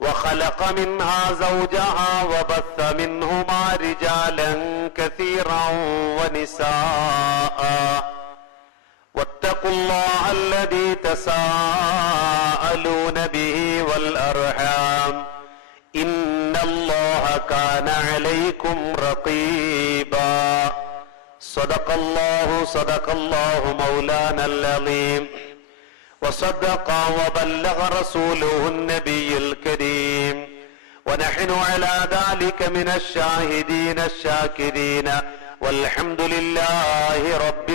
وخلق منها زوجها وبث منهما رجالا كثيرا ونساء واتقوا الله الذي تساءلون به والأرحام إن الله كان عليكم رقيبا صدق الله مولانا العظيم وصدق وبلغ رسوله النبي الكريم ونحن على ذلك من الشاهدين الشاكرين والحمد لله رب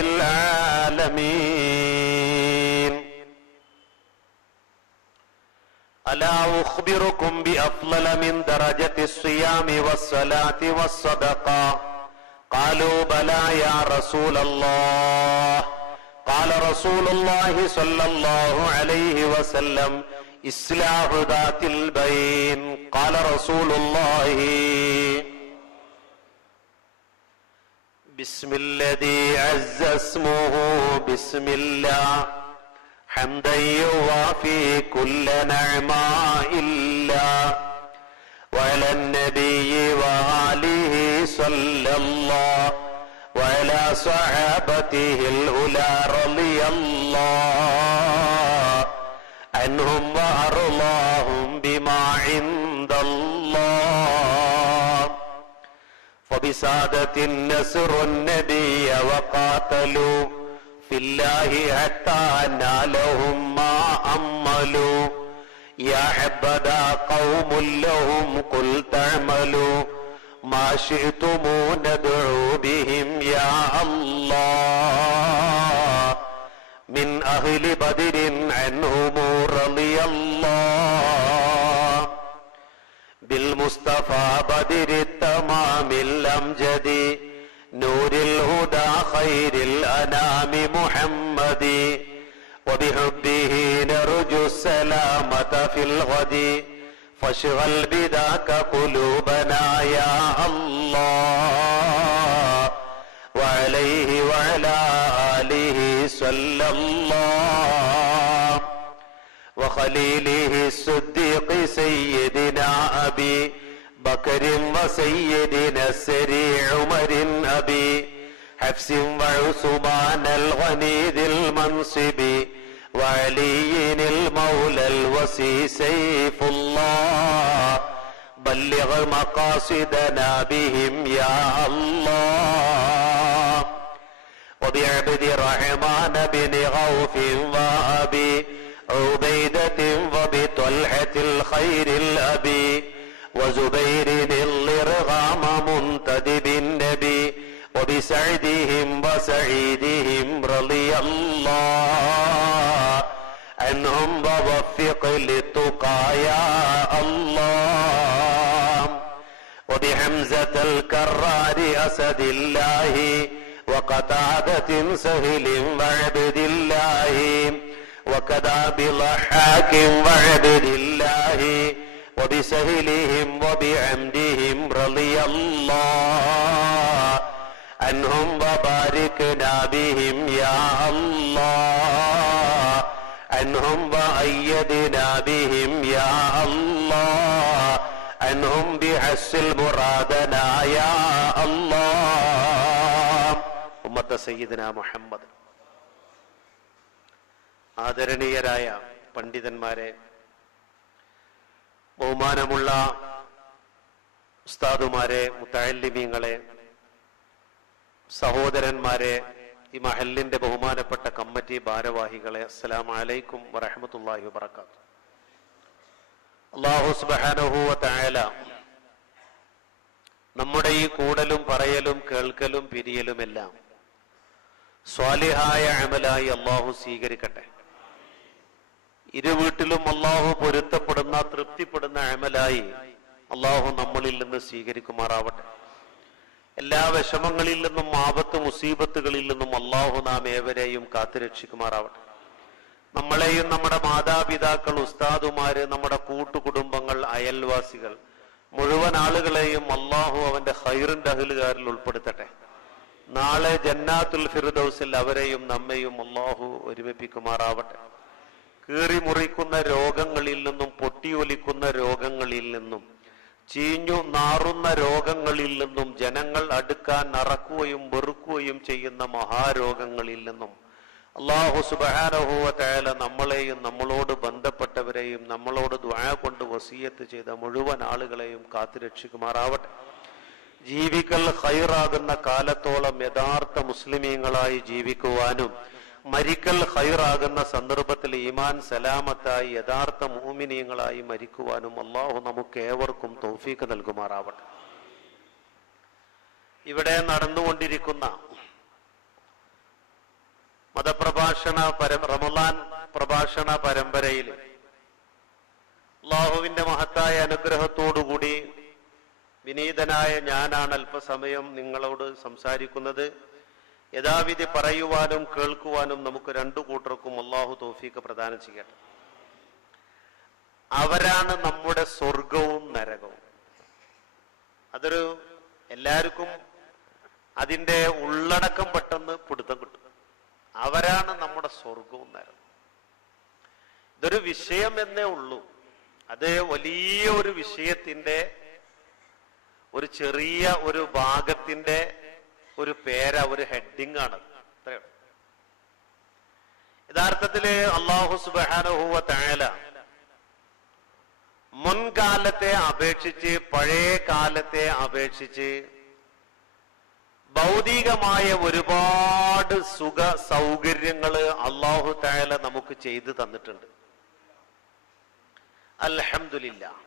العالمين. ألا أخبركم بأفضل من درجة الصيام والصلاة والصدقة؟ قالوا بلى يا رسول الله. قال رسول الله صلى الله عليه وسلم إصلاح ذات البين. قال رسول الله بسم الذي عز اسمه بسم الله حمدا يوافي كل نعماء الله وعلى النبي وآله صلى الله وعلى صحابته الأولى رضي الله عنهم وأرضاهم بما عند الله فبسادة النصر النبي وقاتلوا في الله حتى نالهم ما أملوا يا حبذا قوم لهم قل تعملوا ما شئتم ندعو بهم يا الله من أهل بدر عنهم رضي الله بالمصطفى بدر التمام الأمجد نور الهدى خير الأنام محمد وبحبه نرجو السلامة في الغد فاشغل بذاك قلوبنا يا الله وعليه وعلى آله صلى الله وخليله الصديق سيدنا أبي بكر وسيدنا السري عمر أبي حفص وعثمان الغني ذي المنصب وعلي المولى الوصي سيف الله بلغ مقاصدنا بهم يا الله وبعبد الرحمن بن غوف وأبي عبيدة وبطلحة الخير الأبي وزبير الضرغام منتدب النبي وبسعدهم وسعيدهم رضي الله عنهم ووفق للتقى يا الله وبحمزة الكرار أسد الله وقتادة سهل وعبد الله وكذا بضحاك وعبد الله وبسهلهم وبعمدهم رضي الله عنهم وباركنا بهم يا الله عنهم وأيدنا بهم يا الله عنهم بحسن مرادنا يا الله ഉമ്മത്ത സയ്യിദന മുഹമ്മദ്. ആദരണീയരായ പണ്ഡിതന്മാരെ, ബഹുമാനമുള്ള ഉസ്താദുമാരെ, മുത്തഅല്ലിമീങ്ങളെ, സഹോദരന്മാരെ, ഈ മഹല്ലിന്റെ ബഹുമാനപ്പെട്ട കമ്മിറ്റി ഭാരവാഹികളെ, അസ്സലാമു അലൈക്കും വറഹ്മത്തുള്ളാഹി വബറകാതുഹു. അല്ലാഹു സുബ്ഹാനഹു വ തആല നമ്മുടെ ഈ കൂടലും പറയലും കേൾക്കലും പിരിയലുമെല്ലാം സ്വാലിഹായ അമലായി അല്ലാഹു സ്വീകരിക്കട്ടെ. ഇരു വീട്ടിലും അല്ലാഹു പൊരുത്തപ്പെടുന്ന തൃപ്തിപ്പെടുന്ന അമലായി അല്ലാഹു നമ്മളിൽ നിന്ന് സ്വീകരിക്കുമാറാവട്ടെ. എല്ലാ വിഷമങ്ങളിൽ നിന്നും ആപത്ത് മുസീബത്തുകളിൽ നിന്നും അല്ലാഹു നാം ഏവരെയും കാത്തുരക്ഷിക്കുമാറാവട്ടെ. നമ്മളെയും നമ്മുടെ മാതാപിതാക്കൾ, ഉസ്താദുമാര്, നമ്മുടെ കൂട്ടുകുടുംബങ്ങൾ, അയൽവാസികൾ മുഴുവൻ ആളുകളെയും അല്ലാഹു അവന്റെ ഖൈറിന്റെ അഹ്ലുകാരിൽ ഉൾപ്പെടുത്തട്ടെ. നാളെ ജന്നാത്തുൽ ഫിർദൗസിൽ അവരെയും നമ്മെയും അല്ലാഹു ഒരുമിപ്പിക്കുമാറാവട്ടെ. കീറിമുറിക്കുന്ന രോഗങ്ങളിൽ നിന്നും, പൊട്ടിയൊലിക്കുന്ന രോഗങ്ങളിൽ നിന്നും, ചീഞ്ഞു നാറുന്ന രോഗങ്ങളിൽ നിന്നും, ജനങ്ങൾ അടുക്കാൻ അറക്കുകയും വെറുക്കുകയും ചെയ്യുന്ന മഹാരോഗങ്ങളിൽ നിന്നും അല്ലാഹു സുബ്ഹാനഹു വ തആല നമ്മളെയും നമ്മളോട് ബന്ധപ്പെട്ടവരെയും നമ്മളോട് ദുആ കൊണ്ട് വസിയത്ത് ചെയ്ത മുഴുവൻ ആളുകളെയും കാത്തുരക്ഷിക്കുമാറാവട്ടെ. ജീവിക്കൽ ഖൈറാകുന്ന കാലത്തോളം യഥാർത്ഥ മുസ്ലിമീങ്ങളായി ജീവിക്കുവാനും മരിക്കൽ ഖൈറാകുന്ന സന്ദർഭത്തിൽ ഈമാൻ സലാമത്തായി യഥാർത്ഥ മുഅ്മിനീങ്ങളായി മരിക്കുവാനും അല്ലാഹു നമുക്ക് ഏവർക്കും തൗഫീഖ് നൽകുമാറാവട്ടെ. ഇവിടെ നടന്നുകൊണ്ടിരിക്കുന്ന റമളാൻ പ്രഭാഷണ പരമ്പരയിൽ അല്ലാഹുവിന്റെ മഹത്തായ അനുഗ്രഹത്തോടുകൂടി വിനീതനായ ഞാനാണ് അല്പസമയം നിങ്ങളോട് സംസാരിക്കുന്നത്. യഥാവിധി പറയുവാനും കേൾക്കുവാനും നമുക്ക് രണ്ടു കൂട്ടർക്കും അല്ലാഹു തൗഫീഖ് പ്രദാനം ചെയ്യട്ടെ. അവരാണ് നമ്മുടെ സ്വർഗവും നരകവും. അതൊരു എല്ലാവർക്കും അതിൻ്റെ ഉള്ളടക്കം പെട്ടെന്ന് പിടുത്തം കിട്ടും. അവരാണ് നമ്മുടെ സ്വർഗവും നരകവും. ഇതൊരു വിഷയം എന്നേ ഉള്ളൂ. അത് വലിയ ഒരു വിഷയത്തിന്റെ ഒരു ചെറിയ ഒരു ഭാഗത്തിന്റെ ഒരു ഒരു ഹെഡിങ് ആണ്. യഥാർത്ഥത്തില് അല്ലാഹു സുബ്ഹാനഹു വ തആല മുൻകാലത്തെ അപേക്ഷിച്ച്, പഴയ കാലത്തെ അപേക്ഷിച്ച് ഭൗതികമായ ഒരുപാട് സുഖ സൗകര്യങ്ങള് അല്ലാഹു തആല നമുക്ക് ചെയ്തു തന്നിട്ടുണ്ട്. അൽഹംദുലില്ലാഹ്.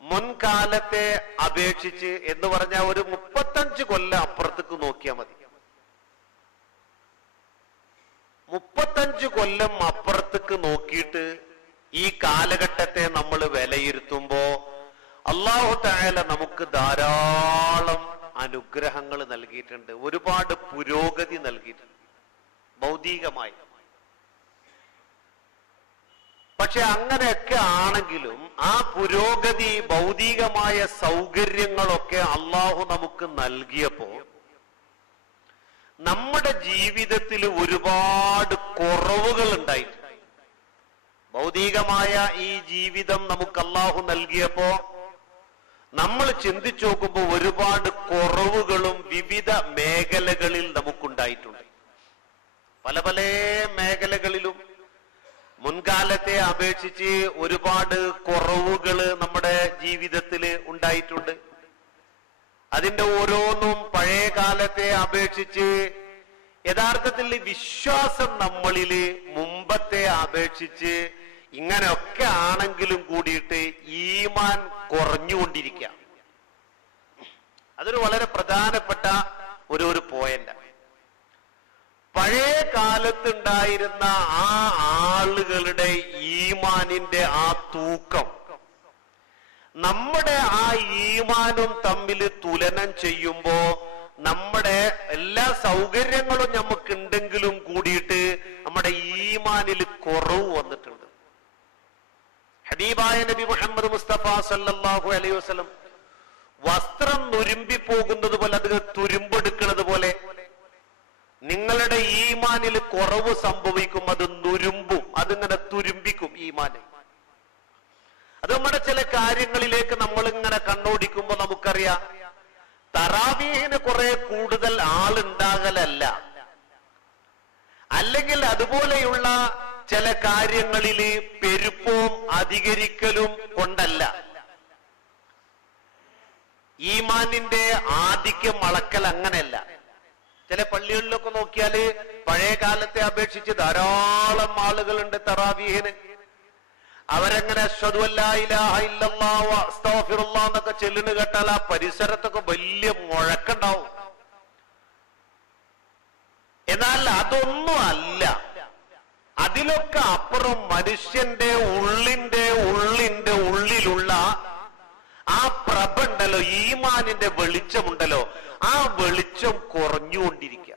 മുൻകാലത്തെ അപേക്ഷിച്ച് എന്ന് പറഞ്ഞാൽ ഒരു 35 കൊല്ലം അപ്പുറത്തേക്ക് നോക്കിയാൽ മതി. 35 കൊല്ലം അപ്പുറത്തേക്ക് നോക്കിയിട്ട് ഈ കാലഘട്ടത്തെ നമ്മൾ വിലയിരുത്തുമ്പോ അല്ലാഹു തആല നമുക്ക് ധാരാളം അനുഗ്രഹങ്ങൾ നൽകിയിട്ടുണ്ട്, ഒരുപാട് പുരോഗതി നൽകിയിട്ടുണ്ട് ഭൗതികമായി. പക്ഷെ അങ്ങനെയൊക്കെ ആണെങ്കിലും ആ പുരോഗതി, ഭൗതികമായ സൗകര്യങ്ങളൊക്കെ അള്ളാഹു നമുക്ക് നൽകിയപ്പോ നമ്മുടെ ജീവിതത്തിൽ ഒരുപാട് കുറവുകൾ ഉണ്ടായിട്ടുണ്ട്. ഭൗതികമായ ഈ ജീവിതം നമുക്ക് അള്ളാഹു നൽകിയപ്പോ നമ്മൾ ചിന്തിച്ചു നോക്കുമ്പോൾ ഒരുപാട് കുറവുകളും വിവിധ മേഖലകളിൽ നമുക്കുണ്ടായിട്ടുണ്ട്. പല പല മേഖലകളിലും മുൻകാലത്തെ അപേക്ഷിച്ച് ഒരുപാട് കുറവുകൾ നമ്മുടെ ജീവിതത്തിൽ ഉണ്ടായിട്ടുണ്ട്. അതിന്റെ ഓരോന്നും പഴയ കാലത്തെ അപേക്ഷിച്ച് യഥാർത്ഥത്തിൽ വിശ്വാസം നമ്മളില് മുമ്പത്തെ അപേക്ഷിച്ച് ഇങ്ങനെയൊക്കെ ആണെങ്കിലും കൂടിയിട്ട് ഈമാൻ കുറഞ്ഞുകൊണ്ടിരിക്കുക. അതൊരു വളരെ പ്രധാനപ്പെട്ട ഒരു പോയിന്റ്. പഴയ കാലത്തുണ്ടായിരുന്ന ആ ആളുകളുടെ ഈമാനിന്റെ ആ തൂക്കം നമ്മുടെ ആ ഈമാനും തമ്മിൽ തുലനം ചെയ്യുമ്പോ നമ്മുടെ എല്ലാ സൗകര്യങ്ങളും നമുക്കുണ്ടെങ്കിലും കൂടിയിട്ട് നമ്മുടെ ഈമാനിൽ കുറവ് വന്നിട്ടുണ്ട്. ഹബീബായ നബി മുഹമ്മദ് മുസ്തഫ സല്ലല്ലാഹു അലൈഹി വസല്ലം വസ്ത്രം നുരുമ്പി പോകുന്നത് പോലെ, അത് തുരുമ്പെടുക്കുന്നത് പോലെ നിങ്ങളുടെ ഈമാനിൽ കുറവ് സംഭവിക്കും, അത് നുരുമ്പും, അതിങ്ങനെ തുരുമ്പിക്കും ഈമാന്. അത് നമ്മുടെ ചില കാര്യങ്ങളിലേക്ക് നമ്മൾ ഇങ്ങനെ കണ്ണോടിക്കുമ്പോൾ നമുക്കറിയാം, തറാവീഹിന് കുറെ കൂടുതൽ ആളുണ്ടാകലല്ല, അല്ലെങ്കിൽ അതുപോലെയുള്ള ചില കാര്യങ്ങളിൽ പെരുപ്പവും അധികരിക്കലും കൊണ്ടല്ല, ഈമാനിന്റെ ആധിക്യം അളക്കൽ അങ്ങനെയല്ല. ചില പള്ളികളിലൊക്കെ നോക്കിയാല് പഴയ കാലത്തെ അപേക്ഷിച്ച് ധാരാളം ആളുകളുണ്ട് തറാവീഹിന്. അവരെങ്ങനെ അശ്ഹദു അല്ലാ ഇലാഹ ഇല്ലല്ലാഹു വ അസ്തഗ്ഫിറുല്ലാഹ് എന്നൊക്കെ ചെല്ലുന്നു കേട്ടാൽ ആ പരിസരത്തൊക്കെ വലിയ മുഴക്കുണ്ടാവും. എന്നാൽ അതൊന്നും അല്ല, അതിലൊക്കെ അപ്പുറം മനുഷ്യന്റെ ഉള്ളിലുള്ള ആ പ്രഭ ഉണ്ടല്ലോ, ഈമാനിന്റെ വെളിച്ചമുണ്ടല്ലോ, ആ വെളിച്ചം കുറഞ്ഞുകൊണ്ടിരിക്കുക.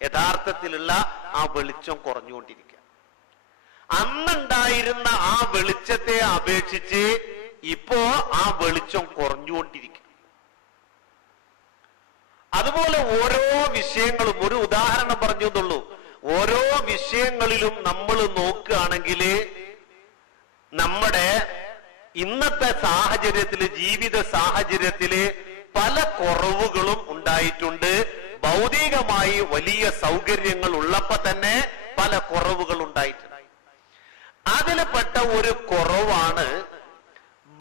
യഥാർത്ഥത്തിലുള്ള ആ വെളിച്ചം കുറഞ്ഞുകൊണ്ടിരിക്കുക. അന്നുണ്ടായിരുന്ന ആ വെളിച്ചത്തെ അപേക്ഷിച്ച് ഇപ്പോ ആ വെളിച്ചം കുറഞ്ഞുകൊണ്ടിരിക്കുക. അതുപോലെ ഓരോ വിഷയങ്ങളും, ഒരു ഉദാഹരണം പറഞ്ഞു എന്നുള്ളൂ, ഓരോ വിഷയങ്ങളിലും നമ്മൾ നോക്കുകയാണെങ്കിൽ നമ്മുടെ ഇന്നത്തെ സാഹചര്യത്തില്, ജീവിത സാഹചര്യത്തില് പല കുറവുകളും ഉണ്ടായിട്ടുണ്ട്. ഭൗതികമായി വലിയ സൗകര്യങ്ങൾ ഉള്ളപ്പോ തന്നെ പല കുറവുകൾ ഉണ്ടായിട്ടുണ്ട്. അതിൽപ്പെട്ട ഒരു കുറവാണ്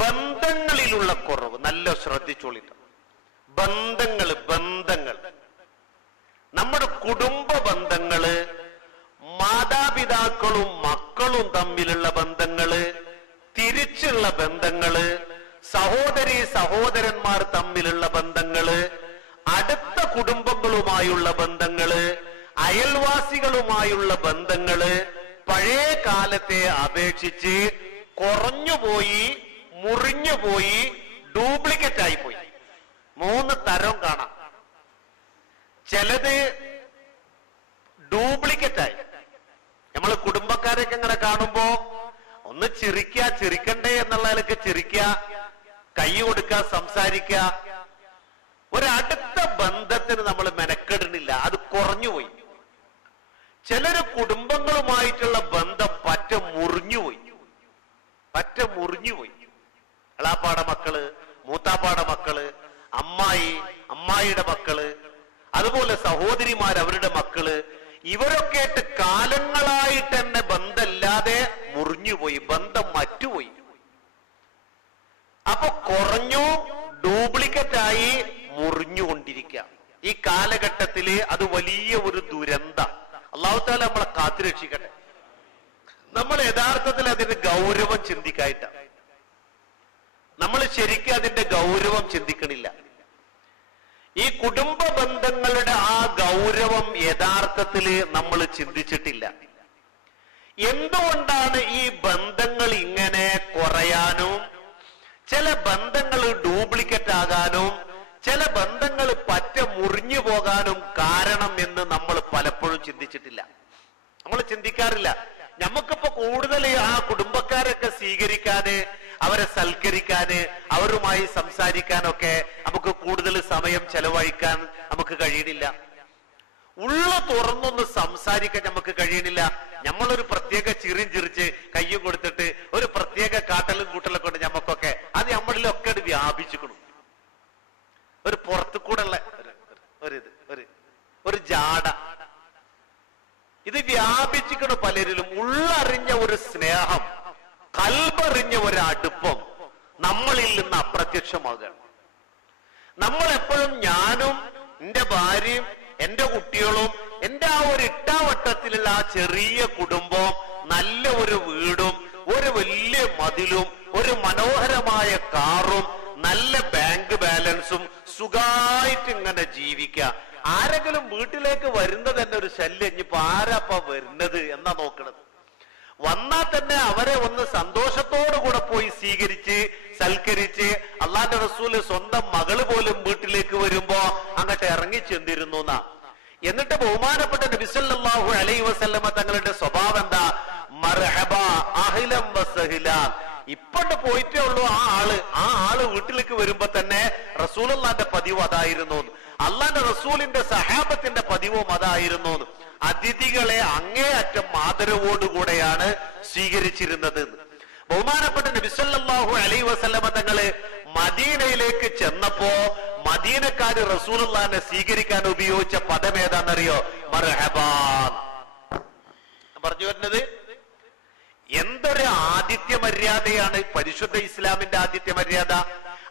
ബന്ധങ്ങളിലുള്ള കുറവ്. നല്ല ശ്രദ്ധിച്ചോളിട്ട്. ബന്ധങ്ങൾ നമ്മുടെ കുടുംബ ബന്ധങ്ങള്, മാതാപിതാക്കളും മക്കളും തമ്മിലുള്ള ബന്ധങ്ങള്, തിരിച്ചുള്ള ബന്ധങ്ങള്, സഹോദരി സഹോദരന്മാർ തമ്മിലുള്ള ബന്ധങ്ങള്, അടുത്ത കുടുംബങ്ങളുമായുള്ള ബന്ധങ്ങള്, അയൽവാസികളുമായുള്ള ബന്ധങ്ങള് പഴയ കാലത്തെ അപേക്ഷിച്ച് കുറഞ്ഞുപോയി, മുറിഞ്ഞുപോയി, ഡ്യൂപ്ലിക്കേറ്റ് ആയിപ്പോയി. 3 തരം കാണാം. ചിലത് ഡ്യൂപ്ലിക്കേറ്റ് ആയി. നമ്മൾ കുടുംബക്കാരൊക്കെ ഇങ്ങനെ കാണുമ്പോ ഒന്ന് ചിരിക്കണ്ടേ എന്നുള്ള നിലക്ക് ചിരിക്കുക, കൈ കൊടുക്കുക, സംസാരിക്കുക. ഒരടുത്ത ബന്ധത്തിന് നമ്മൾ മെനക്കെടുന്നില്ല, അത് കുറഞ്ഞുപോയി. ചിലര് കുടുംബങ്ങളുമായിട്ടുള്ള ബന്ധം പറ്റ മുറിഞ്ഞുപോയി. എളാപ്പാടെ മക്കള്, മൂത്താപ്പാടെ മക്കള്, അമ്മായിയുടെ മക്കള്, അതുപോലെ സഹോദരിമാർ, അവരുടെ മക്കള്, ഇവരൊക്കെ ആയിട്ട് കാലങ്ങളായിട്ട് തന്നെ ബന്ധമില്ലാതെ മുറിഞ്ഞുപോയി, ബന്ധം മറ്റുപോയി. അപ്പൊ കുറഞ്ഞു, ഡ്യൂപ്ലിക്കേറ്റ് ആയി, മുറിഞ്ഞുകൊണ്ടിരിക്കുക. ഈ കാലഘട്ടത്തില് അത് വലിയ ഒരു ദുരന്ത. അല്ലാഹു തആല നമ്മളെ കാത്തുരക്ഷിക്കട്ടെ. നമ്മൾ യഥാർത്ഥത്തിൽ അതിന് ഗൗരവം ചിന്തിക്കായിട്ടാണ്. നമ്മൾ ശരിക്കും അതിന്റെ ഗൗരവം ചിന്തിക്കണില്ല. ഈ കുടുംബ ബന്ധങ്ങളുടെ ആ ഗൗരവം യഥാർത്ഥത്തിൽ നമ്മൾ ചിന്തിച്ചിട്ടില്ല. എന്തുകൊണ്ടാണ് ഈ ബന്ധങ്ങൾ ഇങ്ങനെ കുറയാനും ചില ബന്ധങ്ങൾ ഡ്യൂപ്ലിക്കേറ്റ് ആകാനും ചില ബന്ധങ്ങൾ പറ്റ മുറിഞ്ഞു പോകാനും കാരണം എന്ന് നമ്മൾ പലപ്പോഴും ചിന്തിച്ചിട്ടില്ല. നമ്മൾ ചിന്തിക്കാറില്ല. നമുക്കിപ്പോ കൂടുതൽ ആ കുടുംബക്കാരൊക്കെ സ്വീകരിക്കാന്, അവരെ സൽക്കരിക്കാന്, അവരുമായി സംസാരിക്കാനൊക്കെ നമുക്ക് കൂടുതൽ സമയം ചെലവഴിക്കാൻ നമുക്ക് കഴിയണില്ല. ഉള്ള തുറന്നൊന്ന് സംസാരിക്കാൻ നമുക്ക് കഴിയണില്ല. നമ്മളൊരു പ്രത്യേക ചിറിയും ചിരിച്ച് കയ്യും കൊടുത്തിട്ട് ഒരു പ്രത്യേക കാട്ടലും കൂട്ടലും കൊണ്ട് നമുക്കൊക്കെ അത് നമ്മളിലൊക്കെ വ്യാപിച്ചിക്കണം. ഒരു പുറത്തു കൂടെ ഉള്ള ഒരു ജാട ഇത് വ്യാപിച്ചിക്കണം പലരിലും. ഉള്ളറിഞ്ഞ ഒരു സ്നേഹം, കൽബറിഞ്ഞ ഒരു അടുപ്പം നമ്മളിൽ നിന്ന് അപ്രത്യക്ഷമാകുകയാണ്. നമ്മളെപ്പോഴും ഞാനും എന്റെ ഭാര്യയും എന്റെ കുട്ടികളും എന്റെ ആ ഒരു ഇട്ടാവട്ടത്തിലുള്ള ആ ചെറിയ കുടുംബം, നല്ല ഒരു വീടും ഒരു വലിയ മതിലും ഒരു മനോഹരമായ കാറും നല്ല ബാങ്ക് ബാലൻസും സുഖമായിട്ട് ഇങ്ങനെ ജീവിക്കുക. ആരെങ്കിലും വീട്ടിലേക്ക് വരുന്നത് തന്നെ ഒരു ശല്യം. ഇനിയിപ്പോ ആരാപ്പ വരുന്നത് എന്നാ നോക്കണത്. വന്നാൽ തന്നെ അവരെ ഒന്ന് സന്തോഷത്തോടു കൂടെ പോയി സ്വീകരിച്ച് സൽക്കരിച്ച്, അള്ളാന്റെ റസൂല് സ്വന്തം മകള് പോലും വീട്ടിലേക്ക് വരുമ്പോ അങ്ങോട്ട് ഇറങ്ങി ചെന്നിരുന്നു എന്നാ. എന്നിട്ട് ബഹുമാനപ്പെട്ട നബി സല്ലല്ലാഹു അലൈഹി വസല്ലമ തങ്ങളുടെ സ്വഭാവം എന്താ? മർഹബ അഹ്ലൻ വസഹ്ല. ഇപ്പണ്ട് പോയിട്ടേ ഉള്ളൂ ആ ആള് വീട്ടിലേക്ക് വരുമ്പോ തന്നെ റസൂലുള്ളാന്റെ പതിവ് അതായിരുന്നു. അള്ളാന്റെ റസൂലിന്റെ സഹാബത്തിന്റെ പതിവും അതായിരുന്നു. അതിഥികളെ അങ്ങേയറ്റം ആദരവോടുകൂടെയാണ് സ്വീകരിച്ചിരുന്നത്. ബഹുമാനപ്പെട്ട നബി സല്ലല്ലാഹു അലൈഹി വസല്ലമ തങ്ങള് മദീനയിലേക്ക് ചെന്നപ്പോ മദീനക്കാര് റസൂലുള്ളാഹിനെ സ്വീകരിക്കാൻ ഉപയോഗിച്ച പദം ഏതാണെന്നറിയോ? മർഹബാ. പറഞ്ഞു വരുന്നത് എന്തൊരു ആതിഥ്യ മര്യാദയാണ് പരിശുദ്ധ ഇസ്ലാമിന്റെ ആതിഥ്യ മര്യാദ.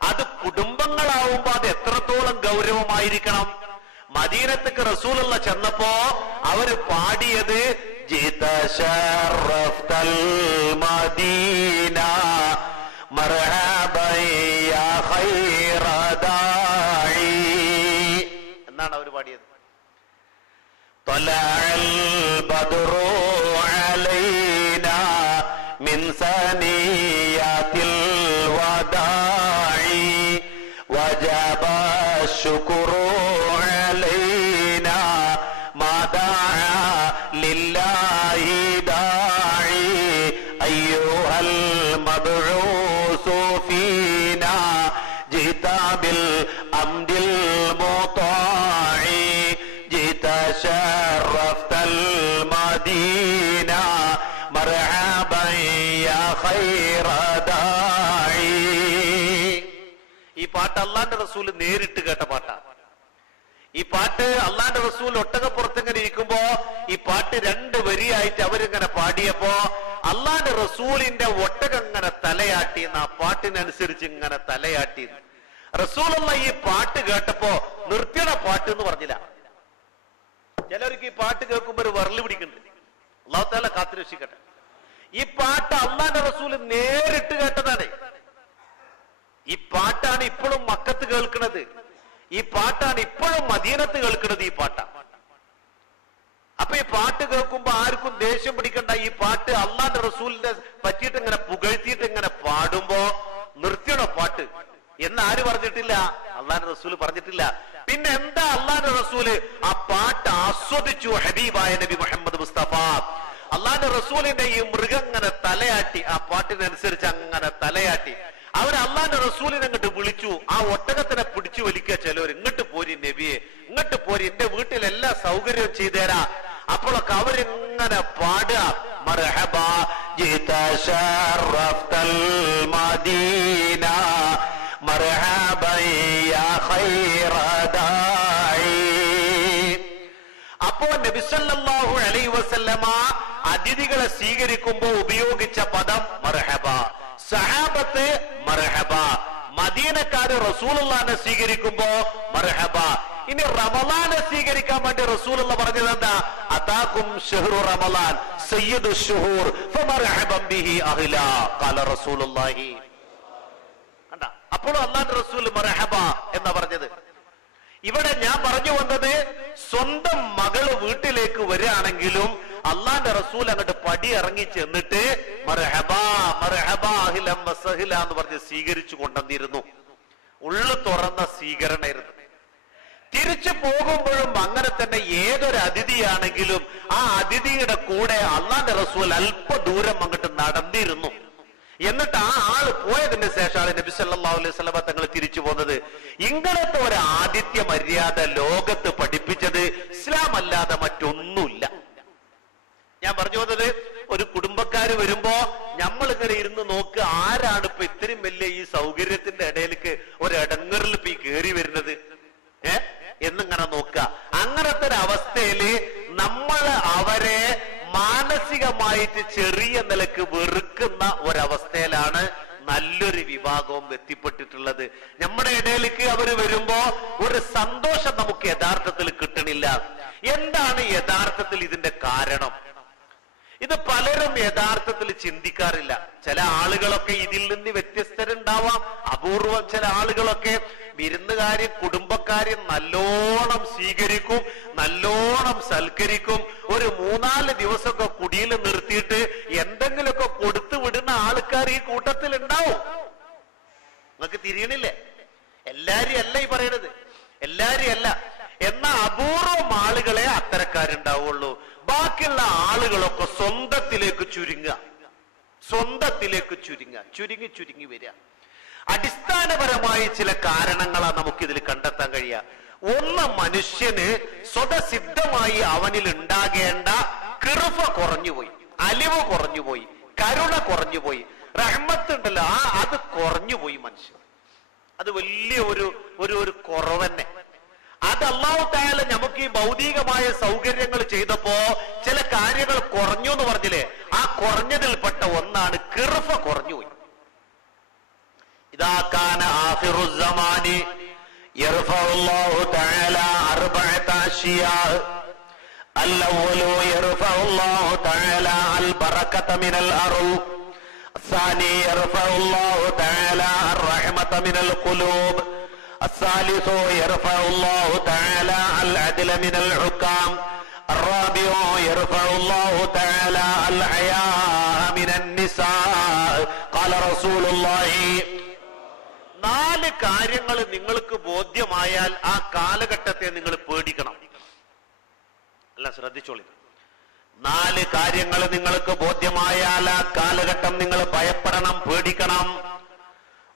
അത് കുടുംബങ്ങളാവുമ്പോ അത് എത്രത്തോളം ഗൗരവമായിരിക്കണം. മദീനത്തേക്ക് റസൂലുള്ള ചെന്നപ്പോ അവര് പാടിയത് ജിത ശറഫ്തൽ മദീന മർഹബൻ യാ ഖൈറ ദാഇ എന്നാണ് അവർ പാടിയത്. ത്വലഅൽ ബദ്റു അലൈനാ മിൻ സനിയാതിൽ വദാഇ വജബ ശുക്റു അലൈനാ മാ ദഅ ലില്ലാഹി ദാഇ അയ്യുഹൽ മബ്ഊസു ഫീനാ ജിത ബിൽ അംദിൽ മുതാഇ ജിത ശറഫ്തൽ മദീന خير داعي. ഈ പാട്ട് അള്ളാന്റെ റസൂൽ നേരിട്ട് കേട്ട പാട്ടാണ്. ഈ പാട്ട് അള്ളാന്റെ റസൂൽ ഒട്ടകപ്പുറത്തിങ്ങനെ ഇരിക്കുമ്പോ ഈ പാട്ട് 2 വരിയായിട്ട് അവരിങ്ങനെ പാടിയപ്പോ അള്ളാന്റെ റസൂലിന്റെ ഒട്ടകം ഇങ്ങനെ തലയാട്ടി, ആ പാട്ടിനനുസരിച്ച് ഇങ്ങനെ തലയാട്ടി. റസൂലുള്ള ഈ പാട്ട് കേട്ടപ്പോ നിർത്തിയുടെ പാട്ട് എന്ന് പറഞ്ഞില്ല. ചിലർക്ക് ഈ പാട്ട് കേൾക്കുമ്പോ ഒരു വരല് പിടിക്കുന്നുണ്ട്. അള്ളാഹു തആല കാത്തുരക്ഷിക്കട്ടെ. ഈ പാട്ട് അള്ളാന്റെ റസൂൽ നേരിട്ട് കേട്ടതാണ്. ഈ പാട്ടാണ് ഇപ്പോഴും മക്കത്ത് കേൾക്കുന്നത്. ഈ പാട്ടാണ് ഇപ്പോഴും മദീനത്ത് കേൾക്കുന്നത്. ഈ പാട്ടാണ്. അപ്പൊ ഈ പാട്ട് കേൾക്കുമ്പോ ആർക്കും ദേഷ്യം പിടിക്കണ്ട. ഈ പാട്ട് അള്ളാന്റെ റസൂലിനെ പറ്റിയിട്ട് ഇങ്ങനെ പുകഴ്ത്തിയിട്ട് ഇങ്ങനെ പാടുമ്പോ നിർത്തിയുടെ പാട്ട് എന്ന് ആര് പറഞ്ഞിട്ടില്ല? അള്ളാന്റെ റസൂല് പറഞ്ഞിട്ടില്ല. പിന്നെ എന്താ അള്ളാന്റെ റസൂല് ആ പാട്ട് ആസ്വദിച്ചു. ഹബീബായ നബി മുഹമ്മദ് മുസ്തഫ അള്ളാന്റെ റസൂലിന്റെ ഈ മൃഗം ഇങ്ങനെ തലയാട്ടി, ആ പാട്ടിനനുസരിച്ച് അങ്ങനെ തലയാട്ടി. അവർ അള്ളാന്റെ റസൂലിനെ അങ്ങോട്ട് വിളിച്ചു. ആ ഒട്ടകത്തിനെ പിടിച്ചു വലിക്കുക. ചിലവർ ഇങ്ങോട്ട് പോരി നബിയെ, ഇങ്ങോട്ട് പോരി, എന്റെ വീട്ടിൽ എല്ലാ സൗകര്യവും ചെയ്തുതരാ. അപ്പോഴൊക്കെ അവരിങ്ങനെ പാടുക, മർഹബാ ജിത ശറഫ്തൽ മദീന മർഹബൻ യാ ഖൈറ ദാഇ. അപ്പോ നബി സല്ലല്ലാഹു അലൈഹി വസല്ലമ അതിഥികളെ സ്വീകരിക്കുമ്പോൾ ഉപയോഗിച്ച പദം മർഹബ. സഹാബത്ത് മർഹബ. മദീനക്കാര് റസൂലുള്ളാഹിനെ സ്വീകരിക്കുമ്പോ മർഹബ. ഇനി റമളാനെ സ്വീകരിക്കാൻ വേണ്ടി റസൂലുള്ള പറഞ്ഞത് എന്താ? അതാകും ശഹ്റു റമളാൻ സയ്യിദു ശുഹൂർ ഫമർഹബൻ ബിഹി അഹ്ലാ ഖാല റസൂലുള്ളാഹി. കണ്ടാ, അപ്പോഴും അല്ലാഹുവിന്റെ റസൂൽ മർഹബ എന്നാ പറഞ്ഞത്. ഇവിടെ ഞാൻ പറഞ്ഞു വന്നത്, സ്വന്തം മകള് വീട്ടിലേക്ക് വരികയാണെങ്കിലും അള്ളാന്റെ റസൂൽ അങ്ങോട്ട് പടി ഇറങ്ങി ചെന്നിട്ട് മർഹബാ മർഹബാ അഹ്ലൻ വസഹ്ല എന്ന് പറഞ്ഞ് സ്വീകരിച്ചു കൊണ്ടുവന്നിരുന്നു. ഉള്ളു തുറന്ന സ്വീകരണമായിരുന്നു. തിരിച്ചു പോകുമ്പോഴും അങ്ങനെ തന്നെ. ഏതൊരു അതിഥിയാണെങ്കിലും ആ അതിഥിയുടെ കൂടെ അള്ളാന്റെ റസൂൽ അല്പ ദൂരം അങ്ങോട്ട് നടന്നിരുന്നു. എന്നിട്ട് ആ ആള് പോയതിന് ശേഷമാണ് നബി സല്ലല്ലാഹു അലൈഹി വസല്ലം തങ്ങൾ തിരിച്ചു പോകുന്നത്. ഇങ്ങനത്തെ ഒരു ആതിഥ്യ മര്യാദ ലോകത്ത് പഠിപ്പിച്ചത് ഇസ്ലാം അല്ലാതെ മറ്റൊന്നുമില്ല. ഞാൻ പറഞ്ഞു വന്നത്, ഒരു കുടുംബക്കാര് വരുമ്പോ നമ്മളിങ്ങനെ ഇരുന്ന് നോക്ക്, ആരാണ് ഇപ്പൊ ഇത്രയും വലിയ ഈ സൗകര്യത്തിന്റെ ഇടയിലേക്ക് ഒരു ഇടങ്ങറിൽ ഇപ്പൊ ഈ കയറി വരുന്നത് എന്നിങ്ങനെ നോക്കുക. അങ്ങനത്തെ ഒരു അവസ്ഥയില് നമ്മൾ അവരെ മാനസികമായിട്ട് ചെറിയ നിലക്ക് വെറുക്കുന്ന ഒരവസ്ഥയിലാണ് നല്ലൊരു വിഭാഗവും എത്തിപ്പെട്ടിട്ടുള്ളത്. നമ്മുടെ ഇടയിലേക്ക് അവർ വരുമ്പോ ഒരു സന്തോഷം നമുക്ക് യഥാർത്ഥത്തിൽ കിട്ടണില്ല. എന്താണ് യഥാർത്ഥത്തിൽ ഇതിന്റെ കാരണം? ഇത് പലരും യഥാർത്ഥത്തിൽ ചിന്തിക്കാറില്ല. ചില ആളുകളൊക്കെ ഇതിൽ നിന്ന് വ്യത്യസ്തരുണ്ടാവാം. അപൂർവം ചില ആളുകളൊക്കെ വിരുന്നുകാരും കുടുംബക്കാരും നല്ലോണം സ്വീകരിക്കും, നല്ലോണം സൽക്കരിക്കും. ഒരു 3-4 ദിവസമൊക്കെ കുടിയിൽ നിർത്തിയിട്ട് എന്തെങ്കിലുമൊക്കെ കൊടുത്തു വിടുന്ന ആൾക്കാർ ഈ കൂട്ടത്തിൽ ഉണ്ടാവും. നിങ്ങൾക്ക് തിരിയണില്ലേ? എല്ലാരും അല്ല ഈ പറയണത്, എല്ലാരും അല്ല. എന്നാ അപൂർവം ആളുകളെ അത്തരക്കാരുണ്ടാവുള്ളൂ. ബാക്കിയുള്ള ആളുകളൊക്കെ സ്വന്തത്തിലേക്ക് ചുരുങ്ങുക, സ്വന്തത്തിലേക്ക് ചുരുങ്ങുക, ചുരുങ്ങി ചുരുങ്ങി വരിക. അടിസ്ഥാനപരമായ ചില കാരണങ്ങളാണ് നമുക്കിതിൽ കണ്ടെത്താൻ കഴിയുക. ഒന്ന്, മനുഷ്യന് സ്വതസിദ്ധമായി അവനിൽ ഉണ്ടാകേണ്ട കിറുഫ കുറഞ്ഞുപോയി, അലിവ് കുറഞ്ഞുപോയി, കരുണ കുറഞ്ഞുപോയി, റഹ്മത്ത് ഉണ്ടല്ലോ അത് കുറഞ്ഞുപോയി മനുഷ്യൻ. അത് വലിയ ഒരു കുറവ് തന്നെ. അത് അല്ലാഹു തആല നമുക്ക് ഈ ഭൗതികമായ സൗകര്യങ്ങൾ ചെയ്തപ്പോ ചില കാര്യങ്ങൾ കുറഞ്ഞു എന്ന് പറഞ്ഞില്ലേ, ആ കുറഞ്ഞതിൽപ്പെട്ട ഒന്നാണ് കിറുഫ കുറഞ്ഞുപോയി. ഇദാ കാന ആഖിറു സമാനി യർഫഉ അല്ലാഹു തആല അർബഅത അശ്യാ. അൽ-അവ്വലു യർഫഉ അല്ലാഹു തആല അൽ-ബറകത മിനൽ അർള്. الثاني يرفع الله تعالى الرحمة من القلوب. الثالث يرفع الله تعالى العدل من الحكام. الرابع يرفع الله تعالى الحياء من النساء. قال رسول الله. 4 കാര്യങ്ങൾ നിങ്ങൾക്ക് ബോധ്യമായാൽ ആ കാലഘട്ടത്തെ നിങ്ങൾ പേടിക്കണം. അല്ല, ശ്രദ്ധിച്ചോളി. 4 കാര്യങ്ങൾ നിങ്ങൾക്ക് ബോധ്യമായാൽ ആ കാലഘട്ടം നിങ്ങൾ ഭയപ്പെടണം, പേടിക്കണം.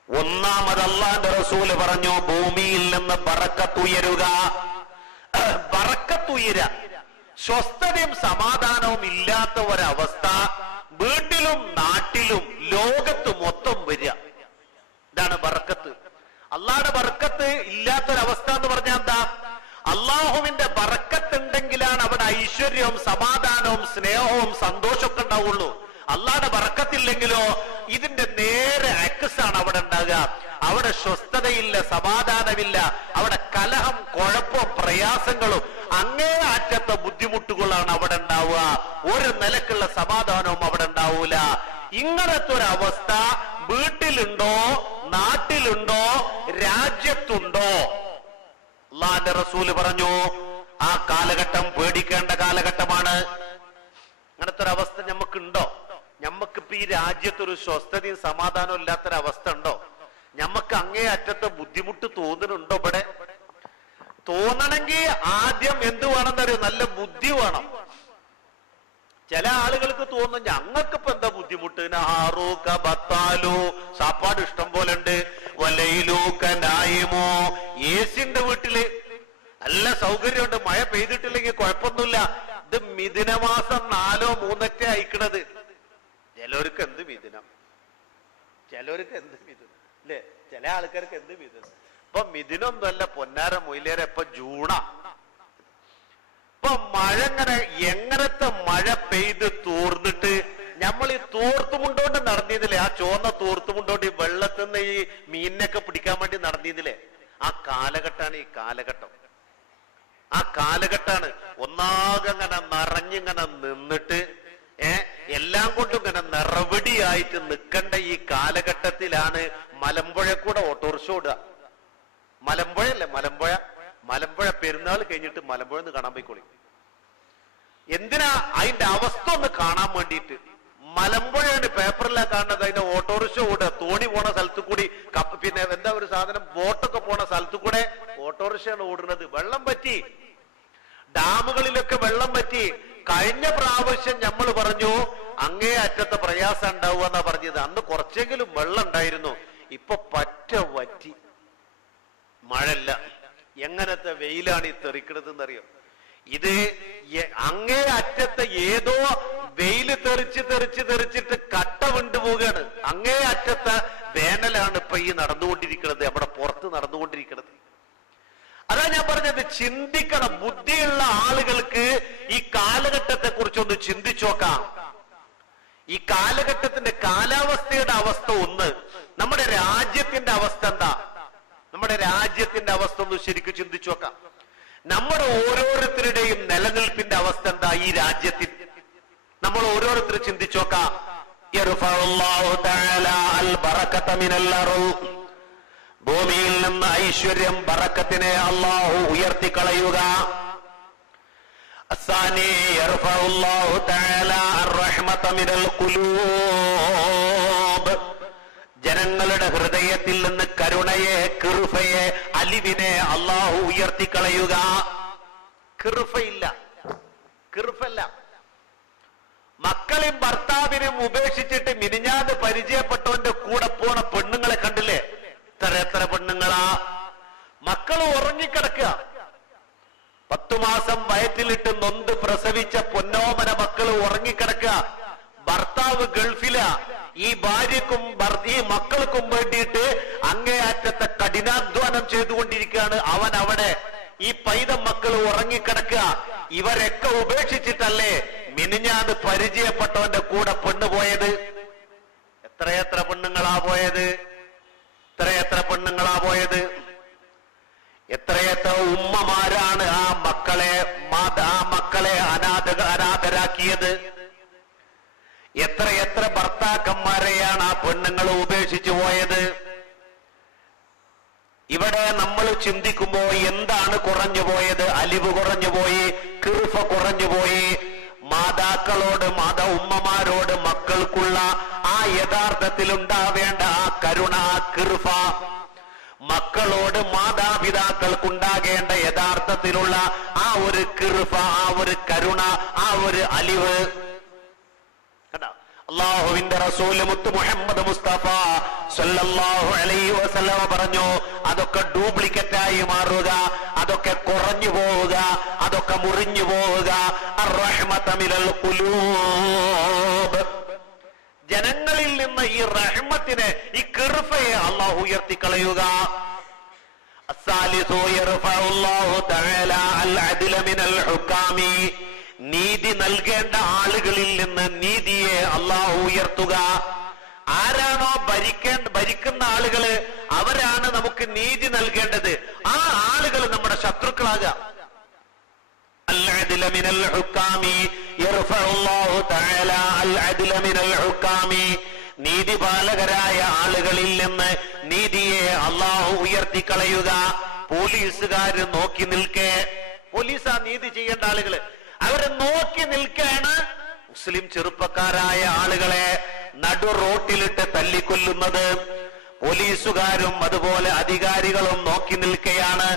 ഒന്നാമത് അല്ലാഹുവിന്റെ റസൂല് പറഞ്ഞു, ഭൂമിയിൽ നിന്ന് ബറക്കത്തുയരുക. ബറക്കത്തുയരുക, സ്വസ്ഥതയും സമാധാനവും ഇല്ലാത്ത ഒരവസ്ഥ വീട്ടിലും നാട്ടിലും ലോകത്ത് മൊത്തം വരിക. ഇതാണ് ബർക്കത്ത്. അള്ളാഹുടെ ബർക്കത്ത് ഇല്ലാത്തൊരവസ്ഥ എന്ന് പറഞ്ഞാൽ എന്താ? അള്ളാഹുവിന്റെ ബർക്കത്ത് ഉണ്ടെങ്കിലാണ് അവിടെ ഐശ്വര്യവും സമാധാനവും സ്നേഹവും സന്തോഷമൊക്കെ ഉണ്ടാവുള്ളൂ. അള്ളാഹുടെ ബർക്കത്തില്ലെങ്കിലോ ഇതിന്റെ നേരെ അക്സാണ് അവിടെ ഉണ്ടാകുക. അവിടെ സ്വസ്ഥതയില്ല, സമാധാനമില്ല, അവിടെ കലഹം, കുഴപ്പവും പ്രയാസങ്ങളും അങ്ങേ അറ്റത്തെ ബുദ്ധിമുട്ടുകളാണ് അവിടെ ഉണ്ടാവുക. ഒരു നിലക്കുള്ള സമാധാനവും അവിടെ ഉണ്ടാവൂല. ഇങ്ങനത്തെ ഒരു അവസ്ഥ വീട്ടിലുണ്ടോ, നാട്ടിലുണ്ടോ, രാജ്യത്തുണ്ടോ? അല്ലാഹുവിന്റെ റസൂല് പറഞ്ഞു ആ കാലഘട്ടം പേടിക്കേണ്ട കാലഘട്ടമാണ്. അങ്ങനത്തെ ഒരു അവസ്ഥ നമുക്കുണ്ടോ? ഞമ്മക്കിപ്പോ ഈ രാജ്യത്തൊരു സ്വസ്ഥതയും സമാധാനവും ഇല്ലാത്തൊരവസ്ഥ ഉണ്ടോ? ഞമ്മക്ക് അങ്ങേ അറ്റത്തെ ബുദ്ധിമുട്ട് തോന്നുന്നുണ്ടോ? ഇവിടെ തോന്നണമെങ്കിൽ ആദ്യം എന്ത് വേണമെന്നറിയോ? നല്ല ബുദ്ധി വേണം. ചില ആളുകൾക്ക് തോന്നും ഞങ്ങൾക്കിപ്പോ എന്താ ബുദ്ധിമുട്ട്, സാപ്പാട് ഇഷ്ടം പോലെ ഉണ്ട്, വലയിലൂക്കനായമോ, ഏസിന്റെ വീട്ടില് നല്ല സൗകര്യമുണ്ട്, മഴ പെയ്തിട്ടില്ലെങ്കിൽ കുഴപ്പമൊന്നുമില്ല. ഇത് മിഥുനമാസം 4 or 3 അയക്കണത്. ചിലവർക്ക് എന്ത് മിഥുനം, ചിലവർക്ക് എന്ത് മിഥുനം അല്ലേ? ചില ആൾക്കാർക്ക് എന്ത് മിഥുനം. ഇപ്പൊ മിഥുനൊന്നുമല്ല പൊന്നാര മൊയിലേറെ, ഇപ്പൊ ജൂണാ. ഇപ്പൊ മഴ എങ്ങനത്തെ മഴ പെയ്ത് തോർന്നിട്ട് നമ്മൾ ഈ തോർത്തുമുണ്ടോണ്ട് നടന്നിരുന്നില്ലേ? ആ ചോന്ന തോർത്തുമുണ്ടോണ്ട് ഈ വെള്ളത്തിൽ നിന്ന് ഈ മീനിനൊക്കെ പിടിക്കാൻ വേണ്ടി നടന്നിരുന്നില്ലേ? ആ കാലഘട്ടമാണ് ഈ കാലഘട്ടം. ആ കാലഘട്ടാണ് ഒന്നാകെ ഇങ്ങനെ നിറഞ്ഞിങ്ങനെ നിന്നിട്ട് എല്ലാം കൊണ്ടും ഇങ്ങനെ നിറവടിയായിട്ട് നിൽക്കേണ്ട ഈ കാലഘട്ടത്തിലാണ് മലമ്പുഴ കൂടെ ഓട്ടോറിക്ഷ ഓടുക. മലമ്പുഴയല്ലേ? മലമ്പുഴ പെരുന്നാൾ കഴിഞ്ഞിട്ട് മലമ്പുഴ ഒന്ന് കാണാൻ പോയിക്കോളി. എന്തിനാ? അതിന്റെ അവസ്ഥ ഒന്ന് കാണാൻ വേണ്ടിയിട്ട്. മലമ്പുഴയാണ് പേപ്പറിലാ കാണുന്നത്. അതിന്റെ ഓട്ടോറിക്ഷ ഓടുക, തോണി പോണ സ്ഥലത്ത് കൂടി, പിന്നെ എന്താ ഒരു സാധനം, ബോട്ടൊക്കെ പോണ സ്ഥലത്ത് കൂടെ ഓട്ടോറിക്ഷയാണ് ഓടുന്നത്. വെള്ളം പറ്റി, ഡാമുകളിലൊക്കെ വെള്ളം പറ്റി. കഴിഞ്ഞ പ്രാവശ്യം നമ്മൾ പറഞ്ഞു അങ്ങേ അറ്റത്തെ പ്രയാസം ഉണ്ടാവുക എന്നാ പറഞ്ഞത്. അന്ന് കുറച്ചെങ്കിലും വെള്ളം ഉണ്ടായിരുന്നു. ഇപ്പൊ പറ്റ വറ്റി, മഴല്ല. എങ്ങനത്തെ വെയിലാണ് ഈ തെറിക്കണത് എന്നറിയോ? ഇത് അങ്ങേ അറ്റത്തെ ഏതോ വെയില് തെറിച്ചിട്ട് കട്ട വിണ്ടുപോവുകയാണ്. അങ്ങേ അറ്റത്തെ വേനലാണ് ഇപ്പൊ ഈ നടന്നുകൊണ്ടിരിക്കുന്നത്, അവിടെ പുറത്ത് നടന്നുകൊണ്ടിരിക്കുന്നത്. അതാ ഞാൻ പറഞ്ഞത്, ചിന്തിക്കണം. ബുദ്ധിയുള്ള ആളുകൾക്ക് ഈ കാലഘട്ടത്തെ കുറിച്ചൊന്ന് ചിന്തിച്ചു നോക്കാം. ഈ കാലഘട്ടത്തിന്റെ കാലാവസ്ഥയുടെ അവസ്ഥ ഒന്ന്, നമ്മുടെ രാജ്യത്തിന്റെ അവസ്ഥ എന്താ? നമ്മുടെ രാജ്യത്തിന്റെ അവസ്ഥ ഒന്ന് ശരിക്കും ചിന്തിച്ചു നോക്കാം. നമ്മുടെ ഓരോരുത്തരുടെയും നിലനിൽപ്പിന്റെ അവസ്ഥ എന്താ ഈ രാജ്യത്തിൽ? നമ്മൾ ഓരോരുത്തരും ചിന്തിച്ചു നോക്കാം. ഭൂമിയിൽ നിന്ന് ഐശ്വര്യം, ബറക്കത്തിനെ അല്ലാഹു ഉയർത്തിക്കളയുക. ജനങ്ങളുടെ ഹൃദയത്തിൽ നിന്ന് കരുണയെ, കിറുഫയെ, അലിവിനെ അല്ലാഹു ഉയർത്തിക്കളയുക. കിറുഫല്ല. മക്കളെയും ഭർത്താവിനെയും ഉപേക്ഷിച്ചിട്ട് മിനിഞ്ഞാന്ന് പരിചയപ്പെട്ടവന്റെ കൂടെ പോണ പെണ്ണുങ്ങളെ കണ്ടില്ലേ? എത്ര പെണ്ണുങ്ങളാ! മക്കള് ഉറങ്ങിക്കിടക്കുക. 10 മാസം വയറ്റിലിട്ട് നൊന്ത് പ്രസവിച്ച പൊന്നോമന മക്കള് ഉറങ്ങിക്കിടക്കുക. ഭർത്താവ് ഗൾഫിലാ. ഈ ഭാര്യക്കും ഈ മക്കൾക്കും വേണ്ടിയിട്ട് അങ്ങേയറ്റത്തെ കഠിനാധ്വാനം ചെയ്തുകൊണ്ടിരിക്കുകയാണ് അവൻ അവിടെ. ഈ പൈതം മക്കൾ ഉറങ്ങിക്കിടക്കുക. ഇവരൊക്കെ ഉപേക്ഷിച്ചിട്ടല്ലേ മിനിഞ്ഞാന്ന് പരിചയപ്പെട്ടവന്റെ കൂടെ പെണ്ണ് പോയത്? എത്രയെത്ര പെണ്ണുങ്ങളാ പോയത്? എത്രയെത്ര ഉമ്മമാരാണ് ആ മക്കളെ അനാഥരാക്കിയത്? എത്രയെത്ര ഭർത്താക്കന്മാരെയാണ് ആ പെണ്ണുങ്ങൾ ഉപേക്ഷിച്ചു പോയത്? ഇവിടെ നമ്മൾ ചിന്തിക്കുമ്പോ എന്താണ് കുറഞ്ഞു പോയത്? അലിവ് കുറഞ്ഞുപോയി, കിറുഫ കുറഞ്ഞുപോയി. മാതാക്കളോട്, ഉമ്മമാരോട് മക്കൾക്കുള്ള ആ യഥാർത്ഥത്തിൽ ഉണ്ടാവേണ്ട ആ കരുണ, ആ കിറുഫ, മക്കളോട് മാതാപിതാക്കൾക്കുണ്ടാകേണ്ട യഥാർത്ഥത്തിലുള്ള ആ ഒരു കിറുഫ, ആ ഒരു കരുണ, ആ ഒരു അലിവ്. അല്ലാഹുവിന്റെ റസൂല് മുത്ത് മുഹമ്മദ് മുസ്തഫ സല്ലല്ലാഹു അലൈഹി വസല്ലം പറഞ്ഞു, അതൊക്കെ ഡ്യൂപ്ലിക്കേറ്റായി മാറുക, അതൊക്കെ കുറഞ്ഞു പോവുക, അതൊക്കെ മുറിഞ്ഞു പോവുക. അർറഹ്മത മിനൽ ഖുലൂബ്, ജനങ്ങളിൽ നിന്ന് ഈ റഹ്മത്തിനെ, ഈ കിർഫയെ അള്ളാഹു ഉയർത്തിക്കളയുക. നീതി നൽകേണ്ട ആളുകളിൽ നിന്ന് നീതിയെ അള്ളാഹു ഉയർത്തുക. ആരാണോ ഭരിക്കുന്ന ആളുകള്, അവരാണ് നമുക്ക് നീതി നൽകേണ്ടത്. ആ ആളുകൾ നമ്മുടെ ശത്രുക്കളാകുക. നീതിപാലകരായ ആളുകളിൽ നിന്ന് നീതിയെ അള്ളാഹു ഉയർത്തിക്കളയുക. പോലീസുകാര് നോക്കി നിൽക്കേ, പോലീസാ നീതി ചെയ്യേണ്ട ആളുകള്, അവര് നോക്കി നിൽക്കാണ് മുസ്ലിം ചെറുപ്പക്കാരായ ആളുകളെ നടു റോട്ടിലിട്ട് തല്ലിക്കൊല്ലുന്നത്. പോലീസുകാരും അതുപോലെ അധികാരികളും നോക്കി നിൽക്കുകയാണ്.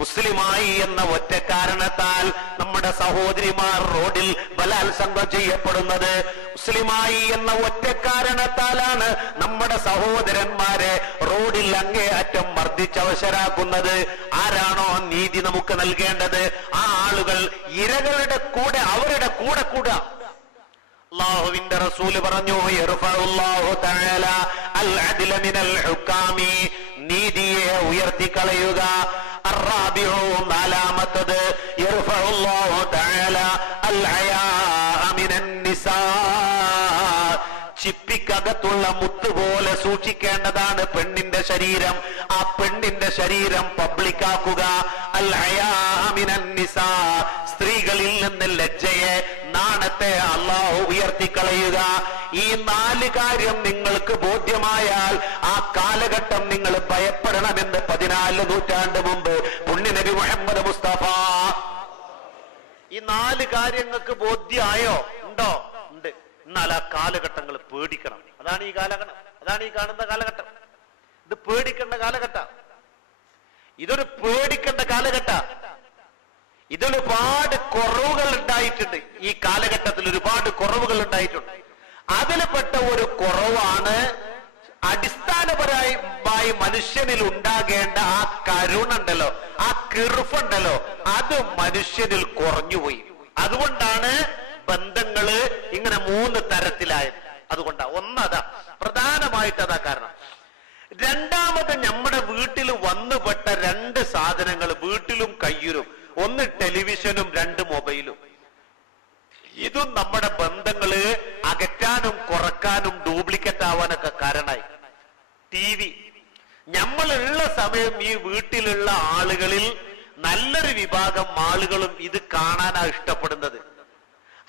മുസ്ലിമായി എന്ന ഒറ്റ കാരണത്താൽ നമ്മുടെ സഹോദരിമാർ റോഡിൽ ബലാത്സംഗം ചെയ്യപ്പെടുന്നത്. മുസ്ലിമായി എന്ന ഒറ്റ കാരണത്താലാണ് നമ്മുടെ സഹോദരന്മാരെ റോഡിൽ അങ്ങേയറ്റം മർദ്ദിച്ചവശരാക്കുന്നത്. ആരാണോ നീതി നമുക്ക് നൽകേണ്ടത്, ആ ആളുകൾ ഇരകളുടെ കൂടെ, അവരുടെ കൂടെ കൂടുക. അല്ലാഹുവിന്റെ റസൂല് പറഞ്ഞു, യർഫഉല്ലാഹു തആല അൽ അദ്ല മിനൽ ഹുക്കാമി, നീതിയെ ഉയർത്തിക്കളയുക. അർറാബിഉ, നാലാമത്തത്, യർഫഉല്ലാഹു തആല അൽ ഹയാ മിനൻ നിസാ, ചിപ്പിക്കകത്തുള്ള മുത്തുപോലെ സൂക്ഷിക്കേണ്ടതാണ് പെണ്ണിന്റെ ശരീരം. ആ പെണ്ണിന്റെ ശരീരം പബ്ലിക്കാക്കുക. അൽ ഹയാ മിനൻ നിസാ, സ്ത്രീകളിൽ നിന്ന് ലജ്ജയെ, നാണത്തെ അല്ലാഹു ഉയർത്തിക്കളയുക. ഈ 4 കാര്യം നിങ്ങൾക്ക് ബോധ്യമായാൽ ആ കാലഘട്ടം നിങ്ങൾ ഭയപ്പെടണമെന്ന് 14 നൂറ്റാണ്ട് മുമ്പ് പുണ്യനബി മുഹമ്മദ് മുസ്തഫ. ഈ 4 കാര്യങ്ങൾക്ക് ബോധ്യമായോ? ഉണ്ടോ? ഉണ്ട്. എന്നാൽ ആ കാലഘട്ടങ്ങൾ പേടിക്കണം. അതാണ് ഈ കാലഘട്ടം, അതാണ് ഈ കാണുന്ന കാലഘട്ടം. ഇത് പേടിക്കേണ്ട കാലഘട്ടം. ഇതൊരു പേടിക്കേണ്ട കാലഘട്ടം. ഇതിലൊരുപാട് കുറവുകൾ ഉണ്ടായിട്ടുണ്ട്. ഈ കാലഘട്ടത്തിൽ ഒരുപാട് കുറവുകൾ ഉണ്ടായിട്ടുണ്ട്. അതിൽപ്പെട്ട ഒരു കുറവാണ് അടിസ്ഥാനപരമായി മനുഷ്യനിൽ ഉണ്ടാകേണ്ട ആ കരുണുണ്ടല്ലോ, ആ കിർഫുണ്ടല്ലോ, അത് മനുഷ്യനിൽ കുറഞ്ഞുപോയി. അതുകൊണ്ടാണ് ബന്ധങ്ങള് ഇങ്ങനെ 3 തരത്തിലായത്. അതുകൊണ്ടാ ഒന്നതാ, പ്രധാനമായിട്ട് അതാ കാരണം. രണ്ടാമത്, നമ്മുടെ വീട്ടിൽ വന്നുപെട്ട 2 സാധനങ്ങൾ വീട്ടിലും കയ്യിലും, ഒന്ന് ടെലിവിഷനും 2 മൊബൈലും. ഇതും നമ്മുടെ ബന്ധങ്ങള് അകറ്റാനും കുറക്കാനും ഡ്യൂപ്ലിക്കേറ്റ് ആവാനൊക്കെ കാരണമായി. TV, നമ്മളുള്ള സമയം ഈ വീട്ടിലുള്ള ആളുകളിൽ നല്ലൊരു വിഭാഗം ആളുകളും ഇത് കാണാനാണ് ഇഷ്ടപ്പെടുന്നത്.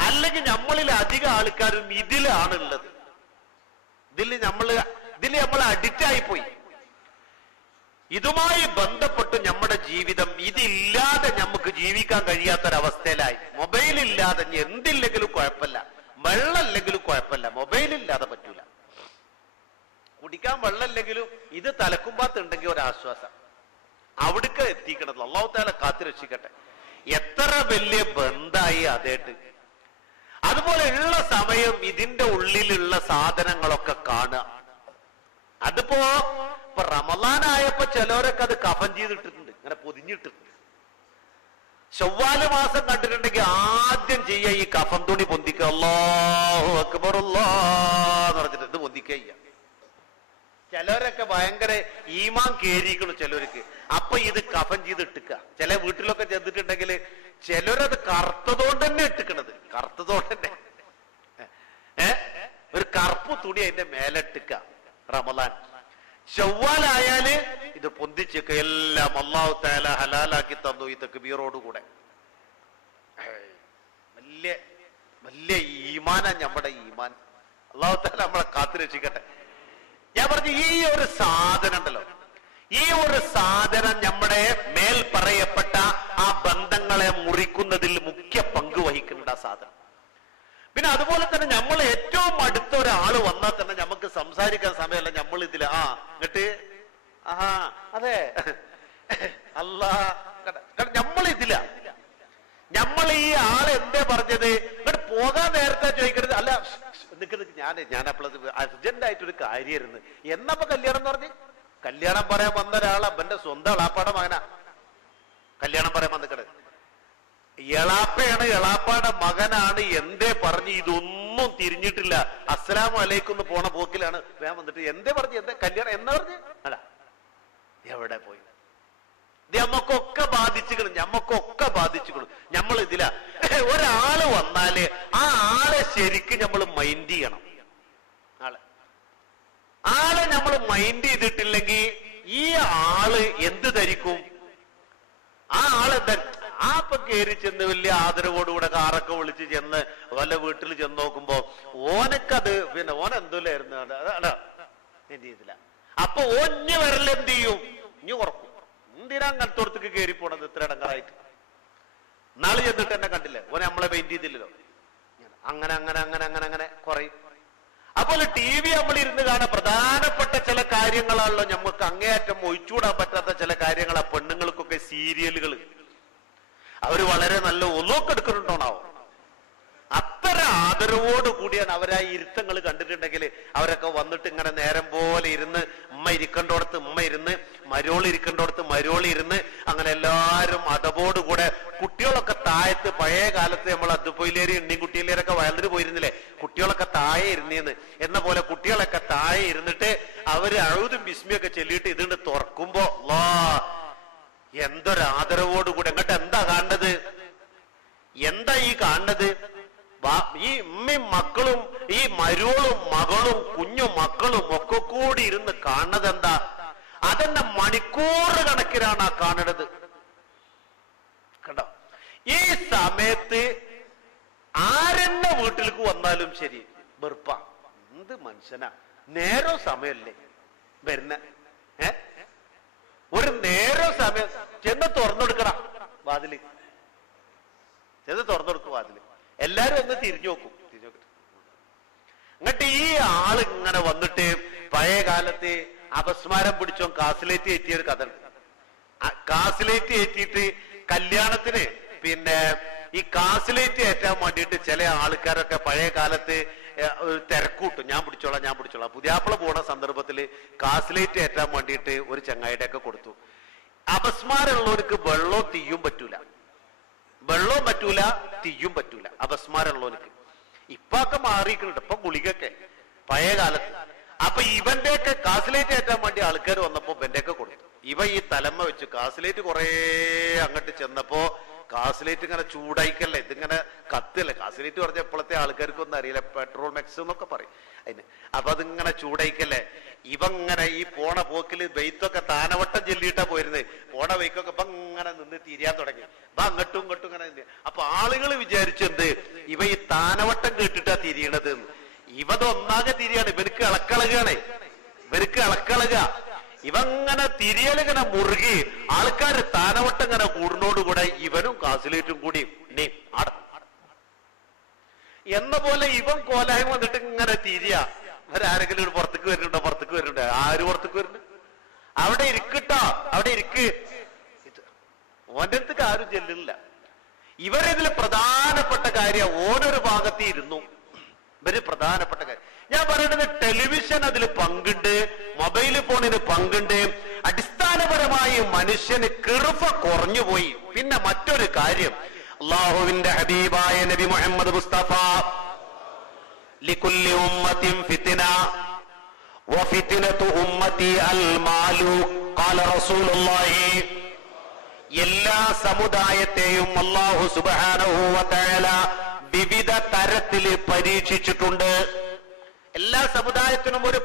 അല്ലെങ്കിൽ നമ്മളിൽ അധികം ആൾക്കാരും ഇതിലാണുള്ളത്. ഇതിൽ നമ്മൾ അഡിക്റ്റ് ആയിപ്പോയി. ഇതുമായി ബന്ധപ്പെട്ട് നമ്മുടെ ജീവിതം, ഇതില്ലാതെ നമുക്ക് ജീവിക്കാൻ കഴിയാത്തൊരവസ്ഥയിലായി. മൊബൈൽ ഇല്ലാതെ എന്തില്ലെങ്കിലും കുഴപ്പമില്ല, വെള്ളമില്ലെങ്കിലും കുഴപ്പമില്ല, മൊബൈൽ ഇല്ലാതെ പറ്റൂല. കുടിക്കാൻ വെള്ളമില്ലെങ്കിലും ഇത് തലക്കുമ്പാത്തുണ്ടെങ്കിൽ ഒരാശ്വാസം. അവിടേക്ക് എത്തിക്കണത് അല്ലാഹു തആല കാത്തുരക്ഷിക്കട്ടെ. എത്ര വലിയ ബന്ധായി അതേട്ട്. അതുപോലെ ഉള്ള സമയം ഇതിന്റെ ഉള്ളിലുള്ള സാധനങ്ങളൊക്കെ കാണുക. അതിപ്പോ റമളാനായപ്പോ ചിലവരൊക്കെ അത് കഫൻ ചെയ്തിട്ടിട്ടുണ്ട്, ഇങ്ങനെ പൊതിഞ്ഞിട്ടിട്ടുണ്ട്. ശവ്വാല് മാസം കണ്ടിട്ടുണ്ടെങ്കിൽ ആദ്യം ചെയ്യുക ഈ കഫൻ തുണി പൊന്തിക്കുക. അല്ലാഹു അക്ബർ അല്ലാഹ് പറഞ്ഞിട്ട് ഇത് പൊന്തിക്കുക. ചിലവരൊക്കെ ഭയങ്കര ഈമാൻ കേറിയിരിക്കണു ചിലവർക്ക്. അപ്പൊ ഇത് കഫൻ ചെയ്ത് ഇട്ടുക. ചില വീട്ടിലൊക്കെ ചെന്നിട്ടുണ്ടെങ്കിൽ ചിലരത് കറുത്തതുകൊണ്ട് തന്നെ ഇട്ടിക്കണത്, കറുത്തതുകൊണ്ട് തന്നെ ഒരു കറുപ്പ് തുണി അതിന്റെ മേലെ ഇട്ടുക. റമളാൻ ശവ്വാലായാല് ഇത് പൊന്തിച്ചൊക്കെ എല്ലാം അല്ലാഹു തആല ഹലാലാക്കി തന്നു. ഈ തക്ബീറോടുകൂടെ വലിയ വലിയ ഈമാനാ നമ്മുടെ ഈമാൻ. അല്ലാഹു തആല നമ്മളെ കാത്തുരക്ഷിക്കട്ടെ. ഞാൻ പറഞ്ഞു, ഈ ഒരു സാധനം ഉണ്ടല്ലോ, ഈ ഒരു സാധനം നമ്മുടെ മേൽ പറയപ്പെട്ട ആ ബന്ധങ്ങളെ മുറിക്കുന്നതിൽ മുഖ്യ പങ്ക് വഹിക്കുന്നുണ്ട് ആ സാധനം. പിന്നെ അതുപോലെ തന്നെ നമ്മൾ ഏറ്റവും അടുത്ത ഒരാള് വന്നാൽ തന്നെ നമുക്ക് സംസാരിക്കാൻ സമയമല്ല. നമ്മൾ ഇതില് എന്നിട്ട് അതെ അല്ലാ, നമ്മളിതില്ല. നമ്മൾ ഈ ആള് എന്തേ പറഞ്ഞത്, ഇങ്ങോട്ട് പോകാൻ നേരത്തെ ചോദിക്കരുത്. അല്ല ഞാൻ അപ്പോഴത് അർജന്റ് ആയിട്ടൊരു കാര്യമായിരുന്നു. എന്നപ്പോ കല്യാണം എന്ന് പറഞ്ഞ് കല്യാണം പറയാൻ വന്ന ഒരാളാ, എന്റെ സ്വന്തം എളാപ്പാടെ മകനാ കല്യാണം പറയാൻ വന്നിക്കണത്. എളാപ്പയാണ്, എളാപ്പാടെ മകനാണ്. എന്തേ പറഞ്ഞ് ഇതൊന്നും ഒന്നും തിരിഞ്ഞിട്ടില്ല. അസ്സലാമു അലൈക്കും എന്ന് പോണ പോക്കിലാണ് വേഗം വന്നിട്ട് എന്തേ പറഞ്ഞു, എന്താ കല്യാണം എന്നാ പറഞ്ഞു, അല്ല എവിടെ പോയി. ഞമ്മക്കൊക്കെ ബാധിച്ചുകളും ഞമ്മക്കൊക്കെ ബാധിച്ചുകളും. നമ്മൾ ഇതിലാ ഒരാള് വന്നാല് ആ ആളെ ശരിക്കും നമ്മൾ മൈൻഡ് ചെയ്യണം. ആളെ നമ്മൾ മൈൻഡ് ചെയ്തിട്ടില്ലെങ്കിൽ ഈ ആള് എന്ത് ധരിക്കും? ആ ആളെന്താ ഇപ്പൊ കയറി ചെന്ന് വലിയ ആദരവോടുകൂടെ കാറൊക്കെ വിളിച്ച് ചെന്ന് വല്ല വീട്ടിൽ ചെന്ന് നോക്കുമ്പോ ഓനക്കത് പിന്നെ ഓനെന്തോലായിരുന്നു എന്ത് ചെയ്തില്ല. അപ്പൊ ഓഞ്ഞ് വരൽ എന്ത് ചെയ്യും? ഇഞ്ഞു കുറക്കും. എന്തിനാ അങ്ങനത്തോടത്തേക്ക് കയറി പോണത് ഇത്ര ഇടങ്ങളായിട്ട്? നാളെ ചെന്നിട്ട് എന്നെ കണ്ടില്ലേ, ഓനെ നമ്മളെ പെയിന്റ് ചെയ്തില്ലല്ലോ. അങ്ങനെ അങ്ങനെ അങ്ങനെ അങ്ങനെ അങ്ങനെ കുറയും. അതുപോലെ ടി വി നമ്മൾ ഇരുന്ന് കാണാൻ പ്രധാനപ്പെട്ട ചില കാര്യങ്ങളാണല്ലോ നമുക്ക് അങ്ങേയറ്റം ഒഴിച്ചുകൂടാൻ പറ്റാത്ത ചില കാര്യങ്ങളാ. പെണ്ണുങ്ങൾക്കൊക്കെ സീരിയലുകൾ അവര് വളരെ നല്ല ഒന്നൊക്കെ എടുക്കുന്നുണ്ടോണാവോ. അത്ര ആദരവോട് കൂടിയാണ് അവരാ ഇരുത്തങ്ങൾ കണ്ടിട്ടുണ്ടെങ്കിൽ അവരൊക്കെ വന്നിട്ട് ഇങ്ങനെ നേരം പോലെ ഇരുന്ന് ഉമ്മ ഇരിക്കേണ്ടോടത്ത് ഉമ്മ ഇരുന്ന്, മരോളി ഇരിക്കേണ്ടോടത്ത് മരോളി ഇരുന്ന്, അങ്ങനെ എല്ലാവരും അതവോടുകൂടെ. കുട്ടികളൊക്കെ താഴത്ത് പഴയ കാലത്ത് നമ്മൾ അതുപോയിലേരി എണ്ണിക്കുട്ടിയിലേരൊക്കെ വയലിന് പോയിരുന്നില്ലേ, കുട്ടികളൊക്കെ താഴെ ഇരുന്നേന്ന് എന്ന പോലെ കുട്ടികളൊക്കെ താഴെ ഇരുന്നിട്ട് അവര് അഴുതും ബിസ്മിയൊക്കെ ചൊല്ലിയിട്ട് ഇതിണ്ട് തുറക്കുമ്പോ എന്തൊരാദരവോടുകൂടെ. എന്നിട്ട് എന്താ കാണുന്നത്? എന്താ ഈ കാണുന്നത്? ഈ ഉമ്മയും മക്കളും ഈ മരോളും മകളും കുഞ്ഞു മക്കളും ഒക്കെ കൂടി ഇരുന്ന് കാണുന്നത് എന്താ? അതെന്നെ മണിക്കൂർ കണക്കിനാണ് ആ കാണുന്നത്. കണ്ടോ? ഈ സമയത്ത് ആരെന്നെ വീട്ടിലേക്ക് വന്നാലും ശരി വെറുപ്പ. എന്ത് മനുഷ്യനാ, നേരോ സമയല്ലേ വരുന്ന ഒരു നേരോ സമയം. ചെന്ന് തുറന്നെടുക്കണം വാതില്, ചെന്ന് തുറന്നെടുക്കും വാതില്. എല്ലാരും ഒന്ന് തിരിഞ്ഞു നോക്കും. എന്നിട്ട് ഈ ആള് ഇങ്ങനെ വന്നിട്ട് പഴയ കാലത്ത് അപസ്മാരം പിടിച്ചോ കാസിലേറ്റ് ഏറ്റിയ ഒരു കഥ ഉണ്ട്. കാസിലേറ്റ് ഏറ്റിയിട്ട് കല്യാണത്തിന് പിന്നെ ഈ കാസിലേറ്റ് ഏറ്റാൻ വേണ്ടിയിട്ട് ചില ആൾക്കാരൊക്കെ പഴയ കാലത്ത് തിരക്കൂട്ടും. ഞാൻ പിടിച്ചോളാം. പുതിയാപ്പിള പോണ സന്ദർഭത്തിൽ കാസിലേറ്റ് ഏറ്റാൻ വേണ്ടിയിട്ട് ഒരു ചങ്ങായിയുടെ ഒക്കെ കൊടുത്തു. അപസ്മാരമുള്ളവർക്ക് വെള്ളവും തീയും പറ്റൂല, വെള്ളവും പറ്റൂല തീയും പറ്റൂല അപസ്മാരമുള്ളവർക്ക്. ഇപ്പൊക്കെ മാറിയിട്ടുണ്ട്, ഇപ്പൊ ഗുളികൊക്കെ പഴയ കാലത്ത്. അപ്പൊ ഇവന്റെയൊക്കെ കാസിലേറ്റ് ഏറ്റാൻ വേണ്ടി ആൾക്കാർ വന്നപ്പോ ഇവന്റെയൊക്കെ കൊടുത്തു. ഇവ ഈ തലമ്മ വെച്ച് കാസിലേറ്റ് കുറെ അങ്ങോട്ട് ചെന്നപ്പോ കാസിലേറ്റ് ഇങ്ങനെ ചൂടായിക്കല്ലേ, ഇതിങ്ങനെ കത്തല്ലേ. കാസിലേറ്റ് പറഞ്ഞ എപ്പോഴത്തെ ആൾക്കാർക്കൊന്നും അറിയില്ല, പെട്രോൾ മെക്സ് എന്നൊക്കെ പറയും അതിന്. അപ്പൊ അതിങ്ങനെ ചൂടായിക്കല്ലേ. ഇവങ്ങനെ ഈ പോണ പോക്കില് വെയ്ത്തൊക്കെ താനവട്ടം ചെല്ലിയിട്ടാ പോയിരുന്നത്. പോണ വെയ്ക്കൊക്കെ ഇപ്പൊ ഇങ്ങനെ നിന്ന് തിരിയാൻ തുടങ്ങി. അപ്പൊ അങ്ങോട്ടും ഇങ്ങോട്ടും ഇങ്ങനെ. അപ്പൊ ആളുകൾ വിചാരിച്ചെന്ത്, ഇവ ഈ താനവട്ടം കേട്ടിട്ടാ തിരിയണത്. ഇവതൊന്നാകെ തിരിയാണ്, ഇവർക്ക് ഇളക്കളക. ഇവങ്ങനെ തിരിയലിങ്ങനെ മുറുകി ആൾക്കാർ താനവട്ടം ഇങ്ങനെ കൂടുന്നോടുകൂടെ ഇവനും കാസിലേറ്റും കൂടി എന്ന പോലെ ഇവൻ കോലായം വന്നിട്ട് ഇങ്ങനെ തിരിയാ. അവരാരെങ്കിലും പുറത്തേക്ക് വരുന്നുണ്ടോ? ആര് പുറത്തേക്ക് വരുന്നുണ്ട്? അവിടെ ഇരിക്കട്ടോ, അവിടെ ഇരിക്ക്. ഓന്റെ അടുത്തേക്ക് ആരും ചെല്ലുന്നില്ല. ഇവരിതിൽ പ്രധാനപ്പെട്ട കാര്യം ഓരോരു ഭാഗത്ത് ഇരുന്നു. ഇവര് പ്രധാനപ്പെട്ട കാര്യം ഞാൻ പറയുന്നത്, ടെലിവിഷൻ അതിൽ പങ്കുണ്ട്, മൊബൈൽ ഫോണിന് പങ്കുണ്ട്. അടിസ്ഥാനപരമായി മനുഷ്യന് കിറുഫ കുറഞ്ഞുപോയി. പിന്നെ മറ്റൊരു കാര്യം, അല്ലാഹുവിന്റെ ഹബീബായ നബി മുഹമ്മദ് മുസ്തഫ ലികുല്ലി ഉമ്മത്തിൻ ഫിത്ന വഫിത്നതു ഉമ്മത്തി അൽ മാലു ഖാല റസൂലുള്ളാഹി. എല്ലാ സമുദായത്തെയും അല്ലാഹു സുബ്ഹാനഹു വ തആല വിവിധ തരത്തിൽ പരീക്ഷിച്ചിട്ടുണ്ട്. എല്ലാ സമുദായത്തിനും ഒരു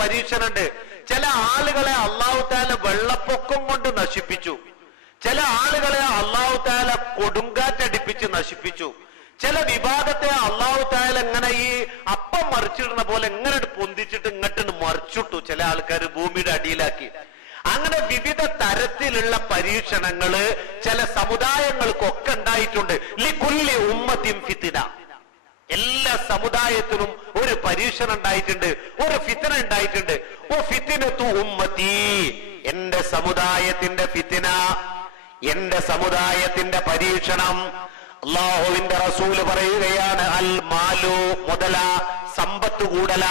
പരീക്ഷണുണ്ട്. ചില ആളുകളെ അല്ലാഹു തആല വെള്ളപ്പൊക്കം കൊണ്ട് നശിപ്പിച്ചു. ചില ആളുകളെ അല്ലാഹു തആല കൊടുങ്കാറ്റടിപ്പിച്ച് നശിപ്പിച്ചു. ചില വിഭാഗത്തെ അല്ലാഹു തആല ഇങ്ങനെ ഈ അപ്പം മറിച്ചിടുന്ന പോലെ ഇങ്ങനെ പൊന്തിച്ചിട്ട് ഇങ്ങോട്ട് മറിച്ചിട്ടു. ചില ആൾക്കാർ ഭൂമിയുടെ അടിയിലാക്കി. അങ്ങനെ വിവിധ തരത്തിലുള്ള പരീക്ഷണങ്ങള് ചില സമുദായങ്ങൾക്കൊക്കെ ഉണ്ടായിട്ടുണ്ട്. ലികുല്ലി ഉമ്മത്തിൻ ഫിത്ന. എല്ലാ സമുദായത്തിനും ഒരു പരീക്ഷണം ഉണ്ടായിട്ടുണ്ട്, ഒരു ഫിത്ന ഉണ്ടായിട്ടുണ്ട്. ഫിത്നതു ഉമ്മത്തി, എന്റെ സമുദായത്തിന്റെ ഫിത്ന, എന്റെ സമുദായത്തിന്റെ പരീക്ഷണം. അല്ലാഹുവിന്റെ റസൂല് പറയുകയാണ്, അൽ മാലു, മുതല, സമ്പത്ത് കൂടല.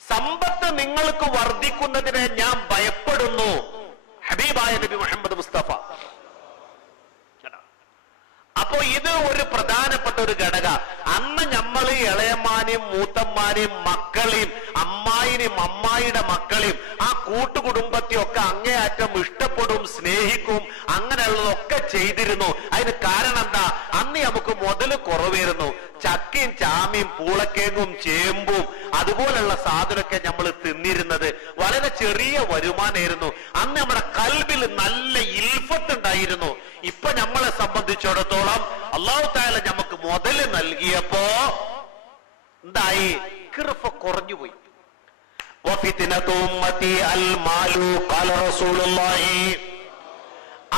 സമ്പത്ത് നിങ്ങൾക്ക് വർദ്ധിക്കുന്നതിനെ ഞാൻ ഭയപ്പെടുന്നു. ഹബീബായ നബി മുഹമ്മദ് മുസ്തഫ. അപ്പോ ഇത് ഒരു പ്രധാനപ്പെട്ട ഒരു ഘടക. അന്ന് നമ്മള് ഇളയമ്മാനെയും മൂത്തമ്മാനെയും മക്കളെയും അമ്മായിനെയും അമ്മായിയുടെ മക്കളെയും ആ കൂട്ടുകുടുംബത്തെയും ഒക്കെ അങ്ങേയറ്റം ഇഷ്ടപ്പെടും, സ്നേഹിക്കും, അങ്ങനെയുള്ളതൊക്കെ ചെയ്തിരുന്നു. അതിന് കാരണം എന്താ? അന്ന് നമുക്ക് മുതല് കുറവായിരുന്നു. ചക്കയും ചാമയും പൂളക്കേങ്ങും ചേമ്പും അതുപോലുള്ള സാധനമൊക്കെ നമ്മൾ തിന്നിരുന്നത്. വളരെ ചെറിയ വരുമാനമായിരുന്നു. അന്ന് നമ്മുടെ കൽബിൽ നല്ല ഇൽഫത്ത് ഉണ്ടായിരുന്നു. ഇപ്പൊ നമ്മളെ സംബന്ധിച്ചിടത്തോളം അല്ലാഹു തആല നമുക്ക് മുതല് നൽകിയപ്പോ എന്തായി? കിർഫ കുറഞ്ഞുപോയി.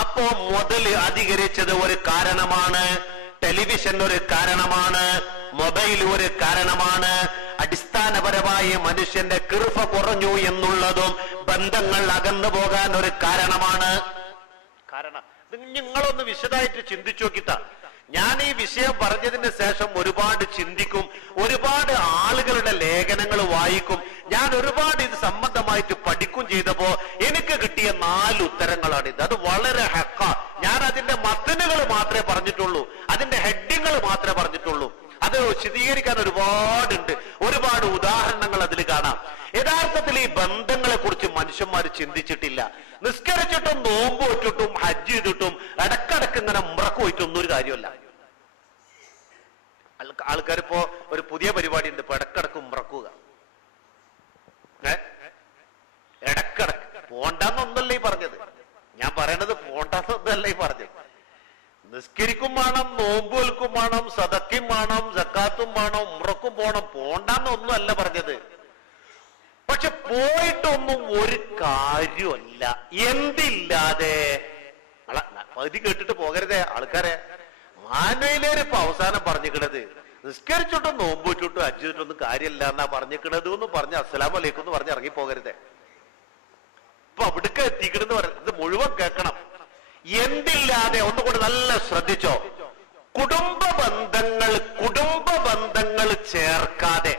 അപ്പോ മുതല് അധികരിച്ചത് ഒരു കാരണമാണ്, ടെലിവിഷൻ ഒരു കാരണമാണ്, മൊബൈൽ ഒരു കാരണമാണ്. അടിസ്ഥാനപരമായി മനുഷ്യന്റെ കിർഫ കുറഞ്ഞു എന്നുള്ളതും ബന്ധങ്ങൾ അകന്നു പോകാൻ ഒരു കാരണമാണ്. കാരണം നിങ്ങളൊന്ന് വിശദമായിട്ട് ചിന്തിച്ചു നോക്കിത്താ. ഞാൻ ഈ വിഷയം പറഞ്ഞതിന് ശേഷം ഒരുപാട് ചിന്തിക്കും, ഒരുപാട് ആളുകളുടെ ലേഖനങ്ങൾ വായിക്കും, ഞാൻ ഒരുപാട് ഇത് സംബന്ധമായിട്ട് പഠിക്കും ചെയ്തപ്പോ എനിക്ക് കിട്ടിയ 4 ഉത്തരങ്ങളാണിത്. അത് വളരെ ഹക്ക. ഞാൻ അതിന്റെ മത്തനുകൾ മാത്രമേ പറഞ്ഞിട്ടുള്ളൂ, അതിന്റെ ഹെഡിങ്ങൾ മാത്രമേ പറഞ്ഞിട്ടുള്ളൂ. അത് വിശദീകരിക്കാൻ ഒരുപാടുണ്ട്, ഒരുപാട് ഉദാഹരണങ്ങൾ അതിൽ കാണാം. യഥാർത്ഥത്തിൽ ഈ ബന്ധങ്ങളെ കുറിച്ച് മനുഷ്യന്മാർ ചിന്തിച്ചിട്ടില്ല. നിസ്കരിച്ചിട്ടും നോമ്പ് വെച്ചിട്ടും ഹജ്ജ് ചെയ്തിട്ടും ഇടക്കിടക്ക് ഇങ്ങനെ ഉംറക്ക് പോയിട്ടൊന്നും ഒരു കാര്യമല്ല. ആൾക്കാരിപ്പോ ഒരു പുതിയ പരിപാടി ഉണ്ട്, ഇപ്പൊ ഇടക്കിടക്ക് ഉംറക്കുക. ഇടക്കിടക്ക് പോണ്ടെന്നൊന്നല്ല ഈ പറഞ്ഞത്, ഞാൻ പറയണത് പോണ്ടെന്നൊന്നല്ല ഈ പറഞ്ഞത്. നിസ്കരിക്കും വേണം, നോമ്പ് വെൽക്കും വേണം, സദക്കും വേണം, സക്കാത്തും വേണം, ഉംറക്കും പോണം, പോണ്ടെന്നൊന്നും അല്ല പറഞ്ഞത്. പക്ഷെ പോയിട്ടൊന്നും ഒരു കാര്യമല്ല. എന്തില്ലാതെ പകുതി കേട്ടിട്ട് പോകരുതേ ആൾക്കാരെ. മാനയിലേറെ ഇപ്പൊ അവസാനം പറഞ്ഞിക്കണത് നിസ്കരിച്ചിട്ടും നോമ്പ് വെച്ചിട്ടും ഹജ്ജ് ചെയ്തിട്ടൊന്നും കാര്യമില്ല എന്നാ പറഞ്ഞിക്കണത് എന്ന് പറഞ്ഞ് അസ്സലാമു അലൈക്കും എന്ന് പറഞ്ഞ് ഇറങ്ങി പോകരുതേ. ഇപ്പൊ അവിടേക്ക് എത്തിക്കണെന്ന് പറയുന്നത് ഇത് മുഴുവൻ കേൾക്കണം. എന്തില്ലാതെ ഒന്നുകൂടെ നല്ല ശ്രദ്ധിച്ചോ. കുടുംബ ബന്ധങ്ങൾ ചേർക്കാതെ.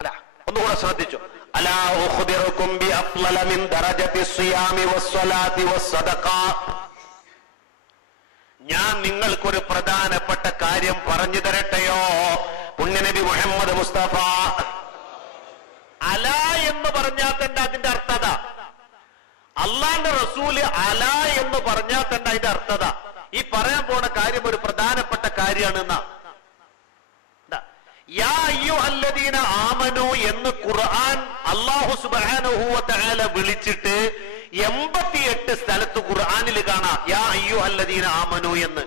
അല്ല, ഒന്നുകൂടെ ശ്രദ്ധിച്ചോ. അലാ ഉഖ്ബിറുകും ബി അഫ്ളല മിൻ ദറജതി സിയാമി വസ്സലാത്തി വസ്സദഖ. ഞാൻ നിങ്ങൾക്കൊരു പ്രധാനപ്പെട്ട കാര്യം പറഞ്ഞു തരട്ടെയോ? പുണ്യനബി മുഹമ്മദ് മുസ്തഫ. അല എന്ന് പറഞ്ഞാൽ തന്നെ അതിന്റെ അർത്ഥത. അള്ളാന്റെ റസൂല് അല എന്ന് പറഞ്ഞാൽ തന്നെ അതിന്റെ അർത്ഥത. ഈ പറയാൻ പോണ കാര്യം ഒരു പ്രധാനപ്പെട്ട കാര്യമാണ്. യാ അയ്യുഹല്ലദീന ആമനു എന്ന് ഖുർആൻ അല്ലാഹു സുബ്ഹാനഹു വ തആല വിളിച്ചിട്ട് 88 സ്ഥലത്ത് ഖുർആനിൽ കാണാം യാ അയ്യുഹല്ലദീന ആമനു എന്ന്.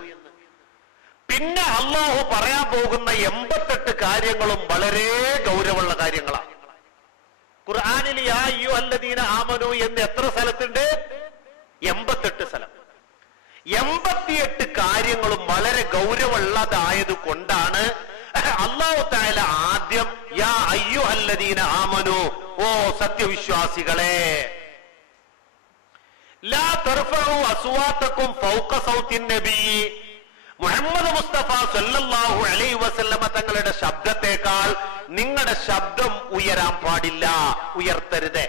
പിന്നെ അല്ലാഹു പറയാൻ പോകുന്ന 88 കാര്യങ്ങളും വളരെ ഗൗരവമുള്ള കാര്യങ്ങളാണ്. ഖുർആനിൽ യാ അയ്യുഹല്ലദീന ആമനു എന്ന് എത്ര സ്ഥലത്തുണ്ട്? 88 സ്ഥലം. 88 കാര്യങ്ങളും വളരെ ഗൗരവമുള്ളതായത് കൊണ്ടാണ് അല്ലാഹു തആല ആദ്യം യാ അയ്യുഹല്ലദീന ആമനു, ഓ സത്യവിശ്വാസികളെ, ലാ തർഫഉ അസ്വാതകും ഫൗക സൗത്തിൻ നബി, മുഹമ്മദ് മുസ്തഫ സല്ലല്ലാഹു അലൈഹി വസല്ലമ തങ്ങളുടെ ശബ്ദത്തെക്കാൾ നിങ്ങളുടെ ശബ്ദം ഉയരാൻ പാടില്ല, ഉയർത്തരുത്.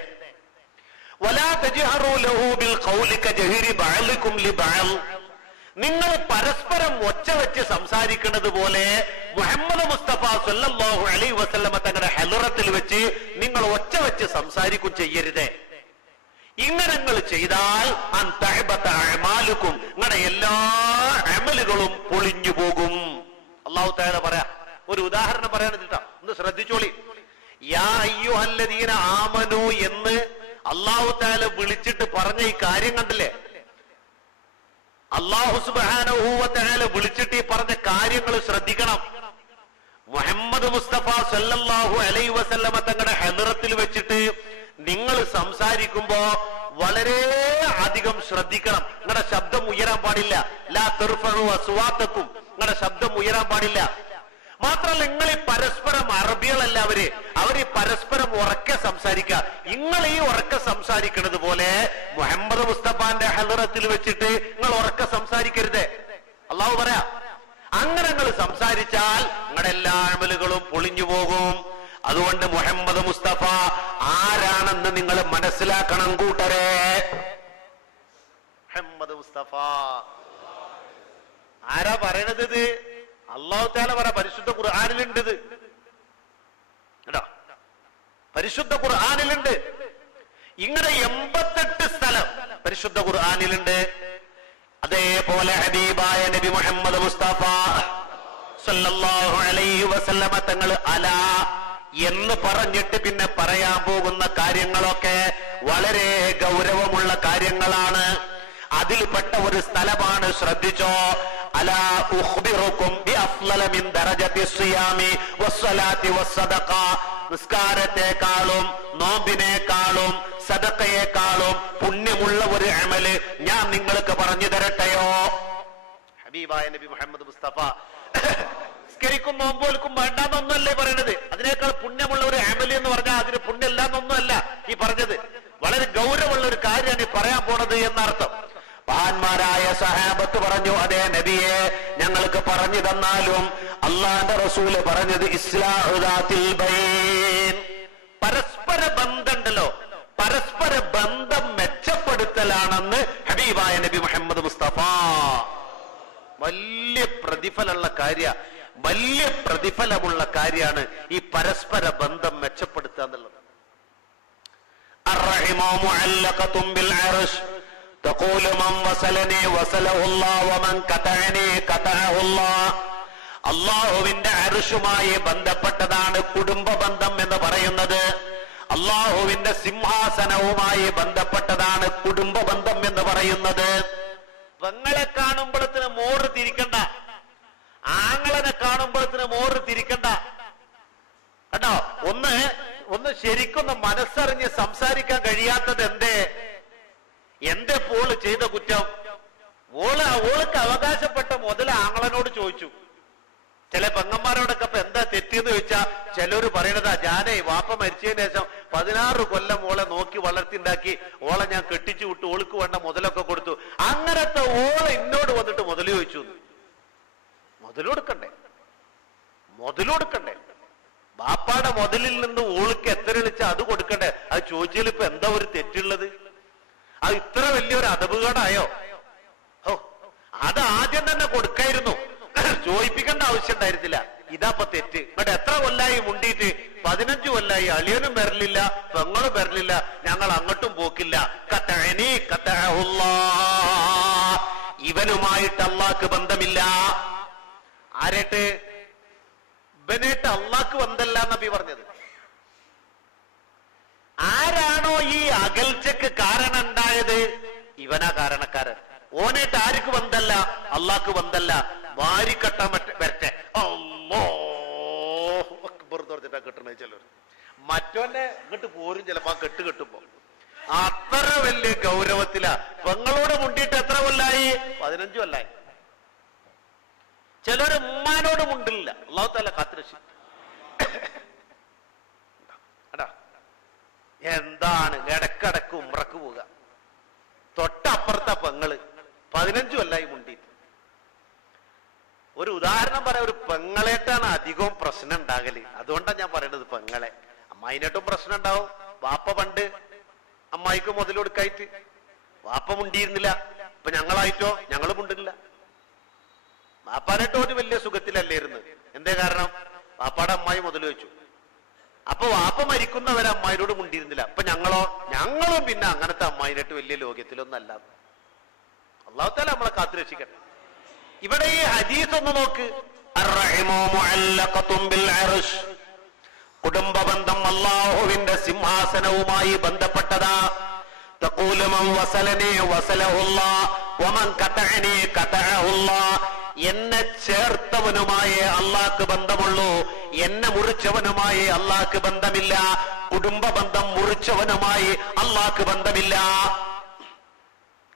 വലാ തജ്ഹറു ലഹു ബിൽ ഖൗലി കജഹരി ബഅലികും ലിബഅൽ, നിങ്ങൾ പരസ്പരം ഒച്ച വെച്ച് സംസാരിക്കുന്നത് പോലെ മുഹമ്മദ് മുസ്തഫ സല്ലല്ലാഹു അലൈഹി വസല്ലമ തങ്ങളുടെ ഹലറത്തിൽ വെച്ച് നിങ്ങൾ ഒച്ച വെച്ച് സംസാരിക്കും ചെയ്യരുത്. ഇങ്ങനെ നിങ്ങൾ ചെയ്താൽ അൻ തഹബത അഅമാലുകും, നിങ്ങളുടെ എല്ലാ അമലുകളും പൊളിഞ്ഞു പോകും. അല്ലാഹു തആല പറയാ. ഒരു ഉദാഹരണം പറയാൻ കേട്ടോ, ഒന്ന് ശ്രദ്ധിച്ചോളി. യാ അയ്യുഹല്ലദീന ആമനു എന്ന് അല്ലാഹു തആല വിളിച്ചിട്ട് പറഞ്ഞ ഈ കാര്യം കണ്ടില്ലേ? അല്ലാഹു സുബ്ഹാനഹു വ തആല വിളിച്ചിട്ട് ഈ പറഞ്ഞ കാര്യങ്ങൾ ശ്രദ്ധിക്കണം. മുഹമ്മദ് മുസ്തഫ സല്ലല്ലാഹു അലൈഹി വസല്ലമ തങ്ങളുടെ ഹദറത്തിൽ വെച്ചിട്ട് നിങ്ങൾ സംസാരിക്കുമ്പോ വളരെ അധികം ശ്രദ്ധിക്കണം. നിങ്ങളുടെ ശബ്ദം ഉയരാൻ പാടില്ല. ലാ തർഫഉ അസ്വാതകും, നിങ്ങളുടെ ശബ്ദം ഉയരാൻ പാടില്ല. മാത്രമല്ല, നിങ്ങൾ ഈ പരസ്പരം അറബികളല്ല അവര് പരസ്പരം ഉറക്കെ സംസാരിക്കുക. നിങ്ങൾ ഈ ഉറക്കെ സംസാരിക്കുന്നത് പോലെ മുഹമ്മദ് മുസ്തഫാന്റെ ഹദറത്തിൽ വെച്ചിട്ട് നിങ്ങൾ ഉറക്കെ സംസാരിക്കരുത്. അല്ലാഹു പറയാ, അങ്ങനെ നിങ്ങൾ സംസാരിച്ചാൽ നിങ്ങളുടെ എല്ലാ അമലുകളും പൊളിഞ്ഞു പോകും. അതുകൊണ്ട് മുഹമ്മദ് മുസ്തഫ ആരാണെന്ന് നിങ്ങൾ മനസ്സിലാക്കണം കൂട്ടരെ. മുഹമ്മദ് മുസ്തഫ ആരാ പറയണത്? ഇത് അല്ലാഹു തആല പറ പരിശുദ്ധ ഖുർആനിലുണ്ട് ഇത് കേട്ടോ, പരിശുദ്ധ ഖുർആനിലുണ്ട്. ഇങ്ങനെ 88 സ്ഥലം പരിശുദ്ധ ഖുർആനിലുണ്ട്. അതേപോലെ ഹബീബായ നബി മുഹമ്മദ് മുസ്തഫ സല്ലല്ലാഹു അലൈഹി വസല്ലമ തങ്ങൾ അലാ എന്ന് പറഞ്ഞിട്ട് പിന്നെ പറയാൻ പോകുന്ന കാര്യങ്ങളൊക്കെ വളരെ ഗൗരവമുള്ള കാര്യങ്ങളാണ്. അതിൽപ്പെട്ട ഒരു സ്ഥലമാണ്, ശ്രദ്ധിച്ചോ. അലാ ഉഖ്ബിറുക്കും ബിഅഫ്ളല മിൻ ദറജത്തി സിയാമി വസ്സലാത്തി വസ്സദഖ. നിസ്കാരത്തെക്കാളും നോമ്പിനേക്കാളും സദഖയേക്കാളും പുണ്യമുള്ള ഒരു അമല് ഞാൻ നിങ്ങൾക്ക് പറഞ്ഞു തരട്ടെയോ? ഹബീബായ നബി മുഹമ്മദ് മുസ്തഫ നിസ്കരിക്കും നോമ്പോൽക്കും വേണ്ടാന്നൊന്നുമല്ലേ പറയണത്. അതിനേക്കാൾ പുണ്യമുള്ള ഒരു അമല് എന്ന് പറഞ്ഞാൽ അതിന് പുണ്യമില്ലാന്നൊന്നുമല്ല ഈ പറഞ്ഞത്. വളരെ ഗൗരവമുള്ള ഒരു കാര്യമാണ് ഈ പറയാൻ പോണത് എന്നർത്ഥം. മഹാന്മാരായ സഹാബത്ത് പറഞ്ഞു, അതേ നബിയെ ഞങ്ങൾക്ക് പറഞ്ഞു തന്നാലും. അള്ളാന്റെ റസൂല് പറഞ്ഞത് ഇസ്ലാഹു ദാത്തിൽ ബൈൻ, പരസ്പര ബന്ധമുണ്ടല്ലോ, പരസ്പര ബന്ധം മെച്ചപ്പെടുത്തലാണെന്ന് ഹബീബായ നബി മുഹമ്മദ് മുസ്തഫ. വലിയ പ്രതിഫലമുള്ള കാര്യ, വലിയ പ്രതിഫലമുള്ള കാര്യമാണ് ഈ പരസ്പര ബന്ധം മെച്ചപ്പെടുത്തുക എന്നുള്ളത്. അർറഹിമു മുഅല്ലഖതും ബിൽ അർശ് തഖൂലു മൻ വസലനി വസലഹു അല്ലാഹു വമൻ ഖതഅനി ഖതഅഹു അല്ലാഹ്. അല്ലാഹുവിന്റെ അർശുമായി ബന്ധപ്പെട്ടതാണ് കുടുംബ ബന്ധം എന്ന് പറയുന്നത്. അല്ലാഹുവിന്റെ സിംഹാസനവുമായി ബന്ധപ്പെട്ടതാണ് കുടുംബ ബന്ധം എന്ന് പറയുന്നത്. പെങ്ങളെ കാണുമ്പോഴത്തിന് മോറ് തിരിക്കണ്ട, ആങ്ങളനെ കാണുമ്പോഴത്തിന് മോറ് തിരിക്കണ്ട കേട്ടോ. ഒന്ന് ശരിക്കൊന്ന് മനസ്സറിഞ്ഞ് സംസാരിക്കാൻ കഴിയാത്തത് എന്തേ പോള് ചെയ്ത കുറ്റം? ഓൾക്ക് അവകാശപ്പെട്ട മുതൽ ആങ്ങളനോട് ചോദിച്ചു. ചില പെങ്ങന്മാരോടൊക്കെ ഇപ്പൊ എന്താ തെറ്റിയെന്ന് ചോദിച്ചാ ചിലര് പറയണതാ, ഞാനേ വാപ്പ മരിച്ചതിന് ശേഷം 16 കൊല്ലം ഓളെ നോക്കി വളർത്തിണ്ടാക്കി, ഓളെ ഞാൻ കെട്ടിച്ചു വിട്ടു, ഓൾക്ക് വേണ്ട മുതലൊക്കെ കൊടുത്തു. അങ്ങനത്തെ ഓളെ എന്നോട് വന്നിട്ട് മുതൽ ചോദിച്ചു. മുതലൊടുക്കണ്ടേ? ബാപ്പാടെ മുതലിൽ നിന്ന് ഓൾക്ക് എത്ര വിളിച്ചാ അത് കൊടുക്കണ്ടേ? അത് ചോദിച്ചാൽ ഇപ്പൊ എന്താ ഒരു തെറ്റുള്ളത്? അത് ഇത്ര വലിയൊരു അതപകടമായോ? അത് ആദ്യം തന്നെ കൊടുക്കായിരുന്നു, ചോദിപ്പിക്കേണ്ട ആവശ്യം ഉണ്ടായിരുന്നില്ല. ഇതാപ്പൊ തെറ്റ്. എന്നിട്ട് എത്ര കൊല്ലായി മുണ്ടിയിട്ട്? 15 കൊല്ലായി. അളിയനും വരലില്ല, പെങ്ങളും വരലില്ല, ഞങ്ങൾ അങ്ങോട്ടും പോക്കില്ല. ഖതഅനി ഖതഅഹുല്ലാഹ്. ഇവനുമായിട്ട് അള്ളാഹ്ക്ക് ബന്ധമില്ല. ആരേട്ട്? ഇവനായിട്ട് അള്ളാഹ്ക്ക് ബന്ധമില്ല നബി പറഞ്ഞത്. ആരാണോ ഈ അകൽച്ചക്ക് കാരണം ഉണ്ടായത്, ഇവനാ കാരണക്കാരൻ. ഓനായിട്ട് ആർക്ക് ബന്ധമല്ല? അള്ളാഹ്ക്ക് ബന്ധമല്ല. വാരിക്കട്ട വരട്ടെ പറഞ്ഞിട്ടാ കെട്ടണ ചിലർ. മറ്റോന്നെ ഇങ്ങോട്ട് പോരും ചിലപ്പോ ആ കെട്ട് കെട്ടുമ്പോ. അത്ര വലിയ ഗൗരവത്തിലാ. പെങ്ങളോട് മുണ്ടിയിട്ട് എത്ര കൊല്ലായി? 15 കൊല്ലായി. ചിലര് ഉമ്മാനോട് മുണ്ടില്ല. അല്ലാഹു തആല കാത്തുരക്ഷി. എന്താണ് ഇടക്കിടക്ക് ഉംറക്ക് പോവുക, തൊട്ടപ്പുറത്തെ പെങ്ങള് 15 കൊല്ലായി മുണ്ടിയിട്ട്. ഒരു ഉദാഹരണം പറയാം. ഒരു പെങ്ങളേട്ടാണ് അധികവും പ്രശ്നം ഉണ്ടാകല്. അതുകൊണ്ടാണ് ഞാൻ പറയണത് പെങ്ങളെ. അമ്മായിനായിട്ടും പ്രശ്നം ഉണ്ടാവും. വാപ്പ പണ്ട് അമ്മായിക്ക് മുതൽ കൊടുക്കായിട്ട് വാപ്പ മുണ്ടിയിരുന്നില്ല. ഇപ്പൊ ഞങ്ങളായിട്ടോ ഞങ്ങൾ മുണ്ടില്ല. വാപ്പാനായിട്ടോ ഒരു വലിയ സുഖത്തിലല്ലായിരുന്നു. എന്തേ കാരണം? വാപ്പാടെ അമ്മായി മുതൽ വെച്ചു. അപ്പൊ വാപ്പ മരിക്കുന്നവരെ അമ്മായിനോട് മുണ്ടിയിരുന്നില്ല. അപ്പൊ ഞങ്ങളും പിന്നെ അങ്ങനത്തെ അമ്മായിനായിട്ട് വലിയ ലോകത്തിലൊന്നും അല്ല. അല്ലാഹു തആല നമ്മളെ കാത്തുരക്ഷിക്കട്ടെ. ഇവിടെ ഈ ഹദീസ് ഒന്ന് നോക്ക്. അർറഹിമു മുഅല്ലഖതും ബിൽ അർശ്. കുടുംബ ബന്ധം അല്ലാഹുവിന്റെ സിംഹാസനവുമായി ബന്ധപ്പെട്ടതാ. തഖൂലു മൻ വസലനി വസലഹുല്ലാഹ് വമൻ ഖതഅനി ഖതഅഹുല്ലാഹ്. എന്നെ ചേർത്തവനുമായി അള്ളാഹ്ക്ക് ബന്ധമുള്ളൂ, എന്നെ മുറിച്ചവനുമായി അള്ളാഹ്ക്ക് ബന്ധമില്ല. കുടുംബ ബന്ധം മുറിച്ചവനുമായി അള്ളാഹ്ക്ക് ബന്ധമില്ല.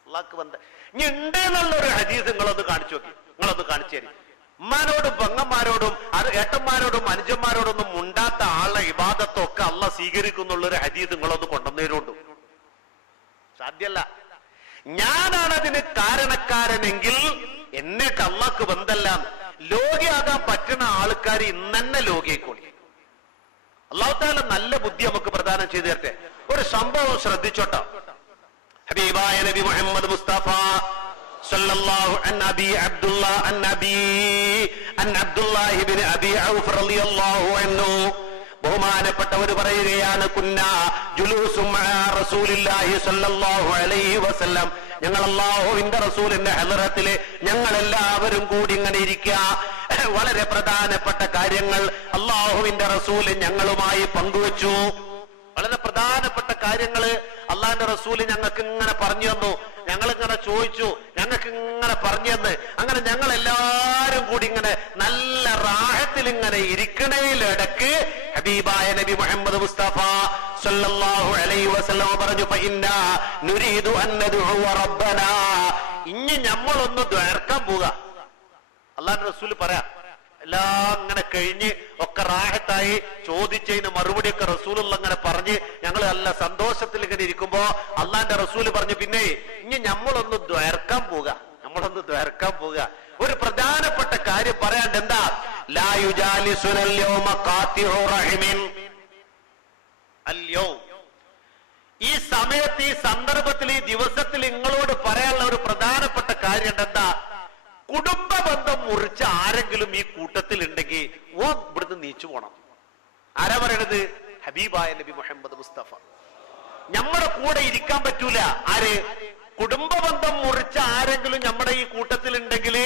അള്ളാഹ്ക്ക് ബന്ധം ഇനി ഉണ്ട് എന്നുള്ളൊരു ഹദീസ് നിങ്ങളൊന്ന് കാണിച്ചു നോക്കി. നിങ്ങളൊന്ന് കാണിച്ചു തരും. ഉമ്മാനോടും പെങ്ങന്മാരോടും ഏട്ടന്മാരോടും അനുജന്മാരോടൊന്നും മുണ്ടാത്ത ആളെ ഇബാദത്തൊക്കെ അള്ളാഹ് സ്വീകരിക്കുന്നുള്ളൊരു ഹദീസ് നിങ്ങളൊന്ന് കൊണ്ടുവന്നേരുണ്ട്. സാധ്യല്ല. ഞാനാണ് അതിന് കാരണക്കാരനെങ്കിൽ എന്നിട്ട് അള്ളാഹ്ക്ക് ബന്ധമല്ല. ലോകിയാകാൻ പറ്റുന്ന ആൾക്കാർ ഇന്നെ ലോകിയായിക്കോളി. അല്ലാഹു തആല നല്ല ബുദ്ധി നമുക്ക് പ്രദാനം ചെയ്തു തരട്ടെ. ഒരു സംഭവം ശ്രദ്ധിച്ചോട്ടോ. ഹബീബായ നബി മുഹമ്മദ് മുസ്തഫ റളിയല്ലാഹു അൻ അബി അബ്ദുല്ലാ അൻ അബ്ദുല്ലാഹി ഇബ്നു അബി ഔഫ് റളിയല്ലാഹു അൻഹു, ബഹുമാനപ്പെട്ടവർ പറയുകയാണ്, കുന്നാ ജുലൂസും മഅ റസൂലില്ലാഹി സ്വല്ലല്ലാഹു അലൈഹി വസല്ലം, ഞങ്ങൾ അല്ലാഹുവിന്റെ റസൂലിന്റെ ഹളറത്തില് ഞങ്ങൾ എല്ലാവരും കൂടി ഇങ്ങനെ ഇരിക്കുക. വളരെ പ്രധാനപ്പെട്ട കാര്യങ്ങൾ അല്ലാഹുവിന്റെ റസൂല് ഞങ്ങളുമായി പങ്കുവച്ചു. വളരെ പ്രധാനപ്പെട്ട കാര്യങ്ങള് അള്ളാഹിന്റെ റസൂല് ഞങ്ങൾക്ക് ഇങ്ങനെ പറഞ്ഞു തന്നു. ഞങ്ങൾ ഇങ്ങനെ ചോദിച്ചു, ഞങ്ങൾക്ക് ഇങ്ങനെ പറഞ്ഞു തന്ന്, അങ്ങനെ ഞങ്ങൾ എല്ലാരും കൂടി ഇങ്ങനെ നല്ല റാഹത്തിൽ ഇങ്ങനെ ഇരിക്കണയിലിടക്ക് ഹബീബായ നബി മുഹമ്മദ് മുസ്തഫ സല്ലല്ലാഹു അലൈഹി വസല്ലം പറഞ്ഞു, ഫഇന്നാ നുരീദു അൻ നദ്ഉ റബ്ബനാ, ഇനി നമ്മളൊന്ന് ദ്വാരക്കാൻ പോവുക. അള്ളാഹിന്റെ റസൂല് പറയാ, എല്ലാം ഇങ്ങനെ കഴിഞ്ഞ് ഒക്കെ റാഹത്തായി ചോദിച്ചതിന് മറുപടിയൊക്കെ റസൂലുള്ള അങ്ങനെ പറഞ്ഞ് ഞങ്ങൾ നല്ല സന്തോഷത്തിൽ ഇങ്ങനെ ഇരിക്കുമ്പോ അള്ളാന്റെ റസൂല് പറഞ്ഞു, പിന്നെ ഇനി നമ്മളൊന്ന് ദ്വാരക്കാൻ പോവുക, നമ്മളൊന്ന് ദ്വാരക്കാൻ പോവുക. ഒരു പ്രധാനപ്പെട്ട കാര്യം പറയാണ്ട്, എന്താ? ലാ യുജാലിസുനൽ യൗമ ഖാതിഉ റഹിമിൻ. അൽയൗം, ഈ സമയത്ത്, ഈ സന്ദർഭത്തിൽ, ഈ ദിവസത്തിൽ നിങ്ങളോട് പറയാനുള്ള ഒരു പ്രധാനപ്പെട്ട കാര്യം എന്താ? കുടുംബ ബന്ധം മുറിച്ച ആരെങ്കിലും ഈ കൂട്ടത്തിൽ ഉണ്ടെങ്കിൽ ഓ ഇവിടുന്ന് നീച്ചു പോണം. ആരാ പറയണത്? ഹബീബായ നബി മുഹമ്മദ് മുസ്തഫ. നമ്മുടെ കൂടെ ഇരിക്കാൻ പറ്റൂല. ആര്? കുടുംബ ബന്ധം മുറിച്ച ആരെങ്കിലും നമ്മുടെ ഈ കൂട്ടത്തിൽ ഉണ്ടെങ്കിൽ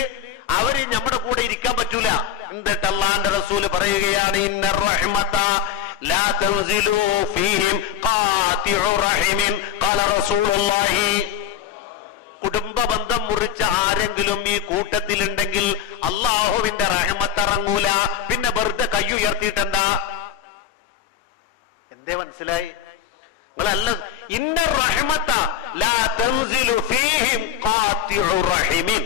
അവര് നമ്മുടെ കൂടെ ഇരിക്കാൻ പറ്റൂല. എന്നിട്ട് അല്ലാഹുവിന്റെ റസൂല് പറയുകയാണ്, ഇന്നർ റഹ്മത ലാ തൻസിലു ഫീഹിം ഖാതിഉ റഹിമിൻ ഖാല റസൂലുള്ളാഹി. കുടുംബ ബന്ധം മുറിച്ച ആരെങ്കിലും ഈ കൂട്ടത്തിലുണ്ടെങ്കിൽ അള്ളാഹുവിന്റെ റഹ്മത്ത് ഇറങ്ങൂല. പിന്നെ വെറുതെ കൈ ഉയർത്തിയിട്ടെന്താ? എന്തേ മനസ്സിലായി? നിങ്ങളല്ല, ഇന്ന റഹ്മത ലാ തൻസിലു ഫീഹിം ഖാതിഉ റഹിമിൻ.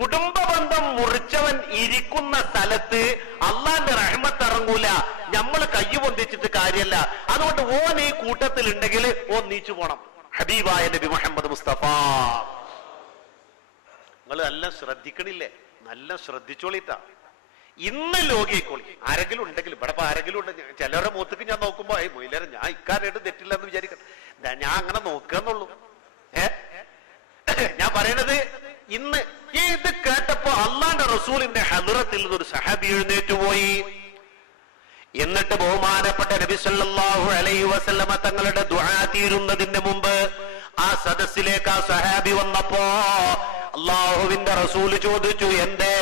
കുടുംബ ബന്ധം മുറിച്ചവൻ ഇരിക്കുന്ന സ്ഥലത്ത് അള്ളാന്റെ റഹ്മത്ത് ഇറങ്ങൂല. നമ്മൾ കൈ പൊന്തിച്ചിട്ട് കാര്യമല്ല. അതുകൊണ്ട് ഓൻ ഈ കൂട്ടത്തിൽ ഉണ്ടെങ്കിൽ ഓൻ നീച്ചു പോണം. ഹബീബായ നബി മുഹമ്മദ് മുസ്തഫ. നിങ്ങൾ നല്ല ശ്രദ്ധിക്കണില്ലേ? നല്ല ശ്രദ്ധിച്ചോളിട്ടാ. ഇന്ന് ലോകിക്കോളി. ആരെങ്കിലും ഉണ്ടെങ്കിൽ, ഇവിടെ ഇപ്പൊ ആരെങ്കിലും ഉണ്ട്, ചിലരുടെ മുഖത്തേക്ക് ഞാൻ നോക്കുമ്പോ മൊയിലേറെ ഞാൻ ഇക്കാനായിട്ട് തെറ്റില്ല എന്ന് വിചാരിക്കണം. ഞാൻ അങ്ങനെ നോക്കുകയെന്നുള്ളൂ. ഞാൻ പറയണത്, ഇന്ന് ഇത് കേട്ടപ്പോ അള്ളാന്റെ റസൂലിന്റെ ഹദ്റത്തിൽ ഒരു സഹാബി എഴുന്നേറ്റ് പോയി. എന്നിട്ട് ബഹുമാനപ്പെട്ട നബി സല്ലല്ലാഹു അലൈഹി വസല്ലമ തങ്ങളുടെ ദുആ തീരുന്നതിന് മുമ്പ് ആ സദസ്സിലേക്ക് ആ സഹാബി വന്നപ്പോ അള്ളാഹുവിന്റെ റസൂല് ചോദിച്ചു, എന്തേ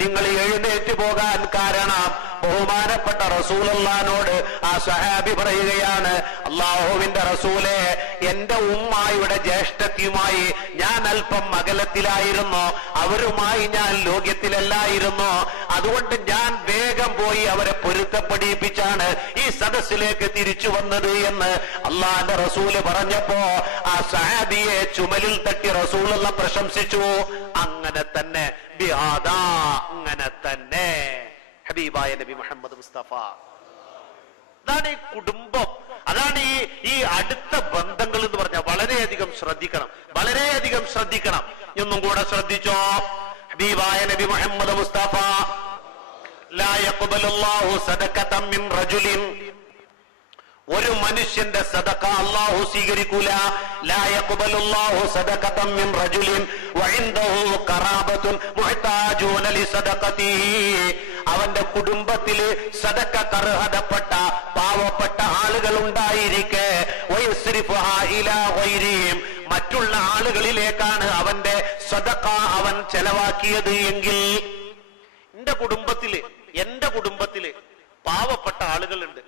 നിങ്ങൾ എഴുന്നേറ്റ് പോകാൻ കാരണം? ബഹുമാനപ്പെട്ട റസൂലുള്ളാഹിനോട് ആ സഹാബി പറയുകയാണ്, അള്ളാഹുവിന്റെ റസൂലെ, എന്റെ ഉമ്മായുടെ ജ്യേഷ്ഠത്തിയുമായി ഞാൻ അല്പം അകലത്തിലായിരുന്നു, അവരുമായി ഞാൻ ലോക്യത്തിലല്ലായിരുന്നു. അതുകൊണ്ട് ഞാൻ വേഗം പോയി അവരെ പൊരുത്തപ്പെടിപ്പിച്ചാണ് ഈ സദസ്സിലേക്ക് തിരിച്ചു വന്നത് എന്ന് അള്ളാന്റെ റസൂല് പറഞ്ഞപ്പോ ആ സഹാബിയെ ചുമലിൽ തട്ടി റസൂലുള്ള പ്രശംസിച്ചു. അങ്ങനെ തന്നെ ബിഹാദാ, അങ്ങനെ തന്നെ ഹബീബായ നബി മുഹമ്മദ് മുസ്തഫ. അതാണ് ഈ കുടുംബം, അതാണ് ഈ അടുത്ത ബന്ധങ്ങൾ എന്ന് പറഞ്ഞാൽ വളരെയധികം ശ്രദ്ധിക്കണം, വളരെയധികം ശ്രദ്ധിക്കണം. ഒന്നും കൂടെ ശ്രദ്ധിച്ചോ. ഹബീബായ നബി മുഹമ്മദ് മുസ്തഫ, ലാ യഖ്ബലുല്ലാഹു സദഖതൻ മിൻ റജുലിൻ, ഒരു മനുഷ്യന്റെ സദഖ അല്ലാഹു സ്വീകരിക്കൂല. ലാ യഖ്ബലുല്ലാഹു സദഖതൻ മിൻ റജുലിൻ വഇൻദഹു ഖറാബത്തുൻ മുഹ്താജൂന ലിസദഖതിഹി, അവന്റെ കുടുംബത്തില് സദഖ അർഹതപ്പെട്ട പാവപ്പെട്ട ആളുകൾ ഉണ്ടായിരിക്കെ വയസ്രിഫുഹാ ഇലാ ഗൈരിഹിം, മറ്റുള്ള ആളുകളിലേക്കാണ് അവന്റെ സദഖ അവൻ ചെലവാക്കിയത് എങ്കിൽ, എന്റെ കുടുംബത്തില് പാവപ്പെട്ട ആളുകളുണ്ട്.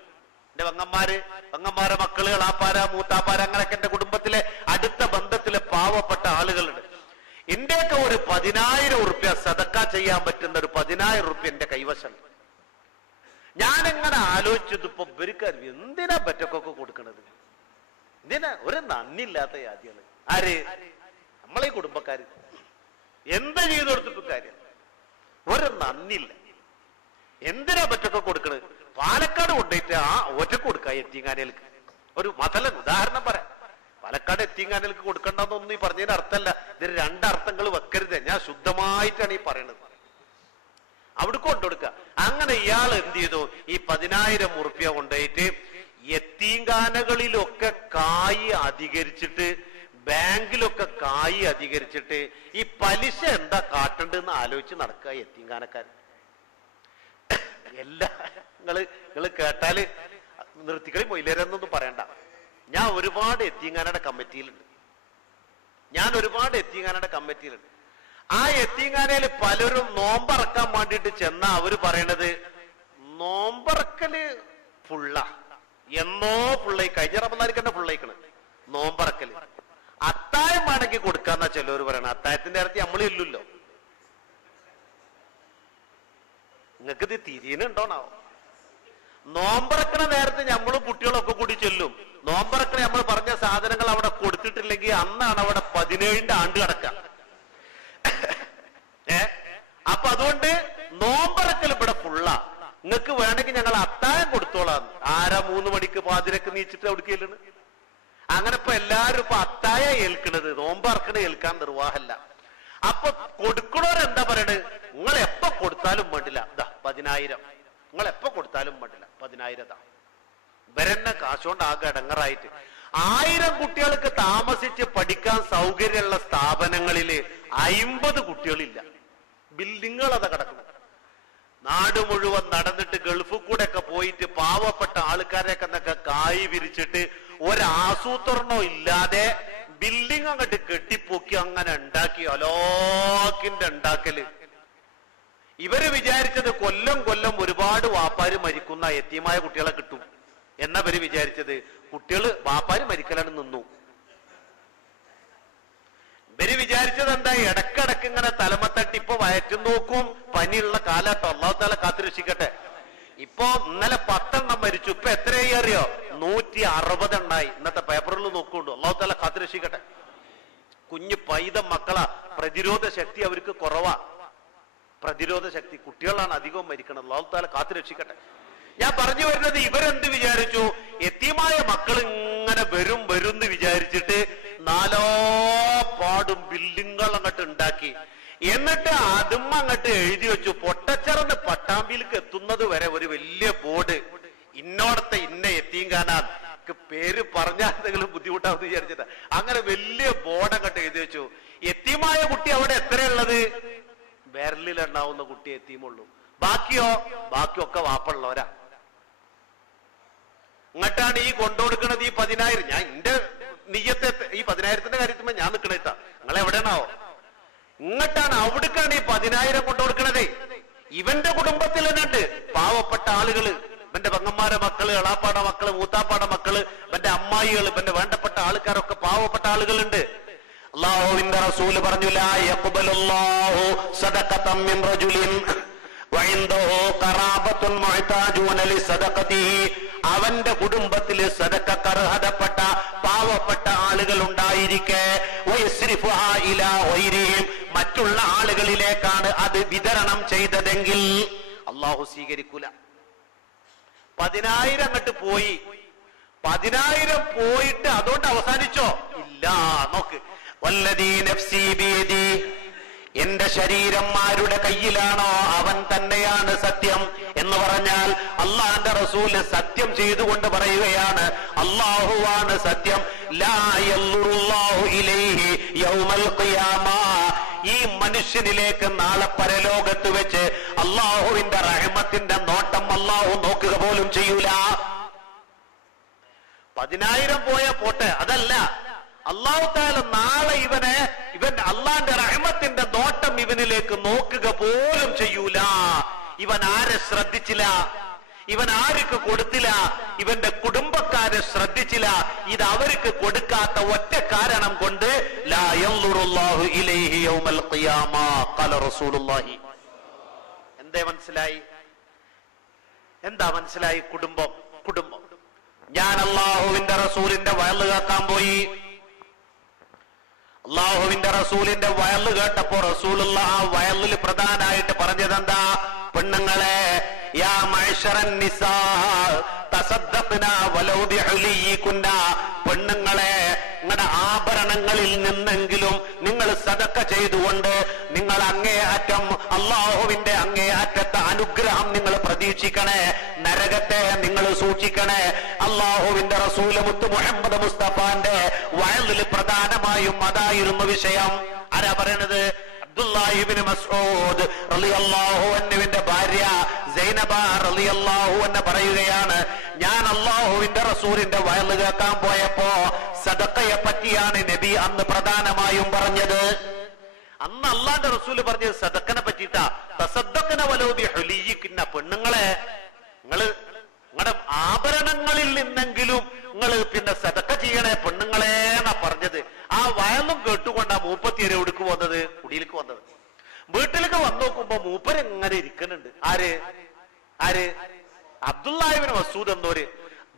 എന്റെ പെങ്ങന്മാരെ മക്കള്, ആപ്പാര, മൂത്താപ്പാര, അങ്ങനെയൊക്കെ എന്റെ കുടുംബത്തിലെ അടുത്ത ബന്ധത്തിലെ പാവപ്പെട്ട ആളുകളുണ്ട്. എന്റെയൊക്കെ ഒരു 10,000 ഉറുപ്യ സദക്ക ചെയ്യാൻ പറ്റുന്ന ഒരു 10,000 ഉറുപ്യ എന്റെ കൈവശം. ഞാനെങ്ങനെ ആലോചിച്ചത്, ഇപ്പൊ ഇവർക്ക് എന്തിനാ പറ്റൊക്കെ കൊടുക്കണത്? എന്തിനാ? ഒരു നന്ദില്ലാത്ത ജാതികള്. ആര്? നമ്മളെ കുടുംബക്കാര്. എന്താ ചെയ്തു കൊടുത്തിട്ടും കാര്യം, ഒരു നന്ദില്ല. എന്തിനാ പറ്റൊക്കെ കൊടുക്കണത്? പാലക്കാട് കൊണ്ടുപോയിട്ട് ആ ഒറ്റക്ക് കൊടുക്ക എത്തിങ്ങാനേൽക്ക്. ഒരു മതലൻ ഉദാഹരണം പറയാം. പാലക്കാട് എത്തിങ്ങാനേൽക്ക് കൊടുക്കണ്ടെന്നൊന്നും ഈ പറഞ്ഞതിന് അർത്ഥമല്ല. ഇതിന് രണ്ടർത്ഥങ്ങൾ വെക്കരുത്. ഞാൻ ശുദ്ധമായിട്ടാണ് ഈ പറയണത്. അവിടെ കൊണ്ടുകൊടുക്കുക. അങ്ങനെ ഇയാൾ എന്ത് ചെയ്തു? ഈ 10,000 ഉറുപ്യ കൊണ്ടുപോയിട്ട് എത്തീങ്കാനകളിലൊക്കെ കായ് അധികരിച്ചിട്ട് ബാങ്കിലൊക്കെ കായ് അധികരിച്ചിട്ട് ഈ പലിശ എന്താ കാട്ടണ്ടെന്ന് ആലോചിച്ച് നടക്കുക യത്തീംഖാനക്കാർ. നിങ്ങള് കേട്ടാല് നിർത്തിക്കളി മൊയിലേരെന്നൊന്നും പറയണ്ട. ഞാൻ ഒരുപാട് യത്തീംഖാനയുടെ കമ്മിറ്റിയിലുണ്ട്. ആ യത്തീംഖാനയിൽ പലരും നോമ്പറക്കാൻ വേണ്ടിയിട്ട് ചെന്ന അവര് പറയണത് നോമ്പറക്കല് ഫുള്ള എന്നോ ഫുള്ളായി, കഴിഞ്ഞ റമദാനിക്ക് തന്നെ ഫുള്ളായിക്കണ് നോമ്പറക്കല്. അത്തായം വേണമെങ്കിൽ കൊടുക്കാന്നാ ചിലവര് പറയണ. അത്തായത്തിന്റെ ഇറത്തി നമ്മളില്ലല്ലോ. നിങ്ങൾക്ക് ഇത് തിരിയുന്നുണ്ടോന്നാവോ? നോമ്പറക്കണ നേരത്തെ നമ്മളും കുട്ടികളൊക്കെ കൂടി ചെല്ലും. നോമ്പറക്കണ നമ്മൾ പറഞ്ഞ സാധനങ്ങൾ അവിടെ കൊടുത്തിട്ടില്ലെങ്കിൽ അന്നാണ് അവിടെ 17ന്റെ ആണ്ട് കിടക്കുക. അപ്പൊ അതുകൊണ്ട് നോമ്പറക്കൽ ഇവിടെ ഫുള്ളാ. നിങ്ങൾക്ക് വേണമെങ്കിൽ ഞങ്ങൾ അത്തായം കൊടുത്തോളാം. ആരാ 3 മണിക്ക് പാതിരക്ക് നീച്ചിട്ട് കൊടുക്കലാണ്? അങ്ങനെ ഇപ്പൊ എല്ലാരും ഇപ്പൊ അത്തായ ഏൽക്കണത്, നോമ്പറക്കണ ഏൽക്കാൻ നിർവാഹമല്ല. അപ്പൊ കൊടുക്കണോരെന്താ പറയണത്? നിങ്ങൾ എപ്പോ കൊടുത്താലും വേണ്ടില്ല, 10,000. നിങ്ങൾ എപ്പോ കൊടുത്താലും വേണ്ടില്ല, 10,000. ഇവരെന്നെ കാശോണ്ട് ആകെ ഇടങ്ങറായിട്ട് 1000 കുട്ടികൾക്ക് താമസിച്ച് പഠിക്കാൻ സൗകര്യമുള്ള സ്ഥാപനങ്ങളില് 50 കുട്ടികളില്ല. ബിൽഡിങ്ങുകളതാ കിടക്കണം. നാട് മുഴുവൻ നടന്നിട്ട് ഗൾഫിൽ കൂടെ ഒക്കെ പോയിട്ട് പാവപ്പെട്ട ആൾക്കാരെയൊക്കെ എന്നൊക്കെ കായ് വിരിച്ചിട്ട് ഒരാസൂത്രണോ ഇല്ലാതെ ബിൽഡിംഗ് അങ്ങോട്ട് കെട്ടിപ്പൊക്കി അങ്ങനെ ഉണ്ടാക്കി അലോക്കിന്റെ ഉണ്ടാക്കല്. ഇവര് വിചാരിച്ചത് കൊല്ലം കൊല്ലം ഒരുപാട് വാപ്പാര് മരിക്കുന്ന യത്തീമായ കുട്ടികളെ കിട്ടും എന്നവര് വിചാരിച്ചത്. കുട്ടികള് വാപ്പാര് മരിക്കലാണ് നിന്നു. ഇവര് വിചാരിച്ചത് എന്താ? ഇടക്കിടക്ക് ഇങ്ങനെ തലമത്തട്ടി ഇപ്പൊ വയറ്റും നോക്കും. പനിയുള്ള കാലട്ടോ, അള്ളാഹു തആല കാത്തുരക്ഷിക്കട്ടെ. ഇപ്പൊ ഇന്നലെ 10 മരിച്ചു. ഇപ്പൊ എത്രയായി അറിയോ? 160 ഇന്നത്തെ പേപ്പറിൽ നോക്കുന്നുണ്ട്. അള്ളാഹു തആല കാത്തുരക്ഷിക്കട്ടെ. കുഞ്ഞു പൈതം മക്കളാ, പ്രതിരോധ ശക്തി അവർക്ക് കുറവാ. പ്രതിരോധ ശക്തി കുട്ടികളാണ് അധികവും മരിക്കണം. അള്ളാഹു തആല കാത്തുരക്ഷിക്കട്ടെ. ഞാൻ പറഞ്ഞു വരുന്നത്, ഇവരെന്ത് വിചാരിച്ചു? യത്തീമായ മക്കൾ ഇങ്ങനെ വരും എന്ന് വിചാരിച്ചിട്ട് 4 പാടും ബിൽഡിങ്ങുകൾ അങ്ങോട്ട് ഉണ്ടാക്കി. എന്നിട്ട് അതും അങ്ങോട്ട് എഴുതി വെച്ചു, പൊട്ടച്ചറന്ന് പട്ടാമ്പിയിലേക്ക് എത്തുന്നത് വരെ ഒരു വലിയ ബോർഡ്, ഇന്നോടത്തെ ഇന്ന യത്തീംഖാന. പേര് പറഞ്ഞാൽ എന്തെങ്കിലും ബുദ്ധിമുട്ടാണെന്ന് വിചാരിച്ചിട്ട് അങ്ങനെ വലിയ ബോർഡ് അങ്ങോട്ട് എഴുതി വെച്ചു. യത്തീമായ കുട്ടി അവിടെ എത്രയുള്ളത്? വിരലിലുണ്ടാവുന്ന കുട്ടി യത്തീമുള്ളൂ. ബാക്കിയൊക്കെ വാപ്പുള്ളവരാ. ഇങ്ങോട്ടാണ് ഈ കൊണ്ടുകൊടുക്കണത് ഈ 10,000. ഞാൻ എന്റെ നിയ്യത്തെ ഈ 10,000ന്റെ കാര്യത്തിൽ ഞാൻ നിൽക്കണേട്ടാ. നിങ്ങൾ എവിടെയാണോ? ഇങ്ങോട്ടാണ്, അവിടേക്കാണ് ഈ 10,000 കൊണ്ടുകൊടുക്കണതേ. ഇവന്റെ കുടുംബത്തിൽ തന്നെ ഉണ്ട് പാവപ്പെട്ട ആളുകള്. ഇവന്റെ പെങ്ങന്മാരെ മക്കള്, എളാപ്പാടെ മക്കള്, മൂത്താപ്പാടെ മക്കള്, ഇവന്റെ അമ്മായികൾ, ഇവന്റെ വേണ്ടപ്പെട്ട ആൾക്കാരൊക്കെ പാവപ്പെട്ട ആളുകളുണ്ട്. അല്ലാഹുവിന്റെ റസൂല് പറഞ്ഞു, ലാ യഖ്ബലുല്ലാഹു സദഖതൻ മിൻ റജുലിൻ വഇൻദഹു ഖറാബത്തുൻ മുഹ്താജൂന ലിസദഖതിഹി. അവന്റെ കുടുംബത്തിൽ സദഖക്ക് അർഹതപ്പെട്ട പാവപ്പെട്ട ആളുകൾ ഉണ്ടായിരിക്കെ വയസ്രിഫുഹാ ഇലാ ഗൈരിഹിം, മറ്റുള്ള ആളുകളിലേക്കാണ് അത് വിതരണം ചെയ്തതെങ്കിൽ അല്ലാഹു സ്വീകരിക്കൂല. 10,000 അങ്ങോട്ട് പോയി. 10,000 പോയിട്ട് അതുകൊണ്ട് അവസാനിച്ചോ? ഇല്ല. നോക്ക്, വല്ലദീ നഫ്സീ ബിയദി, എന്റെ ശരീരം ആരുടെ കയ്യിലാണോ അവൻ തന്നെയാണ് സത്യം എന്ന് പറഞ്ഞാൽ അള്ളാഹുവിന്റെ റസൂല് സത്യം ചെയ്തുകൊണ്ട് പറയുകയാണ്, അല്ലാഹുവാണ് സത്യം. ലാ യൻദുറുല്ലാഹു ഇലൈഹി യൗമൽ ഖിയാമ, ഈ മനുഷ്യനിലേക്ക് നാളെ പരലോകത്ത് വെച്ച് അള്ളാഹുവിന്റെ റഹ്മത്തിന്റെ നോട്ടം അള്ളാഹു നോക്കുക പോലും ചെയ്യൂല. 10,000 പോയ പോട്ടെ, അതല്ല. അല്ലാഹു തആല നാളെ ഇവൻ അള്ളാന്റെ റഹ്മത്തിന്റെ നോട്ടം ഇവനിലേക്ക് നോക്കുക പോലും ചെയ്യൂല. ഇവൻ ആരെ ശ്രദ്ധിച്ചില്ല, ഇവൻ ആർക്ക് കൊടുത്തില്ല, ഇവന്റെ കുടുംബക്കാരെ ശ്രദ്ധിച്ചില്ല. ഇത് അവർക്ക് കൊടുക്കാത്ത ഒറ്റ കാരണം കൊണ്ട് ലാ യൻദുറുല്ലാഹു ഇലൈഹി യൗമൽ ഖിയാമ ഖാല റസൂലുള്ളാഹി. എന്തേ മനസ്സിലായി? എന്താ മനസ്സിലായി? കുടുംബം. ഞാൻ അല്ലാഹുവിന്റെ റസൂലിന്റെ വയല് കേൾക്കാൻ പോയി. അല്ലാഹുവിന്റെ റസൂലിന്റെ വയല് കേട്ടപ്പോ റസൂലുള്ള ആ വയലിൽ പ്രധാനമായിട്ട് പറഞ്ഞത് എന്താ? പെണ്ണുങ്ങളെ, യാ മഅ്ശറൻ നിസാ തസദ്ദഖ്നാ വലൗ ബിഉലിയികുന്ന, പെണ്ണുങ്ങളെ നിങ്ങളുടെ ആഭരണങ്ങളിൽ നിന്നെങ്കിലും നിങ്ങൾ സദക്ക ചെയ്തുകൊണ്ട് നിങ്ങൾ അങ്ങേയറ്റം അള്ളാഹുവിന്റെ അങ്ങേയറ്റത്തെ അനുഗ്രഹം നിങ്ങൾ പ്രതീക്ഷിക്കണേ. നരകത്തെ നിങ്ങൾ സൂക്ഷിക്കണേ. അള്ളാഹുവിന്റെ റസൂല് മുത്ത് മുഹമ്മദ് മുസ്തഫാന്റെ വയലിൽ പ്രധാനമായും അതായിരുന്നു വിഷയം. ആരാ പറയണത്? അബ്ദുല്ലാഹി ഇബ്നു മസ്ഊദ് റളിയല്ലാഹു അൻഹുവിന്റെ ഭാര്യ സൈനബ റളിയല്ലാഹു അൻഹ പറയുകയാണ്, ഞാൻ അള്ളാഹുവിന്റെ റസൂലിന്റെ വയൽ കേൾക്കാൻ പോയപ്പോ സദഖയെ പറ്റിയാണ് നബി അന്ന് പ്രധാനമായും പറഞ്ഞത്. അന്ന് അള്ളാന്റെ റസൂല് പറഞ്ഞത് സദഖനെ പറ്റിയിട്ടാ. തസദ്ദഖന വലൗ ബിഹുലിയിക്കുന്ന, പെണ്ണുങ്ങളെ നിങ്ങളുടെ ആഭരണങ്ങളിൽ നിന്നെങ്കിലും നിങ്ങൾ പിന്നെ സദഖ ചെയ്യണേ പെണ്ണുങ്ങളെ എന്നാ പറഞ്ഞത്. ആ വയലും കേട്ടുകൊണ്ടാ മൂപ്പത്തിയരെ എവിടേക്ക് വന്നത്? കുടിയിലേക്ക് വന്നത്. വീട്ടിലേക്ക് വന്നു നോക്കുമ്പോ മൂപ്പരെങ്ങനെ ഇരിക്കുന്നുണ്ട്. ആര്? അബ്ദുല്ലാഹി ഇബ്നു മസ്ഊദ് എന്നൊരു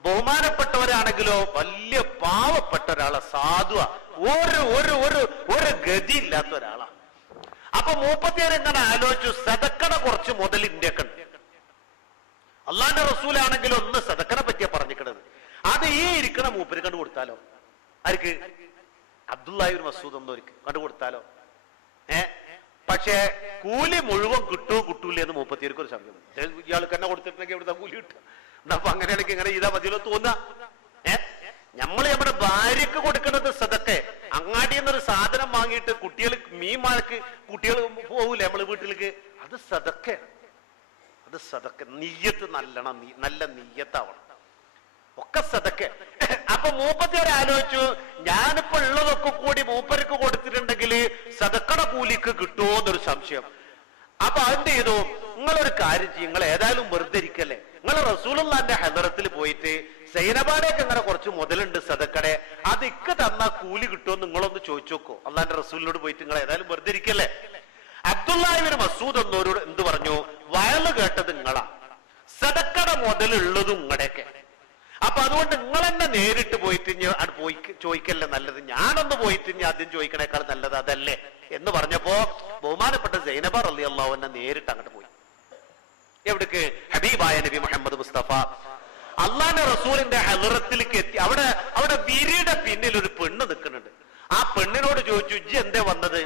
ബഹുമാനപ്പെട്ടവരാണെങ്കിലോ വലിയ പാവപ്പെട്ട ഒരാളെ, സാധുവ, ഒരു ഗതി ഇല്ലാത്ത ഒരാളാ. അപ്പൊ മൂപ്പത്തിയരെങ്ങനെ ആലോചിച്ചു, സദക്കട കുറച്ച് മുതൽ ഇന്ത്യക്ക് ഉണ്ട്. അള്ളാന്റെ റസൂലാണെങ്കിലും ഒന്ന് സദക്കനെ പറ്റിയാ പറഞ്ഞിക്കണത്. അത് ഈ ഇരിക്കണ മൂപ്പര് കണ്ടു കൊടുത്താലോ? ആർക്ക്? അബ്ദുല്ലാഹി ഇബ്നു മസ്ഊദ് എന്നൊരിക്ക് കണ്ടു കൊടുത്താലോ? പക്ഷേ കൂലി മുഴുവൻ കിട്ടൂല എന്ന് മൂപ്പത്തിയർക്ക് ഒരു സംശയം. ഇയാൾക്ക് തന്നെ കൊടുത്തിട്ടുണ്ടെങ്കിൽ എവിടുത്തെ കൂലി കിട്ടുക? അപ്പൊ അങ്ങനെയാണെങ്കിൽ ഇങ്ങനെ ചെയ്താൽ മതിയല്ലോ തോന്നുക. നമ്മൾ നമ്മുടെ ഭാര്യക്ക് കൊടുക്കുന്നത് സദക്കെ. അങ്ങാടിയിൽ നിന്നൊരു സാധനം വാങ്ങിയിട്ട് കുട്ടികൾ മീൻമാർക്ക് കുട്ടികൾ പോകൂലേ നമ്മള് വീട്ടിലേക്ക്, അത് സദക്കെ. അത് സദക്കെ. നീയത്ത് നല്ല നീയത്താവണം, ഒക്കെ സദക്കെ. അപ്പൊ മൂപ്പത്തിയരെ ആലോചിച്ചു, ഞാനിപ്പോ ഉള്ളതൊക്കെ കൂടി മൂപ്പർക്ക് കൊടുത്തിട്ടുണ്ടെങ്കിൽ സദക്കട കൂലിക്ക് കിട്ടുമോ എന്നൊരു സംശയം. അപ്പൊ അതെന്ത് ചെയ്തു? നിങ്ങളൊരു കാര്യം ചെയ്യും, നിങ്ങൾ ഏതായാലും വെറുതെ ഇരിക്കല്ലേ, നിങ്ങൾ റസൂലുള്ളാഹിന്റെ ഹദറത്തിൽ പോയിട്ട് സൈനബാടെയൊക്കെ ഇങ്ങനെ കുറച്ച് മുതലുണ്ട് സദക്കടെ, അത് ഇക്ക് തന്നാ കൂലി കിട്ടുമോ നിങ്ങളൊന്ന് ചോദിച്ചു നോക്കോ. അള്ളാന്റെ റസൂലിനോട് പോയിട്ട് നിങ്ങൾ ഏതായാലും വെറുതെ ഇരിക്കല്ലേ. അബ്ദുല്ലാഹി ഇബ്നു മസ്ഊദ് എന്നവരോട് എന്ത് പറഞ്ഞു? വയല് കേട്ടത് നിങ്ങളാ, സദക്കട മുതലുള്ളതും നിങ്ങളുടെയൊക്കെ. അപ്പൊ അതുകൊണ്ട് നിങ്ങൾ തന്നെ നേരിട്ട് പോയിട്ട് പോയി ചോദിക്കല്ലേ നല്ലത്, ഞാനൊന്ന് പോയിട്ട് ആദ്യം ചോദിക്കണേക്കാൾ നല്ലത് അതല്ലേ എന്ന് പറഞ്ഞപ്പോ ബഹുമാനപ്പെട്ട സൈനബ റളിയല്ലാഹു അൻഹ നേരിട്ട് അങ്ങോട്ട് പോയി. എവിടേക്ക്? ഹബീബായ നബി മുഹമ്മദ് മുസ്തഫ അള്ളാന്റെ റസൂലിന്റെ ഹദറത്തിലേക്ക് എത്തി. അവിടെ വിരിയുടെ പിന്നിൽ ഒരു പെണ്ണ് നിൽക്കുന്നുണ്ട്. ആ പെണ്ണിനോട് ചോദിച്ചു, ഇജ്ജ് എന്തേ വന്നത്?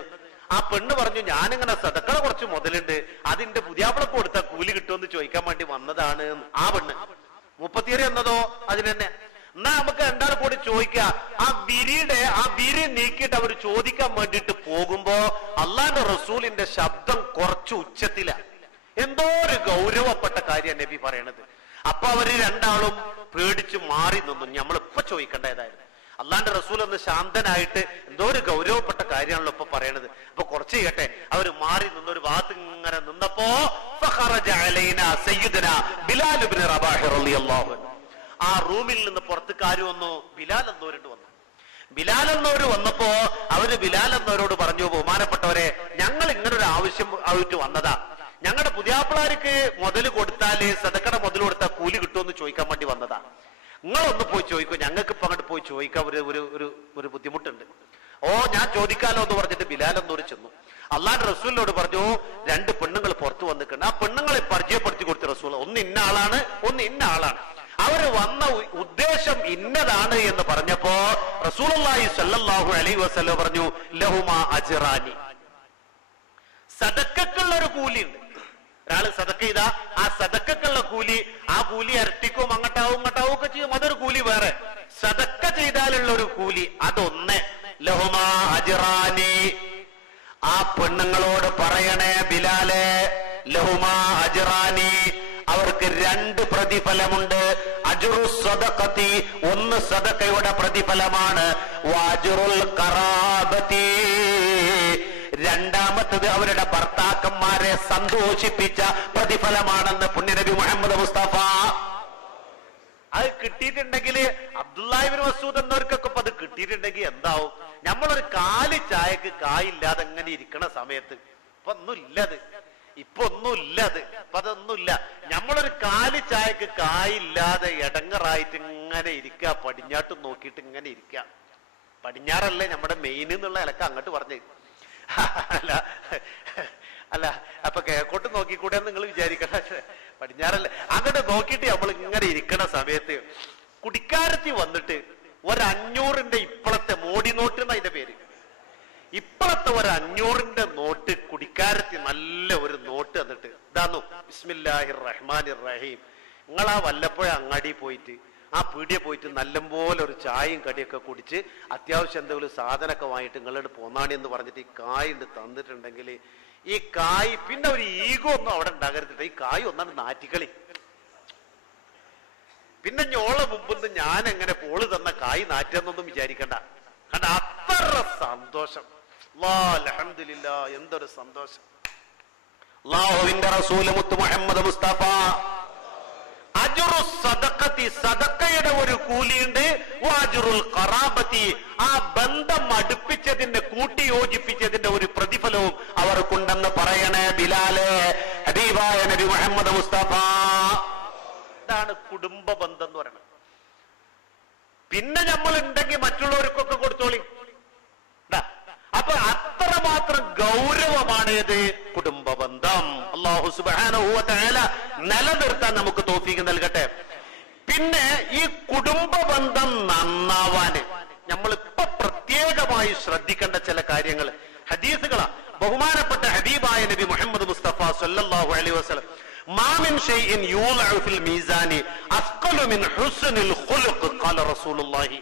ആ പെണ്ണ് പറഞ്ഞു, ഞാനിങ്ങനെ സദക്കട കുറച്ച് മുതലുണ്ട്, അതിന്റെ പുതിയാപ്പിളക്ക് കൊടുത്ത കൂലി കിട്ടുമെന്ന് ചോദിക്കാൻ വേണ്ടി വന്നതാണ്. ആ പെണ്ണ് മുപ്പത്തിയേറി എന്നതോ അതിന് തന്നെ. എന്നാ നമുക്ക് രണ്ടാളും കൂടി ചോദിക്കുക. ആ വിരി നീക്കിയിട്ട് അവർ ചോദിക്കാൻ വേണ്ടിയിട്ട് പോകുമ്പോ അള്ളാന്റെ റസൂലിന്റെ ശബ്ദം കുറച്ച് ഉച്ചത്തില. എന്തോ ഒരു ഗൗരവപ്പെട്ട കാര്യം നബി പറയണത്. അപ്പൊ അവര് രണ്ടാളും പേടിച്ച് മാറി നിന്നു. നമ്മളിപ്പൊ ചോദിക്കേണ്ടതായിരുന്നു. അള്ളാന്റെ റസൂൽ ഒന്ന് ശാന്തനായിട്ട് എന്തോ ഒരു ഗൗരവപ്പെട്ട കാര്യമാണല്ലോ ഇപ്പൊ പറയണത്. അപ്പൊ കുറച്ച് കേട്ടെ. അവര് മാറി നിന്നൊരു ഭാഗത്ത് ഇങ്ങനെ നിന്നപ്പോ ബിലാൽ ഇബ്നു റബാഹ് റളിയല്ലാഹു അൻഹു ആ റൂമിൽ നിന്ന് പുറത്തേക്ക് ആര് വന്നു? ബിലാൽ എന്നവരോട് വന്നു. ബിലാൽ എന്നവര് വന്നപ്പോ അവര് ബിലാൽ എന്നവരോട് പറഞ്ഞു, ബഹുമാനപ്പെട്ടവരെ, ഞങ്ങൾ ഇങ്ങനൊരു ആവശ്യം ആയിട്ട് വന്നതാ. ഞങ്ങളുടെ പുതിയാപ്പിളാർക്ക് മുതൽ കൊടുത്താല് സദക്കട മുതൽ കൊടുത്താൽ കൂലി കിട്ടുമെന്ന് ചോദിക്കാൻ വേണ്ടി വന്നതാ. നിങ്ങളൊന്ന് പോയി ചോദിക്കൂ, ഞങ്ങൾക്ക് ഇപ്പൊ അങ്ങോട്ട് പോയി ചോദിക്കാൻ ഒരു ബുദ്ധിമുട്ടുണ്ട്. ഓ, ഞാൻ ചോദിക്കാലോ എന്ന് പറഞ്ഞിട്ട് ബിലാൽ എന്നോട് ചെന്നു. അള്ളാന്റെ റസൂലിനോട് പറഞ്ഞു, രണ്ട് പെണ്ണുങ്ങൾ പുറത്തു വന്നിട്ടുണ്ട്. ആ പെണ്ണുങ്ങളെ പരിചയപ്പെടുത്തി കൊടുത്ത റസൂൽ, ഒന്ന് ഇന്ന ആളാണ്, ഒന്ന് ഇന്ന ആളാണ്. അവര് വന്ന ഉദ്ദേശം ഇന്നതാണ് എന്ന് പറഞ്ഞപ്പോ റസൂലുള്ളാഹി സ്വല്ലല്ലാഹു അലൈഹി വസല്ലം പറഞ്ഞു, ലഹുമാ അജ്റാനി, സദക്കക്കുള്ള ഒരു കൂലി ഉണ്ട്. ഒരാള് സദക്ക ചെയ്താ ആ സദക്കക്കുള്ള കൂലി, ആ കൂലി ഇരട്ടിക്കും അങ്ങോട്ടാവും ഒക്കെ ചെയ്യും, അതൊരു കൂലി വേറെ. സദക്ക ചെയ്താലുള്ള ഒരു കൂലി അതൊന്ന്. ലഹുമാ അജ്റാനി, ആ പെണ്ണുങ്ങളോട് പറയണേ ബിലാലെ, ലഹുമാ അജ്റാനി, അവർക്ക് രണ്ട് പ്രതിഫലമുണ്ട്. അജ്റു സദഖതി, ഒന്ന് സദഖയുടെ പ്രതിഫലമാണ്. വഅജ്റുൽ ഖറാബതി, രണ്ടാമത്തത് അവരുടെ ഭർത്താക്കന്മാരെ സന്തോഷിപ്പിച്ച പ്രതിഫലമാണെന്ന് പുണ്യനബി മുഹമ്മദ് മുസ്തഫ. അത് കിട്ടിയിട്ടുണ്ടെങ്കിൽ അബ്ദുല്ലാഹി ഇബ്നു മസ്ഊദ് എന്നവർക്കൊക്കെ അത് കിട്ടിയിട്ടുണ്ടെങ്കിൽ എന്താവും? നമ്മളൊരു കാലി ചായക്ക് കായില്ലാതെ എങ്ങനെ ഇരിക്കണ സമയത്ത് ഇപ്പൊ ഒന്നുമില്ലത്, ഇപ്പൊ അതൊന്നുമില്ല. നമ്മളൊരു കാലി ചായക്ക് കായില്ലാതെ ഇടങ്ങറായിട്ട് ഇങ്ങനെ ഇരിക്കുക, പടിഞ്ഞാട്ട് നോക്കിയിട്ട് ഇങ്ങനെ ഇരിക്കുക. പടിഞ്ഞാറല്ലേ നമ്മുടെ മെയിൻ എന്നുള്ള ഇലക്ക അങ്ങോട്ട് പറഞ്ഞു. അല്ല അപ്പൊ കിഴക്കോട്ട് നോക്കിക്കൂടെ നിങ്ങൾ വിചാരിക്കണ, പടിഞ്ഞാറല്ലേ. അങ്ങോട്ട് നോക്കിയിട്ട് നമ്മൾ ഇങ്ങനെ ഇരിക്കണ സമയത്ത് കുടിക്കാരത്തി വന്നിട്ട് 500 ഇപ്പോഴത്തെ മോടി നോട്ട് എന്ന അതിന്റെ പേര്. ഇപ്പോഴത്തെ ഒരു 500-ന്റെ നോട്ട് കുടിക്കാരത്തി നല്ല ഒരു നോട്ട് എന്നിട്ട് ഇതാന്നു ബിസ്മില്ലാഹിർ റഹ്മാനിർ റഹീം. നിങ്ങളാ വല്ലപ്പോഴും അങ്ങാടി പോയിട്ട് ആ പീടിയെ പോയിട്ട് നല്ലപോലെ ഒരു ചായയും കടിയൊക്കെ കുടിച്ച് അത്യാവശ്യം എന്തെങ്കിലും സാധനമൊക്കെ വാങ്ങിയിട്ട് നിങ്ങളോട് പോന്നാണി എന്ന് പറഞ്ഞിട്ട് ഈ കായ് തന്നിട്ടുണ്ടെങ്കിൽ ഈ കായ് പിന്നെ ഒരു ഈഗോ ഒന്നും അവിടെ ഉണ്ടാകരുതിട്ട് ഈ കായ് ഒന്നാണ് നാറ്റിക്കളി. പിന്നെ ഞോളെ മുമ്പ് ഞാൻ എങ്ങനെ പോള് തന്ന കായ് നാറ്റെന്നൊന്നും വിചാരിക്കണ്ട. കാരണം അത്ര സന്തോഷം. അൽഹംദുലില്ലാ, എന്തൊരു സന്തോഷം. അല്ലാഹുവിന്റെ റസൂൽ മുത്ത് മുഹമ്മദ് മുസ്തഫ അജ്റു സദഖത്തി, സദഖയുടെ ഒരു കൂലിയുണ്ട്, വഅജ്റുൽ ഖറാബത്തി, ആ ബന്ധം അടുപ്പിച്ചതിന്റെ കൂട്ടി യോജിപ്പിച്ചതിന്റെ ഒരു പ്രതിഫലവും അവർക്കുണ്ടെന്ന് പറയണേ ബിലാലെ, ഹബീബായ നബി മുഹമ്മദ് മുസ്തഫ. ഇതാണ് കുടുംബ ബന്ധം എന്ന് പറയുന്നത്. പിന്നെ നമ്മൾ ഉണ്ടെങ്കിൽ മറ്റുള്ളവർക്കൊക്കെ കൊടുത്തോളി. അപ്പൊ അത്രമാത്രം ഗൗരവമാണ് ഇത് കുടുംബ ബന്ധം. അല്ലാഹു സുബ്ഹാനഹു വ തആല നിലനിർത്താൻ നമുക്ക് തൗഫീഖ് നൽകട്ടെ. പിന്നെ ഈ കുടുംബ ബന്ധം നന്നാവാന് നമ്മൾ ഇപ്പൊ പ്രത്യേകമായി ശ്രദ്ധിക്കേണ്ട ചില കാര്യങ്ങൾ ഹദീസുകളാ. ബഹുമാനപ്പെട്ട ഹബീബായ നബി മുഹമ്മദ് മുസ്തഫ സല്ലല്ലാഹു അലൈഹി വസല്ലം മാ മിൻ ഷൈഇൻ യൂലഉ ഫിൽ മീസാനി അസ്ഖലു മിൻ ഹുസ്നിൽ ഖുലുഖ് ഖാല റസൂലുള്ളാഹി.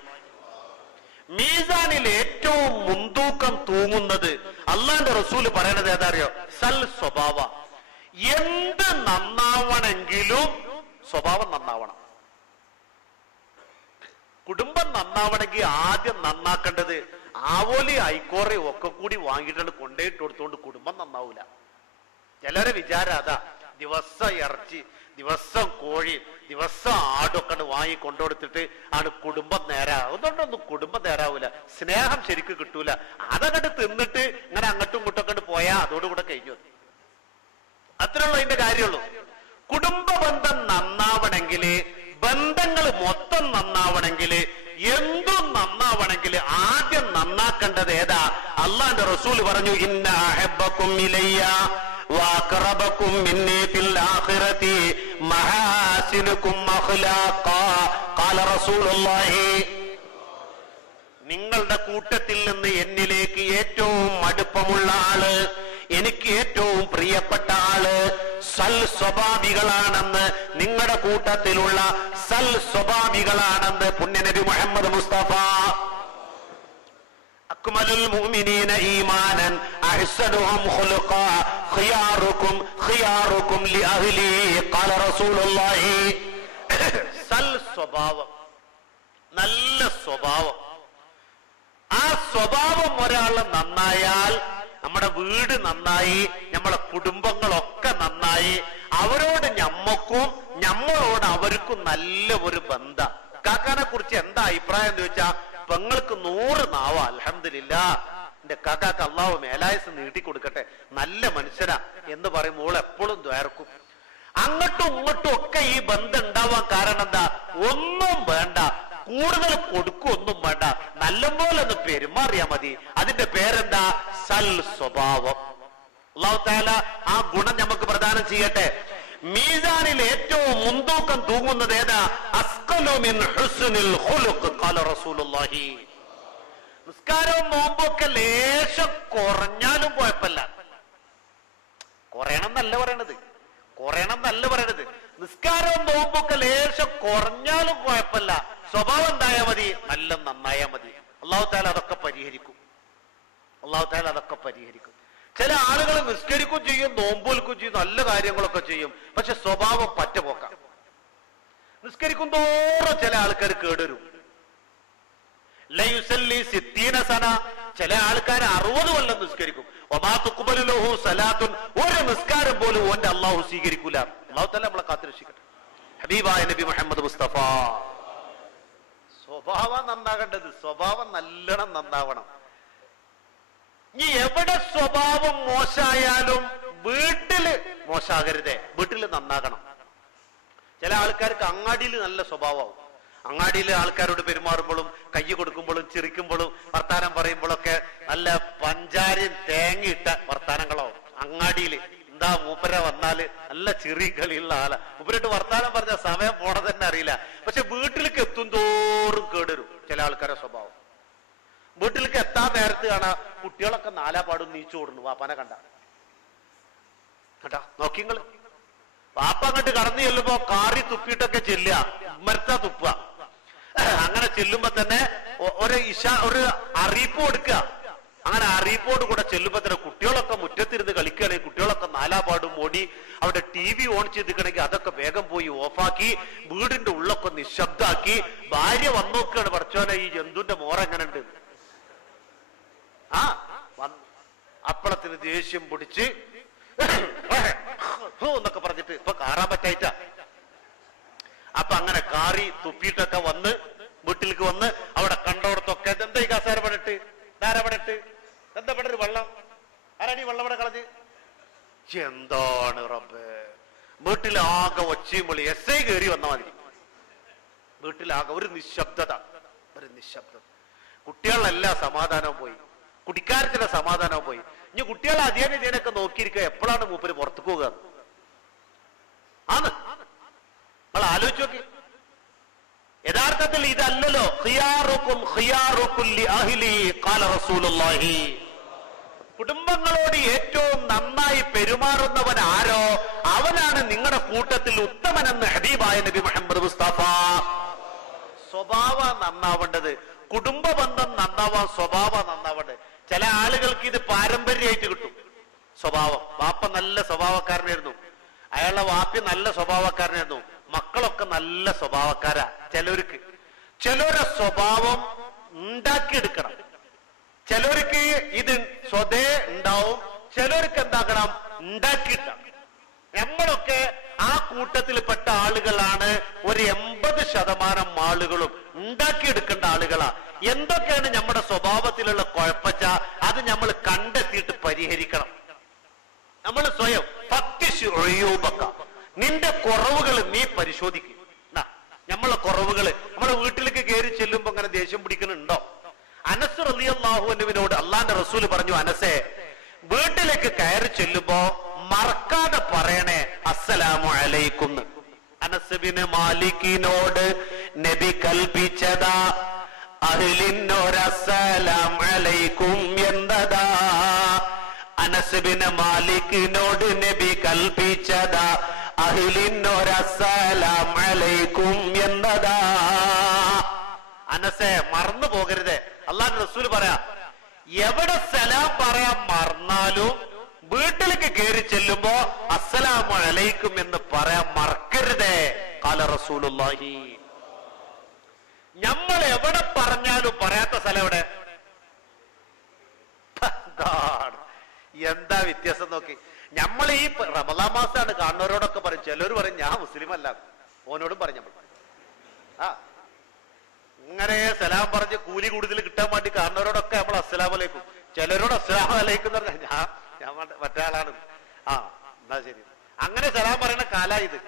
മീസാനിൽ ഏറ്റവും മുൻതൂക്കം തൂങ്ങുന്നത് അള്ളാന്റെ റസൂല് പറയണത് ഏതാ അറിയോ? സൽ സ്വഭാവ. എന്ത് നന്നാവണമെങ്കിലും സ്വഭാവം നന്നാവണം. കുടുംബം നന്നാവണമെങ്കിൽ ആദ്യം നന്നാക്കേണ്ടത് ആവോലി ഐക്കോറി ഒക്കെ കൂടി വാങ്ങിയിട്ടുണ്ട് കൊണ്ടേയിട്ട് കൊടുത്തോണ്ട് കുടുംബം നന്നാവൂല. ചിലരെ വിചാരം അതാ, ദിവസം ഇറച്ചി, ദിവസം കോഴി, ദിവസം ആടൊക്കെ വാങ്ങി കൊണ്ടുകൊടുത്തിട്ട് ആണ് കുടുംബം നേരാ. അതുകൊണ്ടൊന്നും കുടുംബം നേരാവൂല, സ്നേഹം ശരിക്കും കിട്ടൂല. അതങ്ങോട്ട് തിന്നിട്ട് ഇങ്ങനെ അങ്ങോട്ടും ഇങ്ങോട്ടൊക്കെ പോയാ അതോടുകൂടെ കഴിഞ്ഞു. അത്രയുള്ള അതിന്റെ കാര്യമുള്ളൂ. കുടുംബ ബന്ധം നന്നാവണമെങ്കിൽ, ബന്ധങ്ങൾ മൊത്തം നന്നാവണമെങ്കിൽ, എന്തും നന്നാവണമെങ്കിൽ ആദ്യം നന്നാക്കേണ്ടത് ഏതാ? അള്ളാന്റെ റസൂല് പറഞ്ഞു, ഇന്ന അഹബ്ബകും ഇലയ്യ വഅഖറബകും മിന്നി ഫിൽ ആഖിറതി മഹാസിനുകും അഖ്ലാഖാ ഖാല റസൂലുള്ളാഹി. നിങ്ങളുടെ കൂട്ടത്തിൽ നിന്ന് എന്നിലേക്ക് ഏറ്റവും അടുപ്പമുള്ള ആള്, എനിക്ക് ഏറ്റവും പ്രിയപ്പെട്ട ആള് സൽ സ്വഭാവികളാണെന്ന്, നിങ്ങളുടെ കൂട്ടത്തിലുള്ള സൽ സ്വഭാവികളാണെന്ന് പുണ്യനബി മുഹമ്മദ് മുസ്തഫ. അക്മലുൽ മുഅ്മിനീന ഈമാനൻ അഹ്സനുഹും ഖുലുഖാ ഖിയാറുകും ഖിയാറുകും ലിഅഹ്ലി ഖാല റസൂലുള്ളാഹി. സൽ സ്വഭാവം, നല്ല സ്വഭാവം. ആ സ്വഭാവം ഒരാൾ നന്നായാൽ നമ്മുടെ വീട് നന്നായി, നമ്മളെ കുടുംബങ്ങളൊക്കെ നന്നായി. അവരോട് ഞമ്മക്കും ഞമ്മളോട് അവർക്കും നല്ല ഒരു ബന്ധം. കാക്കാനെ കുറിച്ച് എന്താ അഭിപ്രായം എന്ന് ചോദിച്ചാ, പെങ്ങൾക്ക് 100 നാവ. അൽഹംദുലില്ലാ, എന്റെ കാക്കാക്ക് അള്ളാഹു മേലായസ് നീട്ടിക്കൊടുക്കട്ടെ, നല്ല മനുഷ്യനാ എന്ന് പറയുമ്പോൾ എപ്പോഴും ദ്വാർക്കും. അങ്ങോട്ടും ഇങ്ങോട്ടും ഒക്കെ ഈ ബന്ധം ഉണ്ടാവാൻ കാരണം എന്താ? ഒന്നും വേണ്ട, കൂടുതൽ കൊടുക്കൊന്നും വേണ്ട, നല്ലപോലെ ഒന്ന് പെരുമാറിയാ മതി. അതിന്റെ പേരെന്താ? സൽ സ്വഭാവം. അല്ലാഹു തആല ആ ഗുണം നമുക്ക് പ്രദാനം ചെയ്യട്ടെ. മീസാനിൽ ഏറ്റവും മുൻതൂക്കം തൂങ്ങുന്നത് ഏതാ? അസ്ഖലു മിൻ ഹുസ്നിൽ ഖുലുഖ് ഖാല റസൂലുള്ളാഹി. നിസ്കാരവും നോമ്പൊക്കെ ലേശം കുറഞ്ഞാലും കുഴപ്പമില്ല. കുറയണം എന്നല്ല പറയണത്, കുറയണം എന്നല്ല പറയണത്. നിസ്കാരവും നോമ്പൊക്കെ ലേശം കുറഞ്ഞാലും കുഴപ്പമില്ല, സ്വഭാവം ഉണ്ടായാൽ മതി, നല്ല നന്നായാൽ മതി. അല്ലാഹു തആല അതൊക്കെ പരിഹരിക്കും. അല്ലാഹു തആല അതൊക്കെ പരിഹരിക്കും. ചില ആളുകൾ നിസ്കരിക്കുകയും ചെയ്യും, നോമ്പൊലിക്കുകയും ചെയ്യും, നല്ല കാര്യങ്ങളൊക്കെ ചെയ്യും, പക്ഷെ സ്വഭാവം പറ്റ പോക്കാം. നിസ്കരിക്കും തോറും ചില ആൾക്കാർ കേടുവരും. ലയുസല്ലി 60 സന, ചില ആൾക്കാർ 60 കൊല്ലം നിസ്കരിക്കും. വമാ തുഖ്ബലു ലഹു സലാത്തുൻ, ഒരു നിസ്കാരം പോലും ഓന്റെ അല്ലാഹു സ്വീകരിക്കൂല. അല്ലാഹു തആല നമ്മളെ കാത്തുരക്ഷിക്കട്ടെ. ഹബീബായ നബി മുഹമ്മദ് മുസ്തഫ. സ്വഭാവം നന്നാകേണ്ടത്, സ്വഭാവം നല്ലോണം നന്നാവണം. ഇനി എവിടെ സ്വഭാവം മോശമായാലും വീട്ടില് മോശമാകരുതേ, വീട്ടിൽ നന്നാകണം. ചില ആൾക്കാർക്ക് അങ്ങാടിയിൽ നല്ല സ്വഭാവമാവും. അങ്ങാടിയിലെ ആൾക്കാരോട് പെരുമാറുമ്പോഴും കൈ കൊടുക്കുമ്പോഴും ചിരിക്കുമ്പോഴും വർത്താനം പറയുമ്പോഴൊക്കെ നല്ല പഞ്ചാരയും തേങ്ങയിട്ട വർത്താനങ്ങളാവും. അങ്ങാടിയിൽ എന്താ മൂപ്പര വന്നാല് നല്ല ചെറിയ കളിയുള്ള ആളാ. മൂപ്പരോട്ട് വർത്താനം പറഞ്ഞ സമയം പോണത് തന്നെ അറിയില്ല. പക്ഷെ വീട്ടിലേക്ക് എത്തും തോറും കേടുവരും ചില ആൾക്കാരുടെ സ്വഭാവം. വീട്ടിലേക്ക് എത്താൻ നേരത്ത് കാണാ കുട്ടികളൊക്കെ നാലാപാടും നീച്ചു ഓടുന്നു വാപ്പാനെ കണ്ട കേട്ടാ. നോക്കിങ്ങള് വാപ്പ അങ്ങോട്ട് കടന്നു ചെല്ലുമ്പോ കാറി തുപ്പിയിട്ടൊക്കെ ചെല്ലുക, മരത്താ തുപ്പുക. അങ്ങനെ ചെല്ലുമ്പോ തന്നെ ഒരു അറിയിപ്പ് കൊടുക്കുക. അങ്ങനെ അറിയിപ്പോട് കൂടെ ചെല്ലുമ്പോ തന്നെ കുട്ടികളൊക്കെ മുറ്റത്തിരുന്ന് കളിക്കുകയാണെങ്കിൽ കുട്ടികളൊക്കെ നാലാപാടും ഓടി അവിടെ TV ഓൺ ചെയ്തിക്കണമെങ്കിൽ അതൊക്കെ വേഗം പോയി ഓഫാക്കി വീടിന്റെ ഉള്ളൊക്കെ നിശബ്ദാക്കി ഭാര്യ വന്നു നോക്കുകയാണ്, പഠിച്ചോനെ ഈ ജന്തുന്റെ മോറ എങ്ങനെ ഉണ്ട്. അപ്പളത്തിന് ദേഷ്യം പിടിച്ച് എന്നൊക്കെ പറഞ്ഞിട്ട് ഇപ്പൊ കാറാൻ പറ്റായിട്ട. അപ്പൊ അങ്ങനെ കാറി തുപ്പിയിട്ടൊക്കെ വന്ന് വീട്ടിലേക്ക് വന്ന് അവിടെ കണ്ടോടത്തൊക്കെ എന്താ ഈ കസാര പണിട്ട് ധാരപണിട്ട് എന്താ പണൊരു വെള്ളം ആരാണീ വെള്ളം ഇവിടെ കളഞ്ഞ്. എന്താണ് റബ്ബേ, വീട്ടിലാകെ ഒച്ചയും വിളി SI കയറി വന്ന മാതിരി വീട്ടിലാകെ ഒരു നിശബ്ദത. കുട്ടികളെല്ലാം സമാധാനവും പോയി, കുടിക്കാരത്തിന്റെ സമാധാനവും പോയി. ഇനി കുട്ടികളെ അധ്യയനം ഇതിനൊക്കെ നോക്കിയിരിക്കുക എപ്പോഴാണ് മൂപ്പര് പുറത്തു പോകുക നിങ്ങൾ ആലോചിച്ച് നോക്കി. യഥാർത്ഥത്തിൽ ഇതല്ലല്ലോ കുടുംബങ്ങളോട് ഏറ്റവും നന്നായി പെരുമാറുന്നവൻ ആരോ അവനാണ് നിങ്ങളുടെ കൂട്ടത്തിൽ ഉത്തമനെന്ന് ഹബീബായ നബി മുഹമ്മദ് മുസ്തഫ. സ്വഭാവം നന്നാവേണ്ടത്, കുടുംബ ബന്ധം നന്നാവാൻ സ്വഭാവം നന്നാവേണ്ടത്. ചില ആളുകൾക്ക് ഇത് പാരമ്പര്യമായിട്ട് കിട്ടും. സ്വഭാവം, വാപ്പ നല്ല സ്വഭാവക്കാരനായിരുന്നു, അയാളുടെ വാപ്പി നല്ല സ്വഭാവക്കാരനായിരുന്നു, മക്കളൊക്കെ നല്ല സ്വഭാവക്കാരാ. ചിലരുടെ സ്വഭാവം ഉണ്ടാക്കിയെടുക്കണം. ചിലർക്ക് ഇത് സ്വതേ ഉണ്ടാവും, ചിലർക്ക് എന്താക്കണം ഉണ്ടാക്കിയിട്ടാണ്. നമ്മളൊക്കെ ആ കൂട്ടത്തിൽപ്പെട്ട ആളുകളാണ്. ഒരു 80% ആളുകളും ഉണ്ടാക്കിയെടുക്കേണ്ട ആളുകളാ. എന്തൊക്കെയാണ് നമ്മുടെ സ്വഭാവത്തിലുള്ള കുഴപ്പച്ച അത് നമ്മൾ കണ്ടെത്തിയിട്ട് പരിഹരിക്കണം. നമ്മൾ സ്വയം നിന്റെ കുറവുകൾ നീ പരിശോധിക്കുക. നമ്മളെ കുറവുകൾ നമ്മുടെ വീട്ടിലേക്ക് കയറി ചെല്ലുമ്പോ അങ്ങനെ ദേഷ്യം പിടിക്കുന്നുണ്ടോ? അനസ് റളിയല്ലാഹു അൻഹുവിനോട് അള്ളാന്റെ റസൂൽ പറഞ്ഞു, അനസേ വീട്ടിലേക്ക് കയറി ചെല്ലുമ്പോ മറക്കാതെ പറയണേ അസ്സലാമു അലൈക്കും. അനസ് ബിൻ മാലിക്കിനോട് നബി കൽപ്പിച്ചതാ അഹ്ലിനോരസ്സലാം അലൈക്കും എന്നതാ. അനസ് ബിൻ മാലിക്കിനോട് നബി കൽപ്പിച്ചതാ അഹ്ലിനോരസ്സലാം അലൈക്കും എന്നതാ. അനസേ മറന്നു പോകരുത്. അല്ലാഹു റസൂൽ പറയാ, എവിടെ സലാം പറയാൻ മറന്നാലും വീട്ടിലേക്ക് കയറി ചെല്ലുമ്പോ അസ്സലാമു അലൈക്കും എന്ന് പറയാൻ മറക്കരുതേ. ഖാല റസൂലുള്ളാഹി. നമ്മൾ എവിടെ പറഞ്ഞാലും പറയാത്ത സ്ഥലം എവിടെ? എന്താ വ്യത്യാസം നോക്കി. നമ്മൾ ഈ റമളാൻ മാസമാണ് കാണുന്നവരോടൊക്കെ പറയും. ചിലർ പറയും ഞാൻ മുസ്ലിം അല്ല, ഓനോടും പറഞ്ഞു നമ്മൾ ഇങ്ങനെ സലാം പറഞ്ഞ് കൂലി കൂടുതൽ കിട്ടാൻ വേണ്ടി കാണുന്നവരോടൊക്കെ നമ്മൾ അസ്സലാമു അലൈക്കും, ചിലരോട് അസ്സലാമു അലൈക്കും എന്ന് പറഞ്ഞാൽ ഞാൻ മറ്റേ ആളാണ്. എന്നാ ശരി. അങ്ങനെ സലാം പറയുന്ന കാലാ ഇത്.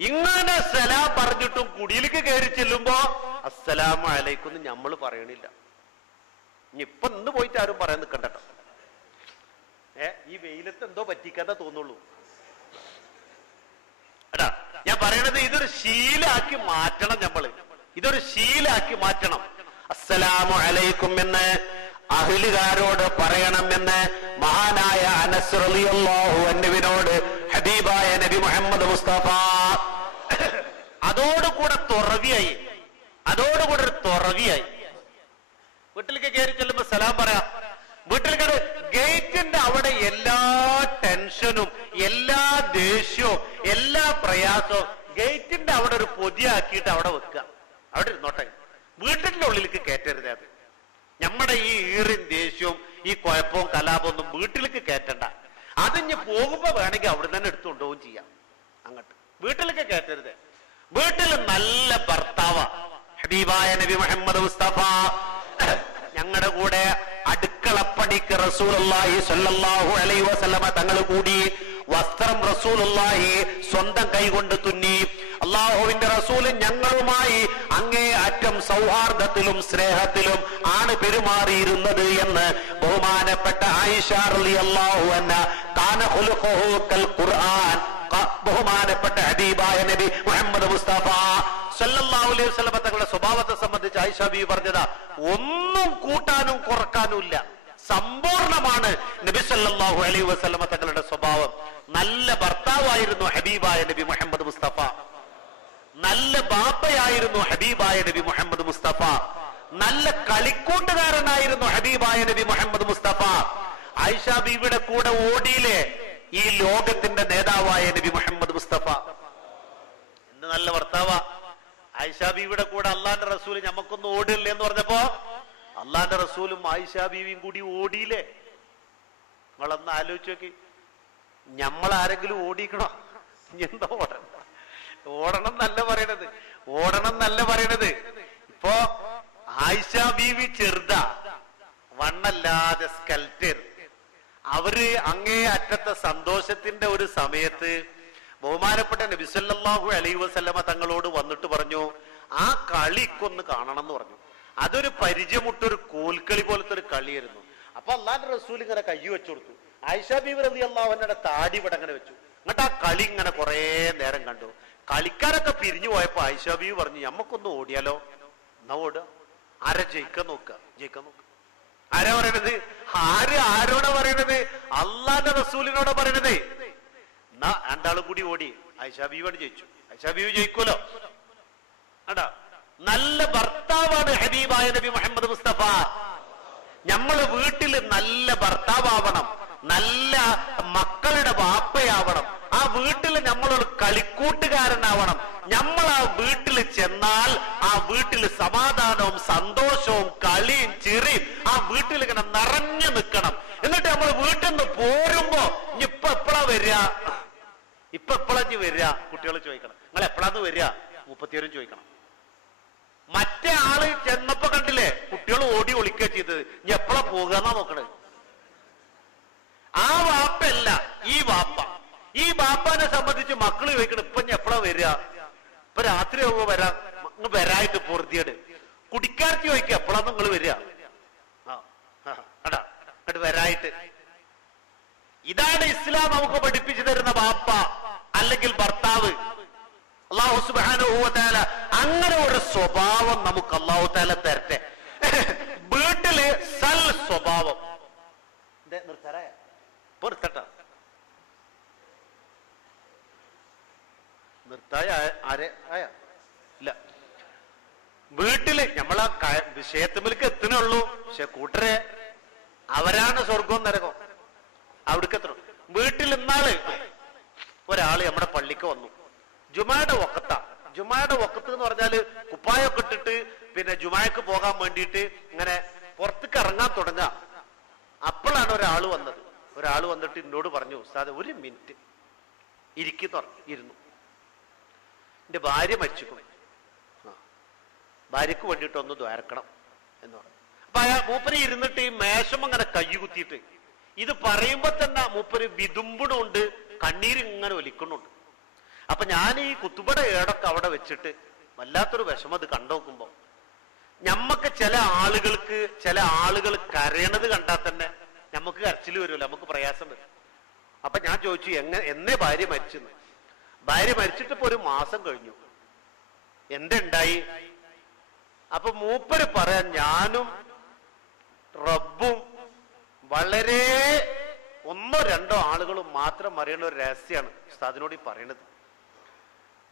ഇങ്ങനെ സലാം പറഞ്ഞിട്ടും കുടിയിലേക്ക് കയറി ചെല്ലുമ്പോ അസ്സലാമു അലൈക്കും എന്ന് നമ്മൾ പറയണില്ല. ഇപ്പൊ ഇന്ന് പോയിട്ട് ആരും പറയാൻ നിൽക്കണ്ടോ. ഈ വെയിലത്ത് എന്തോ പറ്റിക്കാതെ തോന്നുള്ളൂ. എടാ ഞാൻ പറയണത് ഇതൊരു ശീലാക്കി മാറ്റണം. ഇതൊരു ശീലാക്കി മാറ്റണം. അസ്സലാമു അലൈക്കും എന്ന് അഹ്ലുകാരോട് പറയണമെന്ന് മഹാനായ അനസ് റളിയല്ലാഹു അൻഹുവിനോട് ഹബീബായ നബി മുഹമ്മദ് മുസ്തഫ. അതോടുകൂടെ ഒരു തുറവിയായി. വീട്ടിലേക്ക് കയറി ചെല്ലുമ്പോ സലാം പറയാം. വീട്ടിലേക്ക് ഗേറ്റിന്റെ അവിടെ എല്ലാ ടെൻഷനും എല്ലാ ദേഷ്യവും എല്ലാ പ്രയാസവും ഗേറ്റിന്റെ അവിടെ ഒരു പൊതിയാക്കിയിട്ട് അവിടെ വെക്കുക. അവിടെ ഇരുന്നോട്ടെ, വീട്ടിന്റെ ഉള്ളിലേക്ക് കയറ്റരുത്. അത് നമ്മുടെ ഈ ഈറിൻ ദേഷ്യവും ഈ കുഴപ്പവും കലാപവും ഒന്നും വീട്ടിലേക്ക് കയറ്റണ്ട. അതിഞ്ഞ് പോകുമ്പോ വേണമെങ്കിൽ അവിടെ തന്നെ എടുത്തുകൊണ്ടുപോകും ചെയ്യാം. അങ്ങോട്ട് വീട്ടിലേക്ക് കയറ്റരുത്. വീട്ടിൽ നല്ല ഭർത്താവ ഹബീബായ നബി മുഹമ്മദ് മുസ്തഫ. ഞങ്ങളുടെ കൂടെ അടുക്കളപ്പണിക്ക് റസൂലുള്ളാഹി സ്വല്ലല്ലാഹു അലൈഹി വസല്ലമ തങ്ങൾ കൂടി വസ്ത്രം റസൂലുള്ളാഹി സ്വന്തം കൈകൊണ്ട് തുന്നി. അള്ളാഹുവിന്റെ റസൂൽ ഞങ്ങളുമായി അങ്ങേ അറ്റം സൗഹാർദ്ദത്തിലും സ്നേഹത്തിലും ആണ് പെരുമാറിയിരുന്നത് എന്ന് ബഹുമാനപ്പെട്ട ആയിഷ റളിയല്ലാഹു അൻഹ കാന ഖുലുഖുഹു കൽ ഖുർആൻ. ബഹുമാനപ്പെട്ട ഹബീബായ നബി മുഹമ്മദ് മുസ്തഫ സല്ലല്ലാഹു അലൈഹി വസല്ലം തങ്ങളുടെ സ്വഭാവത്തെ സംബന്ധിച്ച് ആയിഷ ബീവി പറഞ്ഞതാ, ഒന്നും കൂട്ടാനും കുറക്കാനും ഇല്ല, സമ്പൂർണമാണ് നബി സല്ലല്ലാഹു അലൈഹി വസല്ലം തങ്ങളുടെ സ്വഭാവം. നല്ല ഭർത്താവായിരുന്നു ഹബീബായ നബി മുഹമ്മദ് മുസ്തഫ, നല്ല ബാപ്പയായിരുന്നു ഹബീബായ നബി മുഹമ്മദ് മുസ്തഫ, നല്ല കളിക്കൂട്ടുകാരനായിരുന്നു ഹബീബായ നബി മുഹമ്മദ് മുസ്തഫ. ആയിഷ ബീവിയുടെ കൂടെ ഓടിയില്ലേ ഈ ലോകത്തിന്റെ നേതാവായ നബി മുഹമ്മദ് മുസ്തഫ. എന്ത് നല്ല ഭർത്താവാ! ആയിഷ ബീവിയുടെ കൂടെ അള്ളാന്റെ റസൂല് ഞമ്മക്കൊന്നും ഓടില്ലേ എന്ന് പറഞ്ഞപ്പോ അള്ളാന്റെ റസൂലും ആയിഷ ബീവിയും കൂടി ഓടിയില്ലേ. നിങ്ങളൊന്ന് ആലോചിച്ച് നോക്കി, ഞമ്മളാരെങ്കിലും ഓടിക്കണോ? എന്താ ഓടണം എന്നല്ല പറയണത്, ഓടണം എന്നല്ല പറയണത്. ഇപ്പോ ആയിഷ ബീവി ചെറുതാ, വണ്ണല്ലാതെ സ്കൽറ്റർ. അവര് അങ്ങേ അറ്റത്തെ സന്തോഷത്തിന്റെ ഒരു സമയത്ത് ബഹുമാനപ്പെട്ട നബി സല്ലല്ലാഹു അലൈഹി വസല്ലമ തങ്ങളോട് വന്നിട്ട് പറഞ്ഞു, ആ കളിക്കൊന്ന് കാണണം എന്ന് പറഞ്ഞു. അതൊരു പരിചയമുട്ടൊരു കോൽക്കളി പോലത്തെ ഒരു കളിയായിരുന്നു. അപ്പൊ അള്ളാന്റെ റസൂൽ ഇങ്ങനെ കൈ വെച്ചു കൊടുത്തു. ആയിഷ ബീവി റളിയല്ലാഹു അൻഹയുടെ താടി ഇവിടെ അങ്ങനെ വെച്ചു. എന്നിട്ട് ആ കളി ഇങ്ങനെ കുറെ നേരം കണ്ടു. കളിക്കാരൊക്കെ പിരിഞ്ഞു പോയപ്പോ ആയിഷ ബീവി പറഞ്ഞു, ഞമ്മക്കൊന്ന് ഓടിയാലോ? എന്നാ ഓടുക. ആരാ ജയിക്കാൻ നോക്കുക? ജയിക്കാൻ നോക്കുക. ആരാ പറയണത്? ആരോടാ പറയണത്? അള്ളാന്റെ റസൂലിനോടാ പറയണത്. എന്നാ രണ്ടാളും കൂടി ഓടി. ആയിഷ ബീവിയോട് ജയിച്ചു. ആയിഷ ബീവി ജയിക്കുമല്ലോ. ആടാ, നല്ല ഭർത്താവാണ് ഹബീബായ നബി മുഹമ്മദ് മുസ്തഫ. നമ്മള് വീട്ടിൽ നല്ല ഭർത്താവണം, നല്ല മക്കളുടെ വാപ്പയാവണം, ആ വീട്ടിൽ നമ്മളൊരു കളിക്കൂട്ടുകാരനാവണം. നമ്മൾ ആ വീട്ടിൽ ചെന്നാൽ ആ വീട്ടിൽ സമാധാനവും സന്തോഷവും കളിയും ചിറിയും ആ വീട്ടിൽ ഇങ്ങനെ നിറഞ്ഞു നിൽക്കണം. എന്നിട്ട് നമ്മൾ വീട്ടിൽ നിന്ന് പോരുമ്പോ ഇപ്പൊ എപ്പോഴാ വരിക, ഇപ്പൊ എപ്പോഴാ വരിക? കുട്ടികൾ ചോദിക്കണം, നിങ്ങൾ എപ്പോഴാന്ന് വരിക? 30 ചോദിക്കണം. മറ്റേ ആള് ചെന്നപ്പോ കണ്ടില്ലേ കുട്ടികൾ ഓടി ഒളിക്കുക ചെയ്തത്, ഇനി എപ്പോഴാ പോകാന്നാ നോക്കണത്. ആ വാപ്പല്ല ഈ വാപ്പ. ഈ വാപ്പാനെ സംബന്ധിച്ച് മക്കള് ചോദിക്കണം, ഇപ്പൊ ഞാൻ എപ്പോഴാ വരിക? ഇപ്പൊ രാത്രി ആവുമ്പോ വരാം, വരായിട്ട് പൊറുതിയേട്. കുടിക്കാർക്ക് ചോദിക്കുക, എപ്പോഴാന്ന് നിങ്ങൾ വരിക? അടാ അങ്ങോട്ട് വരായിട്ട്. ഇതാണ് ഇസ്ലാം നമുക്ക് പഠിപ്പിച്ചു തരുന്ന വാപ്പ അല്ലെങ്കിൽ ഭർത്താവ്. അല്ലാഹു സുബ്ഹാനഹു വ തആല അങ്ങനെ ഒരു സ്വഭാവം നമുക്ക് അല്ലാഹു തആല തരട്ടെ. വീട്ടില് സൽ സ്വഭാവം. നിർത്തരായ നിർത്തട്ട നിർത്തായ ആരെ ആയ ഇല്ല. വീട്ടില് നമ്മളാ വിഷയത്തിലേക്ക് എത്തണുള്ളൂ. പക്ഷെ കൂട്ടരെ അവരാണ് സ്വർഗവും നരകവും. അവിടേക്ക് എത്തണം. വീട്ടിൽ ഇന്നാള് ഒരാള് നമ്മുടെ പള്ളിക്ക് വന്നു. ജുമായുടെ വക്കത്താ. ജുമായുടെ വക്കത്ത് എന്ന് പറഞ്ഞാല് കുപ്പായൊക്കെ ഇട്ടിട്ട് പിന്നെ ജുമായ്ക്ക് പോകാൻ വേണ്ടിയിട്ട് ഇങ്ങനെ പുറത്തേക്ക് ഇറങ്ങാൻ തുടങ്ങാം. അപ്പോഴാണ് ഒരാള് വന്നത്. ഒരാള് വന്നിട്ട് എന്നോട് പറഞ്ഞു, ഉസ്താദ് 1 മിനിറ്റ് ഇരുന്നു. എന്റെ ഭാര്യ മരിച്ചു, ഭാര്യക്ക് വേണ്ടിയിട്ട് ഒന്ന് ദ്വാരക്കണം എന്ന് പറഞ്ഞു. അപ്പൊ മൂപ്പര് ഇരുന്നിട്ട് ഈ മേശം അങ്ങനെ കൈ കുത്തിയിട്ട് ഇത് പറയുമ്പോ തന്നെ മൂപ്പര് വിതുമ്പണുണ്ട്, കണ്ണീരിങ്ങനെ ഒലിക്കണുണ്ട്. അപ്പൊ ഞാൻ ഈ കുത്തുബട ഏടൊക്കെ അവിടെ വെച്ചിട്ട് വല്ലാത്തൊരു വിഷമം അത് കണ്ടുനോക്കുമ്പോ, ഞമ്മക്ക് ചില ആളുകൾ കരയണത് കണ്ടാൽ തന്നെ നമുക്ക് കരച്ചിൽ വരുമല്ലോ, നമുക്ക് പ്രയാസം വരും. അപ്പൊ ഞാൻ ചോദിച്ചു, എന്നേ ഭാര്യ മരിച്ചെന്ന്. ഭാര്യ മരിച്ചിട്ട് ഇപ്പൊ 1 മാസം കഴിഞ്ഞു, എന്തുണ്ടായി? അപ്പൊ മൂപ്പര് പറയാൻ, ഞാനും റബ്ബും വളരെ 1-2 ആളുകളും മാത്രം അറിയുന്ന ഒരു രഹസ്യമാണ് ഉസ്താദിനോട് ഈ പറയണത്.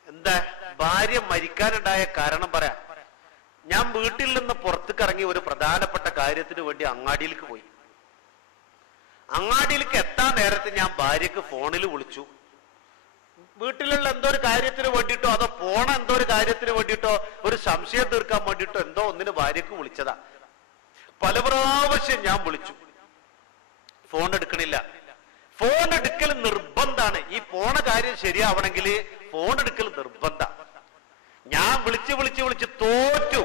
എന്താ? ഭാര്യ മരിക്കാനുണ്ടായ കാരണം പറയാം. ഞാൻ വീട്ടിൽ നിന്ന് പുറത്തേക്ക് ഇറങ്ങി ഒരു പ്രധാനപ്പെട്ട കാര്യത്തിന് വേണ്ടി അങ്ങാടിയിലേക്ക് പോയി. അങ്ങാടിയിലേക്ക് എത്താൻ നേരത്തെ ഞാൻ ഭാര്യക്ക് ഫോണിൽ വിളിച്ചു. വീട്ടിലുള്ള എന്തോ ഒരു കാര്യത്തിന് വേണ്ടിയിട്ടോ അതോ പോണ എന്തോ ഒരു കാര്യത്തിന് വേണ്ടിയിട്ടോ ഒരു സംശയം തീർക്കാൻ വേണ്ടിയിട്ടോ എന്തോ ഒന്നിന് ഭാര്യക്ക് വിളിച്ചതാ. പല പ്രാവശ്യം ഞാൻ വിളിച്ചു, ഫോൺ എടുക്കണില്ല. ഫോൺ എടുക്കൽ നിർബന്ധാണ്. ഈ പോണ കാര്യം ശരിയാവണമെങ്കിൽ ഫോൺ എടുക്കൽ നിർബന്ധ. ഞാൻ വിളിച്ച് തോറ്റു.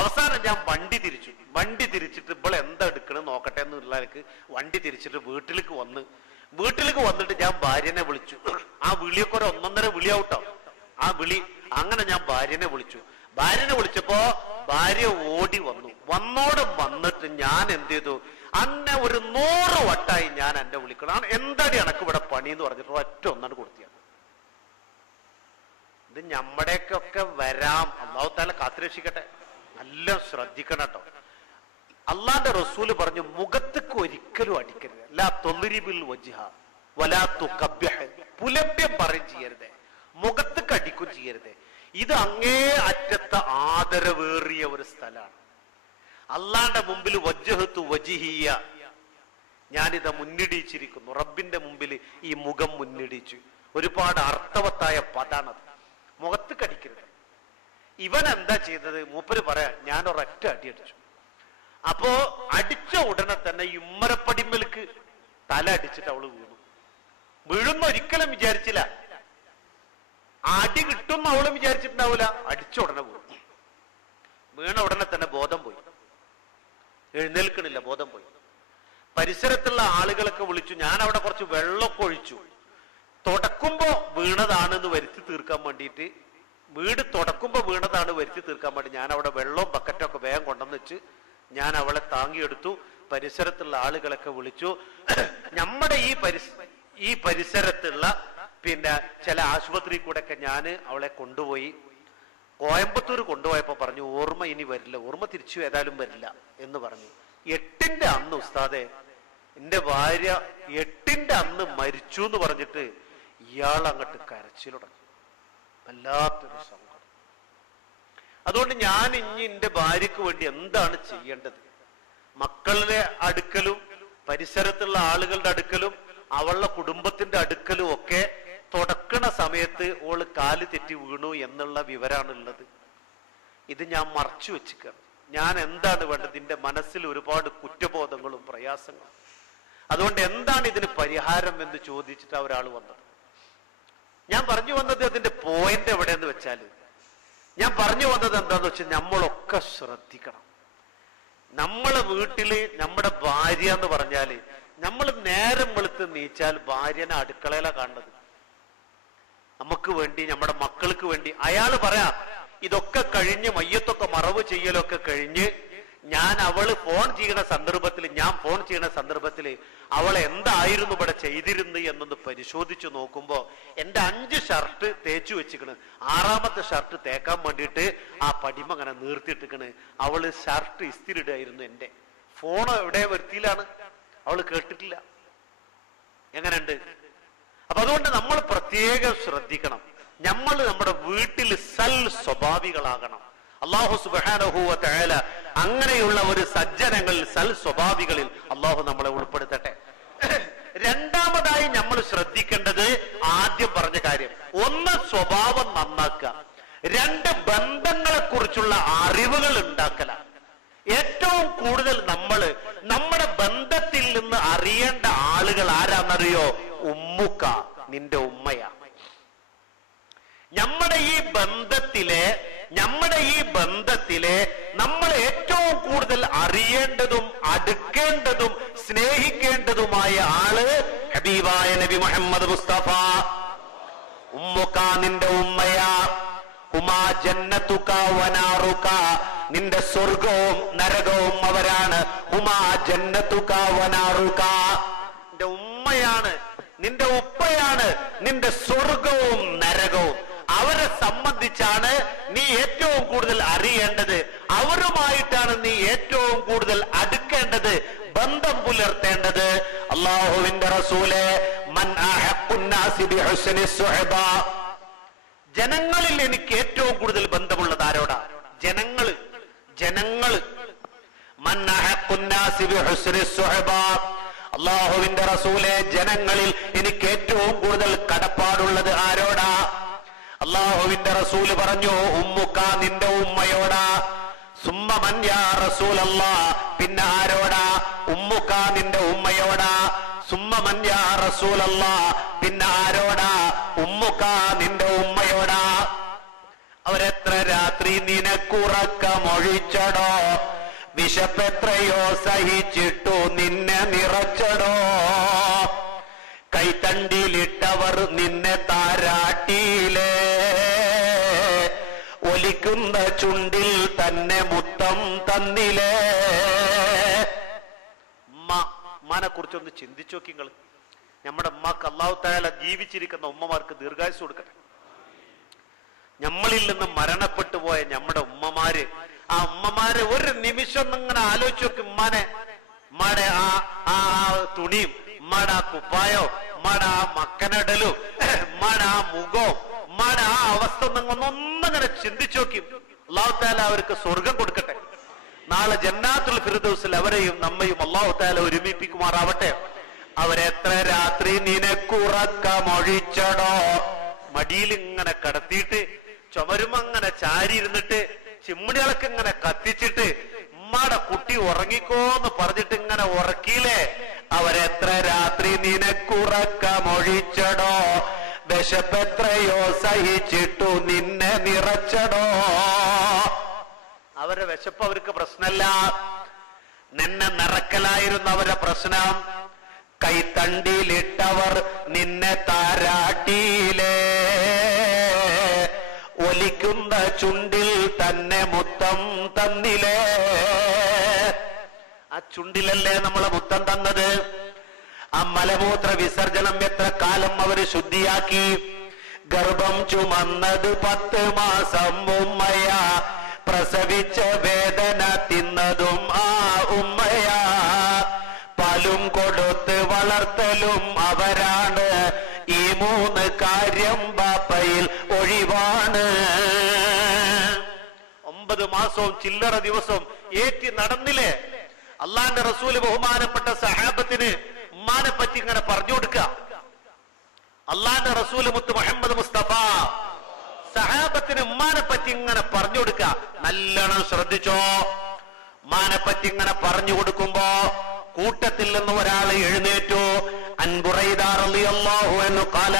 അവസാനം ഞാൻ വണ്ടി തിരിച്ചിട്ട് ഇപ്പോൾ എന്താ എടുക്കണെന്ന് നോക്കട്ടെ എന്നുള്ളവർക്ക് വണ്ടി തിരിച്ചിട്ട് വീട്ടിലേക്ക് വന്നിട്ട് ഞാൻ ഭാര്യനെ വിളിച്ചു. ആ വിളിയൊക്കെ ഒരു 1.5 വിളിയാവട്ടോ ആ വിളി. അങ്ങനെ ഞാൻ ഭാര്യനെ വിളിച്ചപ്പോ ഭാര്യ ഓടി വന്നിട്ട് ഞാൻ എന്ത് ചെയ്തു, അന്നെ ഒരു 100 വട്ടായി ഞാൻ എന്നെ വിളിക്കണം, എന്താടി എനക്ക് ഇവിടെ പണി എന്ന് പറഞ്ഞിട്ട് ഒറ്റ ഒന്നാണ് കൊടുത്തിയാണ്. ഇത് നമ്മുടെയൊക്കെ വരാം. അല്ലാഹു തആല കാത്തുരക്ഷിക്കട്ടെ. നല്ല ശ്രദ്ധിക്കണം കേട്ടോ. അള്ളാന്റെ റസൂല് പറഞ്ഞു, മുഖത്തേക്ക് ഒരിക്കലും അടിക്കരുത്. ലാ തുദ്രിബിൽ വജ്ഹ വലാ തുഖബ്ബിഹ്. പുലഭ്യം പറയും ചെയ്യരുത്, മുഖത്തേക്ക് അടിക്കും ചെയ്യരുത്. ഇത് അങ്ങേ അറ്റത്തെ ആദരവേറിയ ഒരു സ്ഥലമാണ്. അള്ളാന്റെ മുമ്പിൽ വജ്ഹത്തു വജ്ഹിയ, ഞാനിത് മുന്നിടിച്ചിരിക്കുന്നു. റബ്ബിന്റെ മുമ്പിൽ ഈ മുഖം മുന്നിടിച്ചു. ഒരുപാട് അർത്ഥവത്തായ പദാണത്. മുഖത്ത് കടിക്കരുത്. ഇവൻ എന്താ ചെയ്തത്? മൂപ്പര് പറയാ, ഞാൻ ഒരൊറ്റ അടി അടിച്ചു. അപ്പോ അടിച്ച ഉടനെ തന്നെ ഉമ്മരപ്പടിമേൽക്ക് തല അടിച്ചിട്ട് അവള് വീണു. വീഴുന്ന ഒരിക്കലും വിചാരിച്ചില്ല. അടി കിട്ടുന്ന അവളും വിചാരിച്ചിട്ടുണ്ടാവൂല. അടിച്ച ഉടനെ വീണു. വീണ ഉടനെ തന്നെ ബോധം പോയി. എഴുന്നേൽക്കണില്ല, ബോധം പോയി. പരിസരത്തുള്ള ആളുകളൊക്കെ വിളിച്ചു. ഞാൻ അവിടെ കുറച്ച് വെള്ളമൊക്കെ ഒഴിച്ചു. തുടക്കുമ്പോ വീണതാണെന്ന് വരുത്തി തീർക്കാൻ വേണ്ടിയിട്ട്, വീട് തുടക്കുമ്പോ വീണതാണ് വരുത്തി തീർക്കാൻ വേണ്ടി ഞാൻ അവിടെ വെള്ളവും ബക്കറ്റൊക്കെ വേഗം കൊണ്ടുവന്ന് വെച്ച് ഞാൻ അവളെ താങ്ങിയെടുത്തു. പരിസരത്തുള്ള ആളുകളൊക്കെ വിളിച്ചു. നമ്മുടെ ഈ പരിസരത്തുള്ള പിന്നെ ചില ആശുപത്രി കൂടെ ഒക്കെ ഞാൻ അവളെ കൊണ്ടുപോയി. കോയമ്പത്തൂർ കൊണ്ടുപോയപ്പോ പറഞ്ഞു, ഓർമ്മ ഇനി വരില്ല, ഓർമ്മ തിരിച്ചു ഏതായാലും വരില്ല എന്ന് പറഞ്ഞു. 8ന്റെ അന്ന് ഉസ്താദെ, എന്റെ ഭാര്യ 8ന്റെ അന്ന് മരിച്ചു എന്ന് പറഞ്ഞിട്ട് ഇയാൾ അങ്ങോട്ട് കരച്ചിലുടങ്ങി. വല്ലാത്തൊരു സങ്കടം. അതുകൊണ്ട് ഞാൻ ഇനി എന്റെ ഭാര്യക്ക് വേണ്ടി എന്താണ് ചെയ്യേണ്ടത്? മക്കളുടെ അടുക്കലും പരിസരത്തുള്ള ആളുകളുടെ അടുക്കലും അവളുടെ കുടുംബത്തിന്റെ അടുക്കലും ഒക്കെ തുടക്കണ സമയത്ത് ഓള് കാല് തെറ്റി വീണു എന്നുള്ള വിവരമാണുള്ളത്. ഇത് ഞാൻ മറച്ചു വെച്ചിരിക്കുകയാണ്. ഞാൻ എന്താണ് വേണ്ടത്? എന്റെ മനസ്സിൽ ഒരുപാട് കുറ്റബോധങ്ങളും പ്രയാസങ്ങളും. അതുകൊണ്ട് എന്താണ് ഇതിന് പരിഹാരം എന്ന് ചോദിച്ചിട്ട് ഒരാൾ വന്നത്. ഞാൻ പറഞ്ഞു വന്നത് അതിന്റെ പോയിന്റ് എവിടെയെന്ന് വെച്ചാല്, ഞാൻ പറഞ്ഞു വന്നത് എന്താന്ന് വെച്ചാൽ, നമ്മളൊക്കെ ശ്രദ്ധിക്കണം. നമ്മളെ വീട്ടില് നമ്മുടെ ഭാര്യ എന്ന് പറഞ്ഞാല്, നമ്മൾ നേരം വെളുത്ത് നീച്ചാൽ ഭാര്യനെ അടുക്കളയിലാണ് കാണുന്നത്. നമുക്ക് വേണ്ടി, നമ്മുടെ മക്കൾക്ക് വേണ്ടി. അയാള് പറയാം, ഇതൊക്കെ കഴിഞ്ഞ് മയ്യത്തൊക്കെ മറവ് ചെയ്യലൊക്കെ കഴിഞ്ഞ് ഞാൻ ഫോൺ ചെയ്യുന്ന സന്ദർഭത്തിൽ അവൾ എന്തായിരുന്നു ഇവിടെ ചെയ്തിരുന്നത് എന്നൊന്ന് പരിശോധിച്ചു നോക്കുമ്പോ എന്റെ 5 ഷർട്ട് തേച്ചു വെച്ചിക്കണ്. 6ാമത്തെ ഷർട്ട് തേക്കാൻ വേണ്ടിയിട്ട് ആ പടിമ അങ്ങനെ നീർത്തിട്ടിക്കണ്. അവള് ഷർട്ട് ഇസ്തിരിടായിരുന്നു. എന്റെ ഫോൺ എവിടെ വരുത്തിയിലാണ്, അവള് കേട്ടിട്ടില്ല. എങ്ങനെയുണ്ട്? അപ്പൊ അതുകൊണ്ട് നമ്മൾ പ്രത്യേകം ശ്രദ്ധിക്കണം. നമ്മൾ നമ്മുടെ വീട്ടിൽ സൽ സ്വഭാവികളാകണം. അല്ലാഹു സുബ്ഹാനഹു വ തആല അങ്ങനെയുള്ള ഒരു സജ്ജനങ്ങളിൽ, സൽ സ്വഭാവികളിൽ അല്ലാഹു നമ്മളെ ഉൾപ്പെടുത്തട്ടെ. രണ്ടാമതായി നമ്മൾ ശ്രദ്ധിക്കേണ്ടത് ആദ്യം പറഞ്ഞ കാര്യം, 1 സ്വഭാവം നന്നാക്കുക, 2 ബന്ധങ്ങളെ കുറിച്ചുള്ള അറിവുകൾ ഉണ്ടാക്കല. ഏറ്റവും കൂടുതൽ നമ്മുടെ ബന്ധത്തിൽ നിന്ന് അറിയേണ്ട ആളുകൾ ആരാന്നറിയോ? ഉമ്മുക്ക, നിന്റെ ഉമ്മയാ. നമ്മുടെ ഈ ബന്ധത്തിലെ നമ്മൾ ഏറ്റവും കൂടുതൽ അറിയേണ്ടതും അടുക്കേണ്ടതും സ്നേഹിക്കേണ്ടതുമായ ആള് ഹബീബായ നബി മുഹമ്മദ് മുസ്തഫ. ഉമ്മുക, നിന്റെ ഉമ്മയാ. ഹുമാ ജന്നതുക വനാറുക, നിന്റെ സ്വർഗവും നരകവും അവരാണ്. ഹുമാ ജന്നതുക വനാറുക, നിന്റെ ഉമ്മയാണ്, നിന്റെ ഉപ്പയാണ്, നിന്റെ സ്വർഗവും നരകവും. അവരെ സംബന്ധിച്ചാണ് നീ ഏറ്റവും കൂടുതൽ അറിയേണ്ടത്. അവരുമായിട്ടാണ് നീ ഏറ്റവും കൂടുതൽ അടുക്കേണ്ടത്, ബന്ധം പുലർത്തേണ്ടത്. അല്ലാഹുവിന്റെ റസൂലേ, മൻ അഹഖുന്നാസി ബിഹുസ്നി സുഹബ, ജനങ്ങളിൽ എനിക്ക് ഏറ്റവും കൂടുതൽ ബന്ധമുള്ളത് ആരോടാ? ജനങ്ങള്. മൻ അഹഖുന്നാസി ബിഹുസ്നി സുഹബ, അല്ലാഹുവിന്റെ റസൂലേ, ജനങ്ങളിൽ എനിക്ക് ഏറ്റവും കൂടുതൽ കടപ്പാടുള്ളത് ആരോടാ? അല്ലാഹുവിന്റെ റസൂല് പറഞ്ഞു, ഉമ്മുക, നിന്റെ ഉമ്മയോടാ. സുമ്മ മൻ യാ റസൂലല്ലാഹ്, പിന്നെ ആരോടാ? ഉമ്മുക, നിന്റെ ഉമ്മയോടാ. സുമ്മ മൻ യാ റസൂലല്ലാഹ്, പിന്നെ ആരോടാ? ഉമ്മുക, നിന്റെ ഉമ്മയോടാ. അവരെത്ര രാത്രി നിനക്കുറക്കമൊഴിച്ചടോ, വിശപ്പെത്രയോ സഹിച്ചിട്ടു നിന്നെ നിറച്ചടോ, കൈത്തണ്ടിലിട്ടവർ നിന്നെ താരാട്ടിയിലേ, ഒലിക്കുന്ന ചുണ്ടിൽ തന്നെ മുത്തം തന്നിലേ. ഉമ്മാനെ കുറിച്ചൊന്ന് ചിന്തിച്ചു നോക്കി നിങ്ങൾ. നമ്മുടെ ഉമ്മാക്ക് അല്ലാഹു തആല ജീവിച്ചിരിക്കുന്ന ഉമ്മമാർക്ക് ദീർഘായുസ്സ് കൊടുക്കട്ടെ. നമ്മളിൽ നിന്ന് മരണപ്പെട്ടു പോയ നമ്മുടെ ഉമ്മമാര്, ആ ഉമ്മമാരെ ഒരു നിമിഷം ഇങ്ങനെ ആലോചിച്ച് നോക്കും. ഉമ്മാടെ ആ തുണിയും ഉമ്മാടെ ആ കുപ്പായോ ഉമ്മാടെ ആ മക്കനടലും ഉമ്മാടെ ആ മുഖവും ഉമ്മാടെ ആ അവസ്ഥ ഒന്നങ്ങനെ ചിന്തിച്ചു നോക്കും. അല്ലാഹു തആല അവർക്ക് സ്വർഗം കൊടുക്കട്ടെ. നാളെ ജന്നാത്തുൽ ഫിർദൗസിൽ അവരെയും നമ്മയും അല്ലാഹു തആല ഒരുമിപ്പിക്കുമാറാവട്ടെ. അവരെത്ര രാത്രി നിനക്കുറക്കമൊഴിച്ചടോ, മടിയിൽ ഇങ്ങനെ കടത്തിയിട്ട് ചുമരുമങ്ങനെ ചാരി ഇരുന്നിട്ട് ചിമ്മിണികളൊക്കെ ഇങ്ങനെ കത്തിച്ചിട്ട് ഉമ്മാടെ കുട്ടി ഉറങ്ങിക്കോന്ന് പറഞ്ഞിട്ട് ഇങ്ങനെ ഉറക്കിയില്ലേ. അവരെത്ര രാത്രി നിനക്കുറക്കമൊഴിച്ചടോ, വിശപ്പെത്രയോ സഹിച്ചിട്ടു നിന്നെ നിറച്ചടോ. അവരുടെ വിശപ്പ് അവർക്ക് പ്രശ്നമല്ല, നിന്നെ നിറക്കലായിരുന്നു അവരുടെ പ്രശ്നം. കൈത്തണ്ടിയിലിട്ടവർ നിന്നെ താരാട്ടിയിലേ, ഒലിക്കുന്ന ചുണ്ടിൽ തന്നെ മുത്തം തന്നിലേ. ആ ചുണ്ടിലല്ലേ നമ്മളെ മുത്തം തന്നത്. ആ മലമൂത്ര വിസർജനം എത്ര കാലം അവര് ശുദ്ധിയാക്കി. ഗർഭം ചുമന്നത് 10 മാസം ഉമ്മയാ, പ്രസവിച്ച വേദന തിന്നതും ആ ഉമ്മയാ. പാലും കൊടുത്ത് വളർത്തലും അവരാണ്, ഈ 3 കാര്യം ബാപ്പയിൽ ഒഴിവാണ്. 9 മാസവും ചില്ലറ ദിവസവും ഏറ്റി നടന്നില്ലേ. അള്ളാന്റെ റസൂല് ബഹുമാനപ്പെട്ട സഹാബത്തിന് ഉമ്മാനെ പറ്റി ഇങ്ങനെ പറഞ്ഞു കൊടുക്കുക. അള്ളാന്റെ റസൂല് മുത്ത് മുഹമ്മദ് മുസ്തഫ സഹാബത്തിന് ഉമ്മാനെ പറ്റി ഇങ്ങനെ പറഞ്ഞു കൊടുക്കുക. നല്ലോണം ശ്രദ്ധിച്ചോ. ഉമ്മാനെ പറ്റി ഇങ്ങനെ പറഞ്ഞു കൊടുക്കുമ്പോ കൂട്ടത്തിൽ നിന്ന് ഒരാൾ എഴുന്നേറ്റു. അൻ ബുറൈദ റളിയല്ലാഹു അൻഹു ഖാല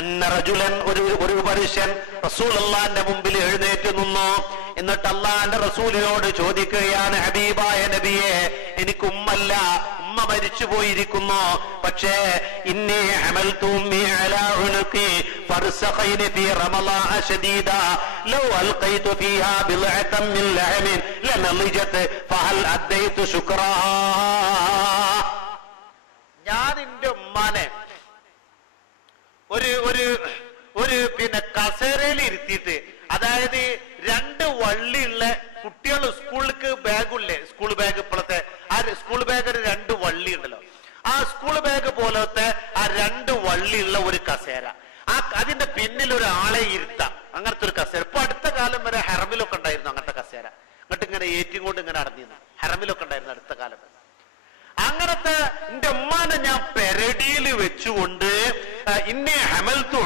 അന്ന റജുലൻ, ഒരു മനുഷ്യൻ റസൂലുള്ളാഹിന്റെ മുമ്പിൽ എഴുന്നേറ്റ് നിന്നു. എന്നിട്ട് അള്ളാന്റെ റസൂലിനോട് ചോദിക്കുകയാണ്, ഹബീബായ നബിയെ, എനിക്ക് ഉമ്മല്ല, ഉമ്മ മരിച്ചു പോയിരിക്കുന്നു. പക്ഷേ ഇന്നി ഹമൽതു ഉമ്മി അലാ ഉനുഖി ഫർസഖൈനി ഫീ റമളാഅ ശദീദ ലൗ അൽഖൈതു ഫീഹാ ബിൽഅതൻ മിൻ ലഹമിൻ ലനളിജത് ഫഹൽ അദ്ദൈതു ശുക്റാ. ഞാൻ എന്റെ ഉമ്മാനെ ഒരു പിന്നെ കസേരയിൽ ഇരുത്തിയിട്ട്, അതായത് 2 വള്ളിയുള്ള കുട്ടികൾ സ്കൂളിലേക്ക് ബാഗുള്ളേ, സ്കൂൾ ബാഗ്, ഇപ്പോഴത്തെ ആ സ്കൂൾ ബാഗിന് 2 വള്ളി ഉണ്ടല്ലോ, ആ സ്കൂൾ ബാഗ് പോലത്തെ ആ 2 വള്ളിയുള്ള ഒരു കസേര, അതിന്റെ പിന്നിൽ ഒരാളെ ഇരുത്താം, അങ്ങനത്തെ ഒരു കസേര. ഇപ്പൊ അടുത്ത കാലം വരെ ഹറമിലൊക്കെ ഉണ്ടായിരുന്നു അങ്ങനത്തെ കസേര. എന്നിട്ട് ഇങ്ങനെ ഏറ്റിങ്ങോട്ട് ഇങ്ങനെ നടന്നിരുന്നു, ഹറമിലൊക്കെ ഉണ്ടായിരുന്നു അടുത്ത കാലം. അങ്ങനത്തെ എന്റെ ഉമ്മാനെ ഞാൻ പെരടിയിൽ വെച്ചുകൊണ്ട് ഇന്നി ഹമൽതു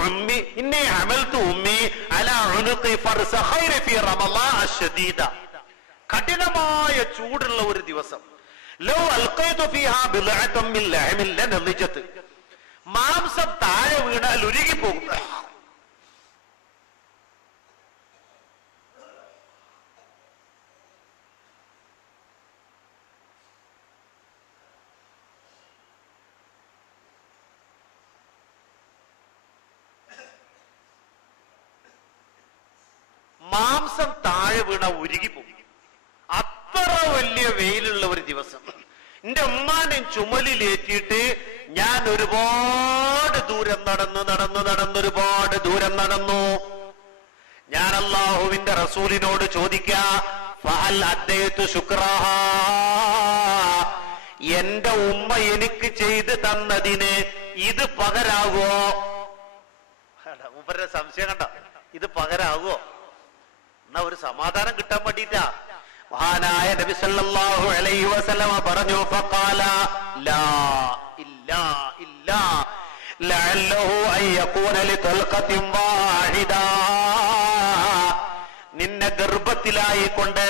ഉമ്മി അലാ ഉനുഖി ഫർസഖൈന ഫീ റമളാഅ ശദീദ, കഠിനമായ ചൂടുള്ള ഒരു ദിവസം. ലൗ അൽഖൈതു ഫീഹാ ബിൽഅതൻ മിൻ ലഹമിൻ ലനളിജത്, മാംസം താഴെ വീണാൽ ഉരുകിപ്പോകും. മാംസം താഴെ വീണ ഉരുകിപ്പോകും. അത്ര വലിയ വെയിലുള്ള ഒരു ദിവസം എന്റെ ഉമ്മാനെ ചുമലിലേറ്റിയിട്ട് ഞാൻ ഒരുപാട് ദൂരം നടന്നു. ഞാൻ അല്ലാഹുവിന്റെ റസൂലിനോട് ചോദിക്കാ, ഫഹൽ അദ്ദൈതു ശുക്റഹാ, എന്റെ ഉമ്മ എനിക്ക് ചെയ്ത് തന്നതിന് ഇത് പകരാവോ? മൂപ്പരുടെ സംശയം കണ്ട, ഇത് പകരാവോ? എന്നാ ഒരു സമാധാനം കിട്ടാൻ വേണ്ടിട്ടാ മഹാനായ നബി സല്ലല്ലാഹു അലൈഹി വസല്ലമ പറഞ്ഞു, ഫഖാല ലാ ഇല്ലാ ഇല്ലാ ലഅല്ലഹു അൻ യകൂന ലിതൽഖത്തിൻ വാഹിദ. നിന്നെ ഗർഭത്തിലായിക്കൊണ്ട്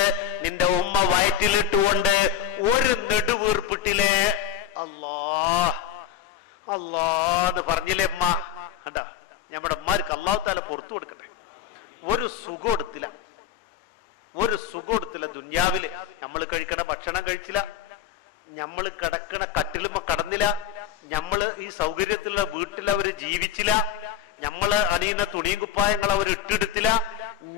നിന്റെ ഉമ്മ വയറ്റിലിട്ടുകൊണ്ട് ഒരു നെടുവീർപ്പിട്ടില്ലേ, അല്ലാന്ന് പറഞ്ഞില്ലേ ഉമ്മ. കണ്ട, നമ്മുടെ ഉമ്മാർക്ക് അല്ലാഹു തആല പുറത്തു കൊടുക്കട്ടെ. ഒരു സുഖം എടുത്തില്ല ദുന്യാവില്. നമ്മൾ കഴിക്കണ ഭക്ഷണം കഴിച്ചില്ല, നമ്മൾ കിടക്കണ കട്ടിലുമ കടന്നില്ല, നമ്മള് ഈ സൗകര്യത്തിലുള്ള വീട്ടിൽ അവര് ജീവിച്ചില്ല, നമ്മള് അണിയുന്ന തുണിയും കുപ്പായങ്ങൾ അവർ ഇട്ടെടുത്തില്ല,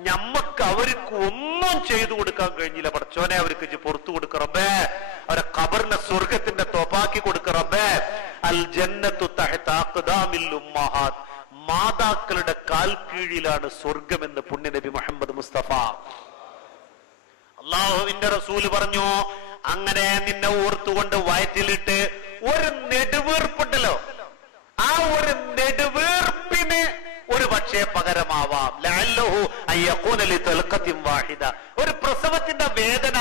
ഞമ്മക്ക് അവർക്ക് ഒന്നും ചെയ്തു കൊടുക്കാൻ കഴിഞ്ഞില്ല. പടച്ചോനെ അവർക്ക് പുറത്തു കൊടുക്കറബേ, അവരെ ഖബറിനെ സ്വർഗത്തിന്റെ തോപ്പാക്കി കൊടുക്കറബേ. അൽ ജന്നത്തു തഹ്ത അഖ്ദാമിൽ ഉമ്മഹാത്ത്, മാതാക്കളുടെ കാൽ കീഴിലാണ് സ്വർഗമെന്ന് പുണ്യനബി മുഹമ്മദ് മുസ്തഫ. അള്ളാഹുവിന്റെ റസൂല് പറഞ്ഞു, അങ്ങനെ നിന്നെ ഓർത്തുകൊണ്ട് വയറ്റിലിട്ട് ഒരു നെടുവീർപ്പുണ്ടല്ലോ, ആ ഒരു നെടുവീർപ്പിന് ഒരു പക്ഷേ പകരമാവാം. ഒരു പ്രസവത്തിന്റെ വേദന,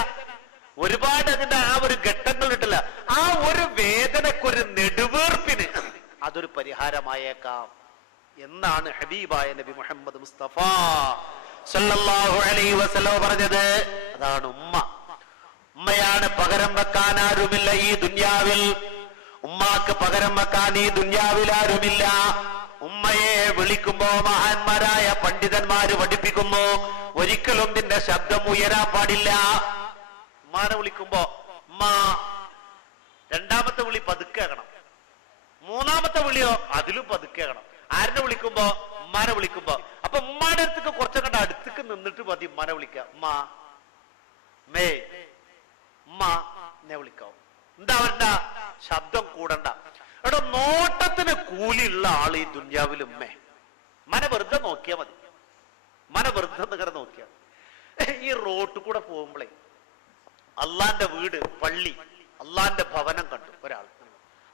ഒരുപാട് അതിന്റെ ആ ഒരു ഘട്ടങ്ങൾ ഇട്ടില്ല, ആ ഒരു വേദനക്കൊരു നെടുവീർപ്പിന് അതൊരു പരിഹാരമായേക്കാം എന്നാണ് ഹബീബായ നബി മുഹമ്മദ് മുസ്തഫ സല്ലല്ലാഹു അലൈഹി വസല്ലം പറഞ്ഞത്. അതാണ് ഉമ്മ. ഉമ്മയാണ് പകരം വെക്കാൻ ആരുമില്ല ഈ ദുനിയാവിൽ. ഉമ്മാക്ക് പകരം വെക്കാൻ ഈ ദുനിയാവിൽ ആരുമില്ല. ഉമ്മയെ വിളിക്കുമ്പോ മഹാന്മാരായ പണ്ഡിതന്മാര് പഠിപ്പിക്കുന്നു, ഒരിക്കലും നിന്റെ ശബ്ദം ഉയരാൻ പാടില്ല. ഉമ്മാനെ വിളിക്കുമ്പോ ഉമ്മ, രണ്ടാമത്തെ വിളി പതുക്കേക്കണം, മൂന്നാമത്തെ വിളിയോ അതിലും പതുക്കേക്കണം. ആരിനെ വിളിക്കുമ്പോ? ഉമ്മാനെ വിളിക്കുമ്പോ. അപ്പൊ ഉമ്മാന്റെ അടുത്തേക്ക് കുറച്ചങ്ങോട്ട് അടുത്തേക്ക് നിന്നിട്ട് മതി ഉമ്മാനെ വിളിക്കുക. ഉമ്മ, മേ, ഉമ്മ എന്നെ വിളിക്കാവും. എന്താ അവരുടെ ശബ്ദം കൂടണ്ട. എടോ, നോട്ടത്തിന് കൂലിയുള്ള ആള് ഈ ദുന്യാവിൽ ഉമ്മേ. മന വെറുതെ നോക്കിയാ മതി, മന വെറുതെ നിങ്ങനെ നോക്കിയാ. ഈ റോട്ടിൽ കൂടെ പോകുമ്പോഴേ അള്ളാന്റെ വീട്, പള്ളി, അള്ളാന്റെ ഭവനം കണ്ടു ഒരാൾ,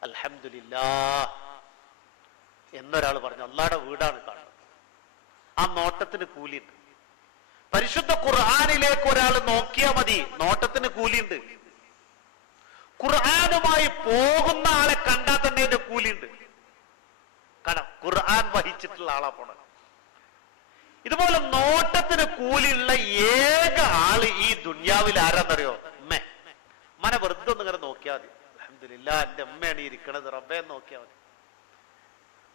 അൽഹംദുലില്ലാഹ് എന്നൊരാൾ പറഞ്ഞു, അള്ളാന്റെ വീടാണ് കാണുന്നത്. ആ നോട്ടത്തിന് കൂലിയുണ്ട്. പരിശുദ്ധ ഖുർആനിലേക്ക് ഒരാൾ നോക്കിയാൽ മതി, നോട്ടത്തിന് കൂലിയുണ്ട്. ഖുർആനുമായി പോകുന്ന ആളെ കണ്ടാൽ തന്നെ അതിന്റെ കൂലിയുണ്ട്. കാരണം ഖുർആൻ വഹിച്ചിട്ടുള്ള ആളാ പോണത്. ഇതുപോലെ നോട്ടത്തിന് കൂലിയുള്ള ഏക ആള് ഈ ദുന്യാവിൽ ആരാന്നറിയോ? ഉമ്മേ. ഉമ്മനെ വെറുതെ ഒന്ന് ഇങ്ങനെ നോക്കിയാൽ മതി. അൽഹംദുലില്ലാഹ് എന്റെ ഉമ്മയാണ് ഇരിക്കണത്, റബ്ബേ നോക്കിയാൽ മതി.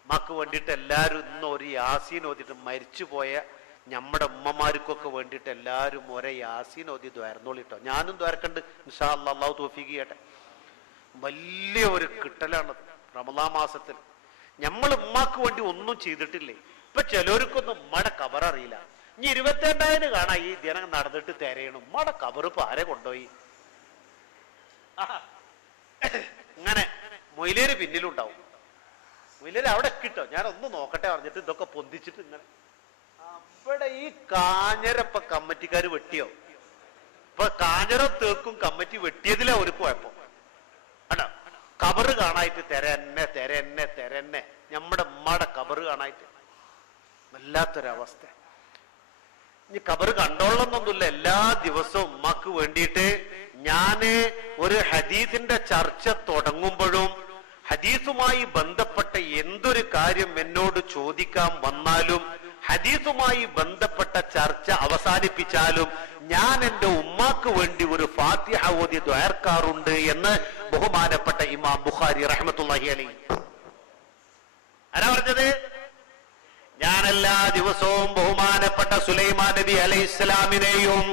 ഉമ്മക്ക് വേണ്ടിയിട്ട് എല്ലാവരും ഇന്ന് ഒരു യാസീൻ ഓതിട്ട്, മരിച്ചുപോയ നമ്മുടെ ഉമ്മമാർക്കൊക്കെ വേണ്ടിയിട്ട് എല്ലാവരും ഒരേ യാസീൻ ഓതി ദ്വാരന്നോളിട്ടോ. ഞാനും ദ്വാരക്കണ്ട്, ഇൻഷാ അല്ലാഹ്, അല്ലാഹു തൗഫീഖ് ചെയ്യട്ടെ. വലിയ ഒരു കിട്ടലാണത് റമളാൻ മാസത്തിൽ. നമ്മൾ ഉമ്മാക്ക് വേണ്ടി ഒന്നും ചെയ്തിട്ടില്ലേ. ഇപ്പൊ ചിലവർക്കൊന്നും ഉമ്മയുടെ കബർ അറിയില്ല. ഇനി 22 കാണാം ഈ ദിനം നടന്നിട്ട് തിരയണം, ഉമ്മയുടെ കബർ ഇപ്പൊ ആരെ കൊണ്ടുപോയി. ഇങ്ങനെ മൊയിലേര് പിന്നിലുണ്ടാവും. മൊയിലേര് അവിടെ കിട്ടോ, ഞാൻ ഒന്ന് നോക്കട്ടെ പറഞ്ഞിട്ട് ഇതൊക്കെ പൊന്തിച്ചിട്ട് ഇങ്ങനെ. അവിടെ ഈ കാഞ്ഞരപ്പ കമ്മിറ്റിക്കാര് വെട്ടിയോ? ഇപ്പൊ കാഞ്ഞര തേക്കും കമ്മിറ്റി വെട്ടിയതിലാ ഒരു കുഴപ്പം. അല്ല, കബറ് കാണായിട്ട് തെരന്നെ തെരന്നെ തെരന്നെ, നമ്മുടെ ഉമ്മയുടെ കബറ് കാണായിട്ട് വല്ലാത്തൊരവസ്ഥ. ഇനി കബറ് കണ്ടോളന്നൊന്നുമില്ല. എല്ലാ ദിവസവും ഉമ്മക്ക് വേണ്ടിയിട്ട് ഞാന് ഒരു ഹദീസിന്റെ ചർച്ച തുടങ്ങുമ്പോഴും ഹദീസുമായി ബന്ധപ്പെട്ട എന്തൊരു കാര്യം എന്നോട് ചോദിക്കാൻ വന്നാലും ഹദീസുമായി ബന്ധപ്പെട്ട ചർച്ച അവസാനിപ്പിച്ചാലും ഞാൻ എന്റെ ഉമ്മാക്ക് വേണ്ടി ഒരു ഫാത്തിഹ ഓതി ദ്വാർക്കാറുണ്ട് എന്ന് ബഹുമാനപ്പെട്ട ഇമാം ബുഖാരി റഹ്മത്തുള്ളാഹി അലൈഹി. ആരാ പറഞ്ഞത്? ഞാൻ എല്ലാ ദിവസവും ബഹുമാനപ്പെട്ട സുലൈമാൻ നബി അലൈഹിസ്സലാമിനെയും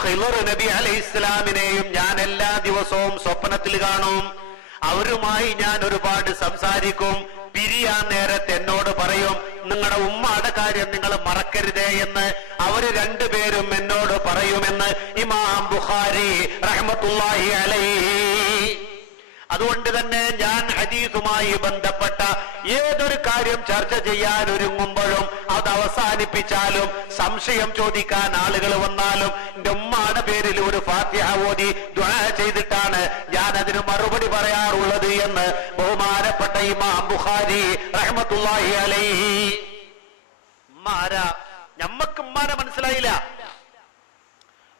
ഖിളർ നബി അലൈഹിസ്സലാമിനെയും ഞാൻ എല്ലാ ദിവസവും സ്വപ്നത്തിൽ കാണും. അവരുമായി ഞാൻ ഒരുപാട് സംസാരിക്കും. പിരിയാൻ നേരത്തെ എന്നോട് പറയും, നിങ്ങളുടെ ഉമ്മയുടെ കാര്യം നിങ്ങൾ മറക്കരുതേ എന്ന് അവര് രണ്ടുപേരും എന്നോട് പറയുമെന്ന് ഇമാം ബുഖാരി റഹ്മത്തുള്ളാഹി അലൈഹി. അതുകൊണ്ട് തന്നെ ഞാൻ ഹദീസുമായി ബന്ധപ്പെട്ട ഏതൊരു കാര്യം ചർച്ച ചെയ്യാൻ ഒരുങ്ങുമ്പോഴും അത് അവസാനിപ്പിച്ചാലും സംശയം ചോദിക്കാൻ ആളുകൾ വന്നാലും എന്റെ ഉമ്മയുടെ പേരിൽ ഒരു ഫാത്തിഹ ഓതി ദുആ ചെയ്തിട്ടാണ് ഞാൻ അതിന് മറുപടി പറയാറുള്ളത് എന്ന് ബഹുമാനപ്പെട്ട ഇമാം ബുഖാരി റഹ്മത്തുള്ളാഹി അലൈഹി. ഉമ്മ ആരാ? ഞമ്മക്ക് ഉമ്മാനെ മനസ്സിലായില്ല.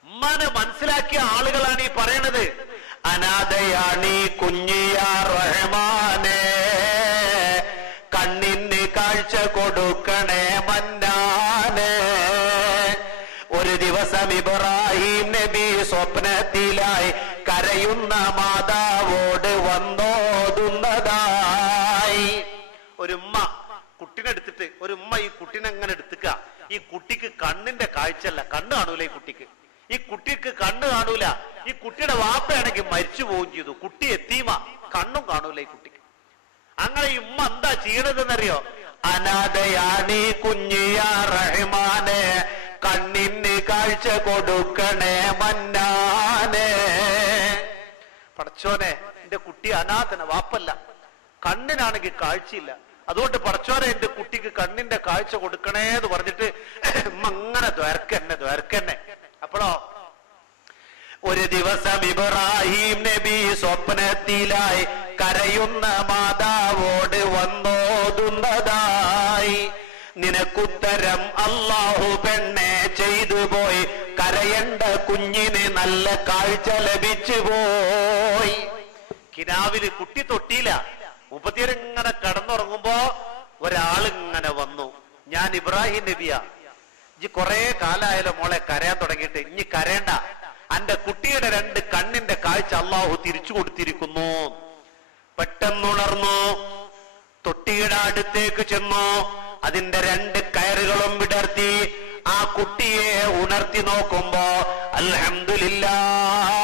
ഉമ്മാനെ മനസ്സിലാക്കിയ ആളുകളാണ് ഈ പറയണത്. അനാഥയാണീ കുഞ്ഞിയാ റഹ്മാനെ, കണ്ണിന് കാഴ്ച കൊടുക്കണേ മന്നാനെ. ഒരു ദിവസം ഇബ്രാഹിം നബി സ്വപ്നത്തിലായി കരയുന്ന മാതാവോട് വന്നോതുന്നതായി. ഒരു ഉമ്മ കുട്ടിനെ എടുത്തിട്ട്, ഒരു ഉമ്മ ഈ കുട്ടിനെ എങ്ങനെ എടുത്തുക, ഈ കുട്ടിക്ക് കണ്ണിന്റെ കാഴ്ചയല്ല, കണ്ണ് കാണൂല ഈ കുട്ടിക്ക്. ഈ കുട്ടിക്ക് കണ്ണ് കാണൂല. ഈ കുട്ടിയുടെ വാപ്പയാണെങ്കിൽ മരിച്ചു പോവുകയും ചെയ്തു. കുട്ടി എത്തീമ, കണ്ണും കാണൂല ഈ കുട്ടിക്ക്. അങ്ങനെ ഈ ഉമ്മ എന്താ ചെയ്യണതെന്നറിയോ? അനാഥയാണീ കുഞ്ഞിയാ റഹ്മാനെ, കണ്ണിന് കാഴ്ച കൊടുക്കണേ മന്നാനെ. പടച്ചോനെ, എന്റെ കുട്ടി അനാഥന, വാപ്പല്ല, കണ്ണിനാണെങ്കിൽ കാഴ്ചയില്ല. അതുകൊണ്ട് പടച്ചോനെ എന്റെ കുട്ടിക്ക് കണ്ണിന്റെ കാഴ്ച കൊടുക്കണേ എന്ന് പറഞ്ഞിട്ട് അങ്ങനെ ദ്വാരക്കന്നെ. അപ്പോഴോ ഒരു ദിവസം ഇബ്രാഹിം നബി സ്വപ്നത്തിലായി കരയുന്ന മാതാവോട് വന്നോതുന്നതായി, നിനക്കുത്തരം അല്ലാഹു പെണ്ണെ ചെയ്തു പോയി, കരയണ്ട കുഞ്ഞിന് നല്ല കാഴ്ച ലഭിച്ചു പോയി. കിനാവില് കുട്ടി തൊട്ടിയില്ല. മുപ്പത്തിയരിങ്ങനെ കടന്നുറങ്ങുമ്പോ ഒരാളിങ്ങനെ വന്നു, ഞാൻ ഇബ്രാഹിം നബിയാ, ഇനി കുറെ കാലായാലും മോളെ കരയാൻ തുടങ്ങിയിട്ട്, ഇനി കരയണ്ട, അന്റെ കുട്ടിയുടെ 2 കണ്ണിന്റെ കാഴ്ച അള്ളാഹു തിരിച്ചു കൊടുത്തിരിക്കുന്നു. പെട്ടെന്നുണർന്നു, തൊട്ടിയുടെ അടുത്തേക്ക് ചെന്നു, അതിന്റെ 2 കയറുകളും വിടർത്തി ആ കുട്ടിയെ ഉണർത്തി നോക്കുമ്പോ അൽഹംദുലില്ലാഹ്,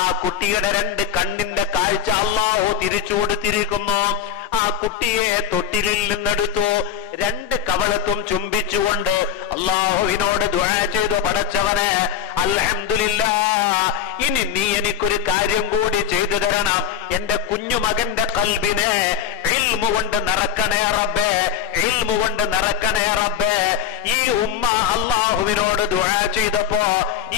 ആ കുട്ടിയുടെ 2 കണ്ണിന്റെ കാഴ്ച അള്ളാഹു തിരിച്ചു കൊടുത്തിരിക്കുന്നു. ആ കുട്ടിയെ തൊട്ടിലിൽ നിന്നെടുത്തു, 2 കവളത്തും ചുംബിച്ചുകൊണ്ട് അള്ളാഹുവിനോട് ദുആ ചെയ്തു, പടച്ചവനെ അൽഹംദുലില്ലാഹ്, ഇനി നീ എനിക്കൊരു കാര്യം കൂടി ചെയ്തു തരണം, എന്റെ കുഞ്ഞുമകന്റെ കൽബിനെ ഇൽമു കൊണ്ട് നിറക്കണേ റബ്ബേ, ഇൽമു കൊണ്ട് നിറക്കണേ റബ്ബേ. ഈ ഉമ്മ അള്ളാഹുവിനോട് ദുആ ചെയ്തപ്പോ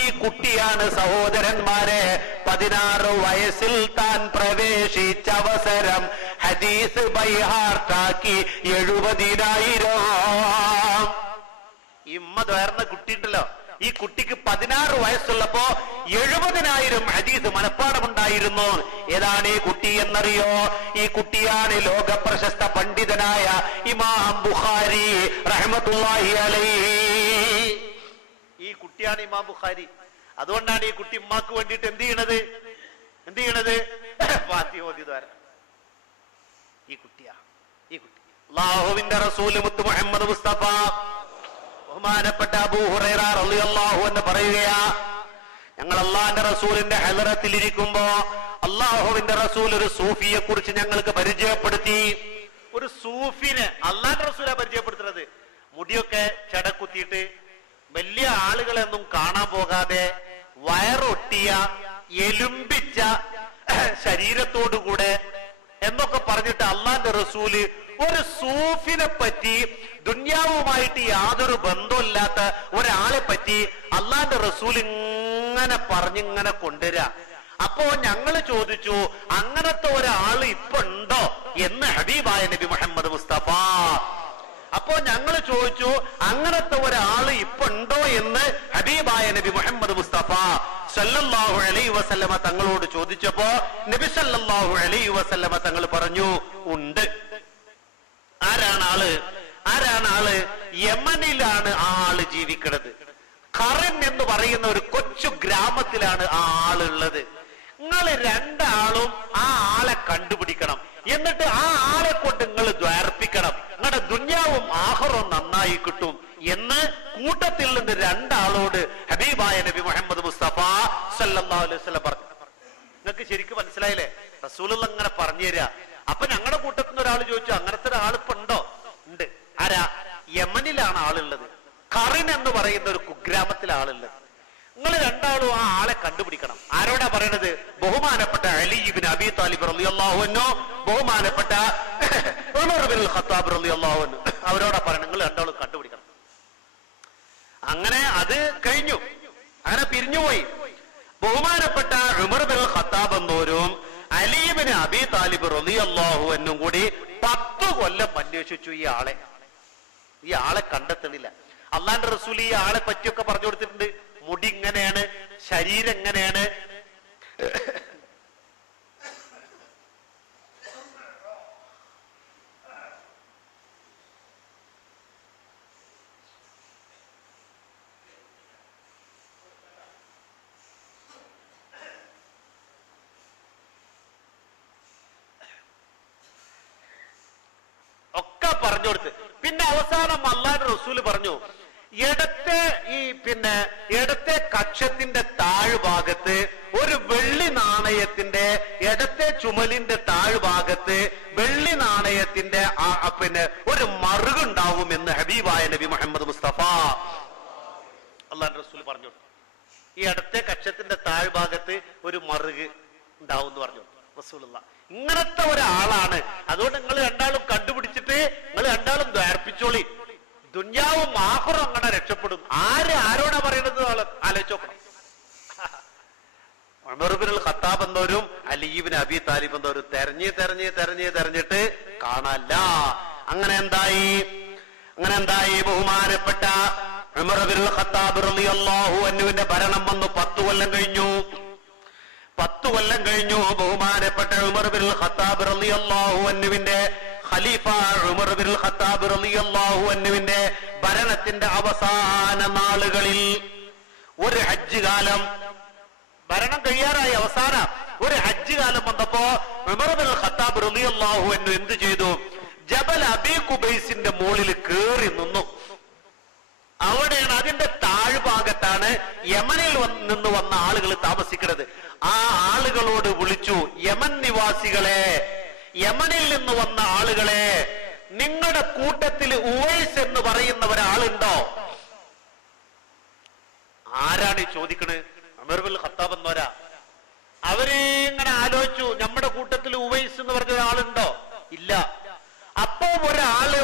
ഈ കുട്ടിയാണ് സഹോദരന്മാരെ 16 വയസ്സിൽ താൻ പ്രവേശിച്ച അവസരം ഹദീസ് ബൈഹാർട്ടാക്കി 70,000. ഇമ്മ ദ്വാരുന്ന കുട്ടിയുണ്ടല്ലോ, ഈ കുട്ടിക്ക് 16 വയസ്സുള്ളപ്പോ 70,000 ഹദീസ് മനഃപ്പാടമുണ്ടായിരുന്നു. ഏതാണ് ഈ കുട്ടി എന്നറിയോ? ഈ കുട്ടിയാണ് ലോക പ്രശസ്ത പണ്ഡിതനായ ഇമാം ബുഖാരി റഹ്മത്തുള്ളാഹി അലൈഹി. ഈ കുട്ടിയാണ് ഇമാം ബുഖാരി. അതുകൊണ്ടാണ് ഈ കുട്ടി ഉമ്മാക്ക് വേണ്ടിയിട്ട് എന്ത് ചെയ്യണത് ഫാത്തിഹ ഓതി ദ്വാരം. ഈ കുട്ടി അല്ലാഹുവിന്റെ റസൂൽ മുത്ത് മുഹമ്മദ് മുസ്തഫ ബഹുമാനപ്പെട്ട അബൂ ഹുറൈറ റളിയല്ലാഹു അൻഹു പറയുകയാ, ഞങ്ങൾ അള്ളാഹിന്റെ റസൂലിന്റെ ഹളറത്തിൽ ഇരിക്കുമ്പോ അള്ളാഹുവിന്റെ റസൂൽ ഒരു സൂഫിയെ കുറിച്ച് ഞങ്ങൾക്ക് പരിചയപ്പെടുത്തി. ഒരു സൂഫിനെ അള്ളാഹിന്റെ റസൂലാ പരിചയപ്പെടുത്തുന്നത്. മുടിയൊക്കെ ചടക്കുത്തിയിട്ട് വലിയ ആളുകളെയൊന്നും കാണാൻ പോകാതെ വയറൊട്ടിയ എലുമ്പിച്ച ശരീരത്തോടുകൂടെ എന്നൊക്കെ പറഞ്ഞിട്ട് അള്ളാഹിന്റെ റസൂല് ഒരു സൂഫിനെ പറ്റി, ദുന്യാവുമായിട്ട് യാതൊരു ബന്ധമില്ലാത്ത ഒരാളെ പറ്റി അള്ളാഹിന്റെ റസൂൽ ഇങ്ങനെ പറഞ്ഞിങ്ങനെ കൊണ്ടുവരാ. അപ്പോ ഞങ്ങൾ ചോദിച്ചു, അങ്ങനത്തെ ഒരാൾ ഇപ്പൊ ഉണ്ടോ എന്ന് ഹബീബായ നബി മുഹമ്മദ് മുസ്തഫ. അപ്പോ ഞങ്ങൾ ചോദിച്ചു, അങ്ങനത്തെ ഒരാൾ ഇപ്പൊ ഉണ്ടോ എന്ന് ഹബീബായ നബി മുഹമ്മദ് മുസ്തഫ സല്ലല്ലാഹു അലൈഹി വസല്ലമ തങ്ങളോട് ചോദിച്ചപ്പോ നബി സല്ലല്ലാഹു അലൈഹി വസല്ലമ തങ്ങൾ പറഞ്ഞു, ഉണ്ട്. ആരാണ് ആള്? യമനിലാണ് ആ ആള് ജീവിക്കുന്നത്. ഖറൻ എന്ന് പറയുന്ന ഒരു കൊച്ചു ഗ്രാമത്തിലാണ് ആ ആളുള്ളത്. നിങ്ങൾ 2 ആളും ആ ആളെ കണ്ടുപിടിക്കണം, എന്നിട്ട് ആ ആളെ കൊണ്ട് നിങ്ങൾ ദ്വാർപ്പിക്കണം, നിങ്ങളുടെ ദുന്യാവും ആഖിറവും നന്നായി കിട്ടും എന്ന് കൂട്ടത്തിൽ നിന്ന് 2 ആളോട് ഹബീബായ നബി മുഹമ്മദ് മുസ്തഫ സല്ലല്ലാഹു അലൈഹി വസല്ലം പറഞ്ഞു. നിങ്ങൾക്ക് ശരിക്കും മനസ്സിലായില്ലേ? റസൂലുള്ളാഹി അങ്ങനെ പറഞ്ഞു തരാ. അപ്പൊ ഞങ്ങളുടെ കൂട്ടത്തിൽ നിന്ന് ഒരാൾ ചോദിച്ചു, അങ്ങനത്തെ ഒരാൾ ഇപ്പൊ ഉണ്ടോ? ഉണ്ട്. ആരാ? യമനിലാണ് ആളുള്ളത്. ഖറിൻ എന്ന് പറയുന്ന ഒരു കുഗ്രാമത്തിലെ ആളുള്ളത്. നിങ്ങൾ 2 ആളും ആ ആളെ കണ്ടുപിടിക്കണം. ആരോടാ പറയണത്? ബഹുമാനപ്പെട്ട അലി ഇബ്നു അബീ താലിബ് റളിയല്ലാഹു അൻഹു, ബഹുമാനപ്പെട്ട ഉമർ ഇബ്നുൽ ഖത്താബ് റളിയല്ലാഹു അൻഹു, അവരോടാ പറയണം, നിങ്ങൾ 2 ആളും കണ്ടുപിടിക്കണം. അങ്ങനെ അത് കഴിഞ്ഞു, അങ്ങനെ പിരിഞ്ഞുപോയി. ബഹുമാനപ്പെട്ട ഉമർ ഇബ്നുൽ ഖത്താബ് എന്നോരും അലി ഇബ്നു അബീ താലിബ് റളിയല്ലാഹു അൻഹും കൂടി 10 കൊല്ലം അന്വേഷിച്ചു. ഈ ആളെ കണ്ടെത്തണില്ല. അള്ളാന്റെ റസൂൽ ഈ ആളെ പറ്റിയൊക്കെ പറഞ്ഞു കൊടുത്തിട്ടുണ്ട്. മുടി ഇങ്ങനെയാണ്, ശരീരം എങ്ങനെയാണ്, ഒക്കെ പറഞ്ഞു കൊടുത്ത്. പിന്നെ അവസാനം അള്ളാന്റെ റസൂല് പറഞ്ഞു, ഇടത്തെ കക്ഷത്തിന്റെ താഴ്ഭാഗത്ത് ഒരു വെള്ളി നാണയത്തിന്റെ, ഇടത്തെ ചുമലിന്റെ താഴ്ഭാഗത്ത് വെള്ളി നാണയത്തിന്റെ ഒരു മറുകുണ്ടാവും എന്ന് ഹബീബായ നബി മുഹമ്മദ് മുസ്തഫ അള്ളാന്റെ റസൂൽ പറഞ്ഞു. ഈ ഇടത്തെ കക്ഷത്തിന്റെ താഴ്ഭാഗത്ത് ഒരു മറുക് ഉണ്ടാവും എന്ന് പറഞ്ഞു റസൂലുള്ളാഹി. ഇങ്ങനത്തെ ഒരാളാണ്. അതുകൊണ്ട് നിങ്ങൾ 2 ആളും ഖത്താബ് എന്നവരും അലി ഇബ്നു അബി താലിബ് എന്നവരും തെരഞ്ഞിട്ട് കാണല്ല. അങ്ങനെ എന്തായി ബഹുമാനപ്പെട്ട ഉമർ ഇബ്നുൽ ഖത്താബ് റളിയല്ലാഹു അൻഹുവിന്റെ ഭരണം വന്നു. 10 കൊല്ലം കഴിഞ്ഞു. 10 കൊല്ലം കഴിഞ്ഞു. ബഹുമാനപ്പെട്ട ഉമർ ഇബ്നുൽ ഖത്താബ് റളിയല്ലാഹു അൻഹുവിന്റെ ഖലീഫ ഉമർ ഇബ്നുൽ ഖത്താബ് റളിയല്ലാഹു അൻഹുവിന്റെ ഭരണത്തിന്റെ അവസാന നാളുകളിൽ ഒരു ഹജ്ജ് കാലം, ഭരണം കഴിയാറായി, അവസാന ഒരു ഹജ്ജ് കാലം വന്നപ്പോ ഉമർ ഇബ്നുൽ ഖത്താബ് റളിയല്ലാഹു അൻഹു എന്ത് ചെയ്തു? ജബൽ അബീ ഖുബൈസിന്റെ മുകളിൽ കേറി നിന്നു. അവിടെയാണ്, അതിന്റെ താഴ്ഭാഗത്താണ് യമനിൽ നിന്ന് വന്ന ആളുകൾ താമസിക്കുന്നത്. ആ ആളുകളോട് വിളിച്ചു, യമൻ നിവാസികളെ, യമനിൽ നിന്ന് വന്ന ആളുകളെ, നിങ്ങളുടെ കൂട്ടത്തിൽ ഉവൈസ് എന്ന് പറയുന്ന ഒരാളുണ്ടോ? ആരാണ് ഈ ചോദിക്കണത്? ഉമർ ഇബ്നുൽ ഖത്താബ് എന്നവരാ. അവര് ഇങ്ങനെ ആലോചിച്ചു, നമ്മുടെ കൂട്ടത്തിൽ ഉവൈസ് എന്ന് പറഞ്ഞ ഒരാളുണ്ടോ? ഇല്ല. അപ്പോ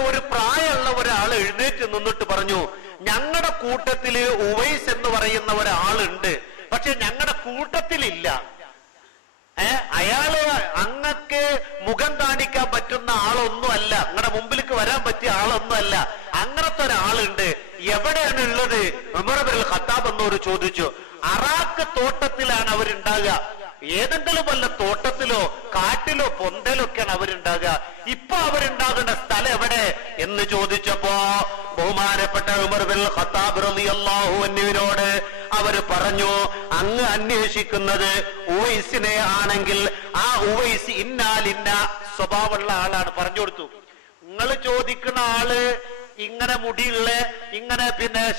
ഒരു പ്രായമുള്ള ഒരാള് എഴുന്നേറ്റ് നിന്നിട്ട് പറഞ്ഞു, ഞങ്ങളുടെ കൂട്ടത്തില് ഉവൈസ് എന്ന് പറയുന്ന ഒരാളുണ്ട്, പക്ഷെ ഞങ്ങളുടെ കൂട്ടത്തിലില്ല. അയാള് അങ്ങക്ക് മുഖം കാണിക്കാൻ പറ്റുന്ന ആളൊന്നുമല്ല, നിങ്ങളുടെ മുമ്പിലേക്ക് വരാൻ പറ്റിയ ആളൊന്നുമല്ല. അങ്ങനത്തെ ഒരാളുണ്ട്, എവിടെയാണ് ഉള്ളത്? ഉമർ ഇബ്നുൽ ഖത്താബ് എന്നോട് ചോദിച്ചു. അറാക്ക് തോട്ടത്തിലാണ് അവരുണ്ടാകുക. ഏതെങ്കിലും വല്ല തോട്ടത്തിലോ കാട്ടിലോ പൊന്തലോ ഒക്കെയാണ് അവരുണ്ടാകുക. ഇപ്പൊ അവരുണ്ടാകുന്ന സ്ഥലം എവിടെ എന്ന് ചോദിച്ചപ്പോ ബഹുമാനപ്പെട്ട ഉമർ ഇബ്നുൽ ഖത്താബ് റളിയല്ലാഹു അൻഹുവിനോട് അവര് പറഞ്ഞു, അങ്ങ് അന്വേഷിക്കുന്നത് ഉവൈസിനെ ആണെങ്കിൽ ആ ഉവൈസ് ഇന്നാലിന്ന സ്വഭാവമുള്ള ആളാണ്. പറഞ്ഞു കൊടുത്തു. നിങ്ങൾ ചോദിക്കുന്ന ആള് ഇങ്ങനെ മുടിയുള്ള, ഇങ്ങനെ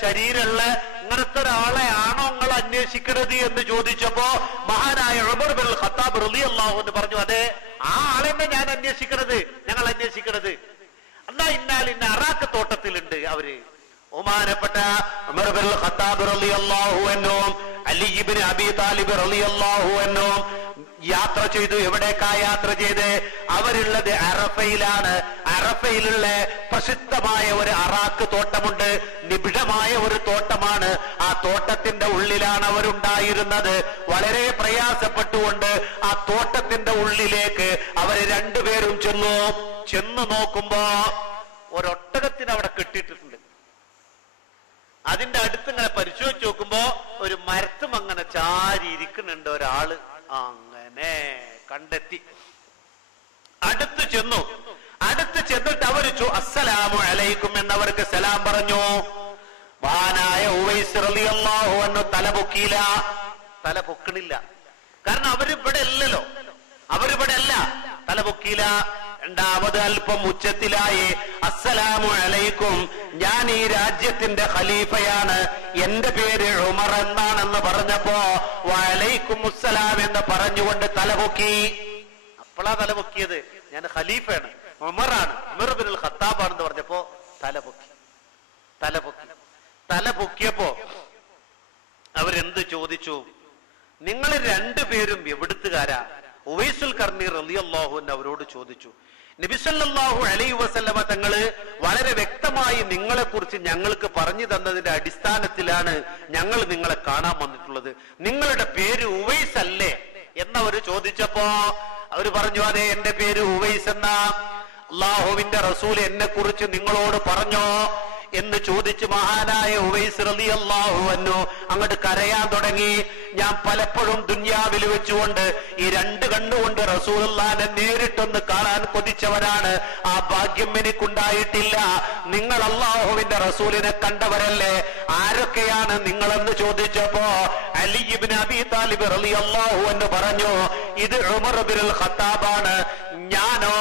ശരീരമുള്ള ഇങ്ങനത്തെ ഒരാളെ ആണോ നിങ്ങൾ അന്വേഷിക്കുന്നത് എന്ന് ചോദിച്ചപ്പോ മഹാനായ ഉമർ ഇബ്നുൽ ഖത്താബ് റളിയല്ലാഹു അൻഹു പറഞ്ഞു, അതെ, ആ ആളെന്നെ ഞാൻ അന്വേഷിക്കണത്, ഞങ്ങൾ അന്വേഷിക്കണത്. എന്നാ ഇന്നാലിന്ന അറാക്ക് തോട്ടത്തിലുണ്ട് അവര്. ബഹുമാനപ്പെട്ട ഉമർ ഇബ്നുൽ ഖത്താബ് റളിയല്ലാഹു അൻഹു അലി ഇബ്നു അബി താലിബ് റളിയല്ലാഹു അൻഹു യാത്ര ചെയ്തു. എവിടേക്കാ യാത്ര ചെയ്ത്? അവരുള്ളത് അറഫയിലാണ്. അറഫയിലുള്ള പ്രസിദ്ധമായ ഒരു അറാക്ക് തോട്ടമുണ്ട്, നിബിഡമായ ഒരു തോട്ടമാണ്. ആ തോട്ടത്തിന്റെ ഉള്ളിലാണ് അവരുണ്ടായിരുന്നത്. വളരെ പ്രയാസപ്പെട്ടുകൊണ്ട് ആ തോട്ടത്തിന്റെ ഉള്ളിലേക്ക് അവർ രണ്ടുപേരും ചെന്നു നോക്കുമ്പോ ഒരൊട്ടകത്തിന് അവിടെ കെട്ടിയിട്ടിട്ടുണ്ട്. അതിന്റെ അടുത്ത് ഇങ്ങനെ പരിശോധിച്ച് നോക്കുമ്പോ ഒരു മരത്തും അങ്ങനെ ചാരി ഇരിക്കുന്നുണ്ട് ഒരാള്. അങ്ങനെ കണ്ടെത്തി. അടുത്ത് ചെന്നിട്ട് അവര് അസ്സലാമു അലൈക്കും എന്നവർക്ക് സലാം പറഞ്ഞു. മഹാനായ ഉവൈസ് റളിയല്ലാഹു അൻഹു തല പൊക്കണില്ല. കാരണം അവരിവിടെ അല്ലല്ലോ, തല പൊക്കിയില്ല. രണ്ടാമത് അല്പം ഉച്ചത്തിലായി, അസ്സലാമു അലൈക്കും, ഞാൻ ഈ രാജ്യത്തിന്റെ ഖലീഫയാണ്, എന്റെ പേര് ഉമർ എന്നാണെന്ന് പറഞ്ഞപ്പോ വഅലൈക്കും അസ്സലാം എന്ന് പറഞ്ഞുകൊണ്ട് തലപൊക്കി. അപ്പോഴാ തലപൊക്കിയത്, ഞാൻ ഖലീഫയാണ്, ഉമറാണ്, ഉമർ ഇബ്നുൽ ഖത്താബ് ആണെന്ന് പറഞ്ഞപ്പോ തലപൊക്കിയപ്പോ അവരെന്ത് ചോദിച്ചു? നിങ്ങൾ രണ്ടുപേരും എവിടുത്തുകാരാ? ഉവൈസുൽ ഖർനി റളിയല്ലാഹു അൻഹു അവരോട് ചോദിച്ചു. നബി സല്ലല്ലാഹു അലൈഹി വസല്ലമ തങ്ങള് വളരെ വ്യക്തമായി നിങ്ങളെ കുറിച്ച് ഞങ്ങൾക്ക് പറഞ്ഞു തന്നതിന്റെ അടിസ്ഥാനത്തിലാണ് ഞങ്ങൾ നിങ്ങളെ കാണാൻ വന്നിട്ടുള്ളത്. നിങ്ങളുടെ പേര് ഉവൈസ് അല്ലേ എന്നവര് ചോദിച്ചപ്പോ അവര് പറഞ്ഞു, അതെ, എന്റെ പേര് ഉവൈസ് എന്നാ. അള്ളാഹുവിന്റെ റസൂൽ എന്നെ കുറിച്ച് നിങ്ങളോട് പറഞ്ഞോ എന്ന് ചോദിച്ച് മഹാനായ ഉവൈസ് റളിയല്ലാഹു അൻഹു അങ്ങോട്ട് കരയാൻ തുടങ്ങി. ഞാൻ പലപ്പോഴും ദുനിയാവിൽ വെച്ചുകൊണ്ട് ഈ രണ്ട് കണ്ണുകൊണ്ട് റസൂലുള്ളാഹിനെ നേരിട്ടൊന്ന് കാണാൻ കൊതിച്ചവരാണ്. ആ ഭാഗ്യം എനിക്കുണ്ടായിട്ടില്ല. നിങ്ങൾ അള്ളാഹുവിന്റെ റസൂലിനെ കണ്ടവരല്ലേ? ആരൊക്കെയാണ് നിങ്ങളെന്ന് ചോദിച്ചപ്പോ അലി ഇബ്നു അബി താലിബ് റളിയല്ലാഹു അൻഹു പറഞ്ഞു, ഇത് ഉമർ ഇബ്നുൽ ഖത്താബാണ്. ഞാനോ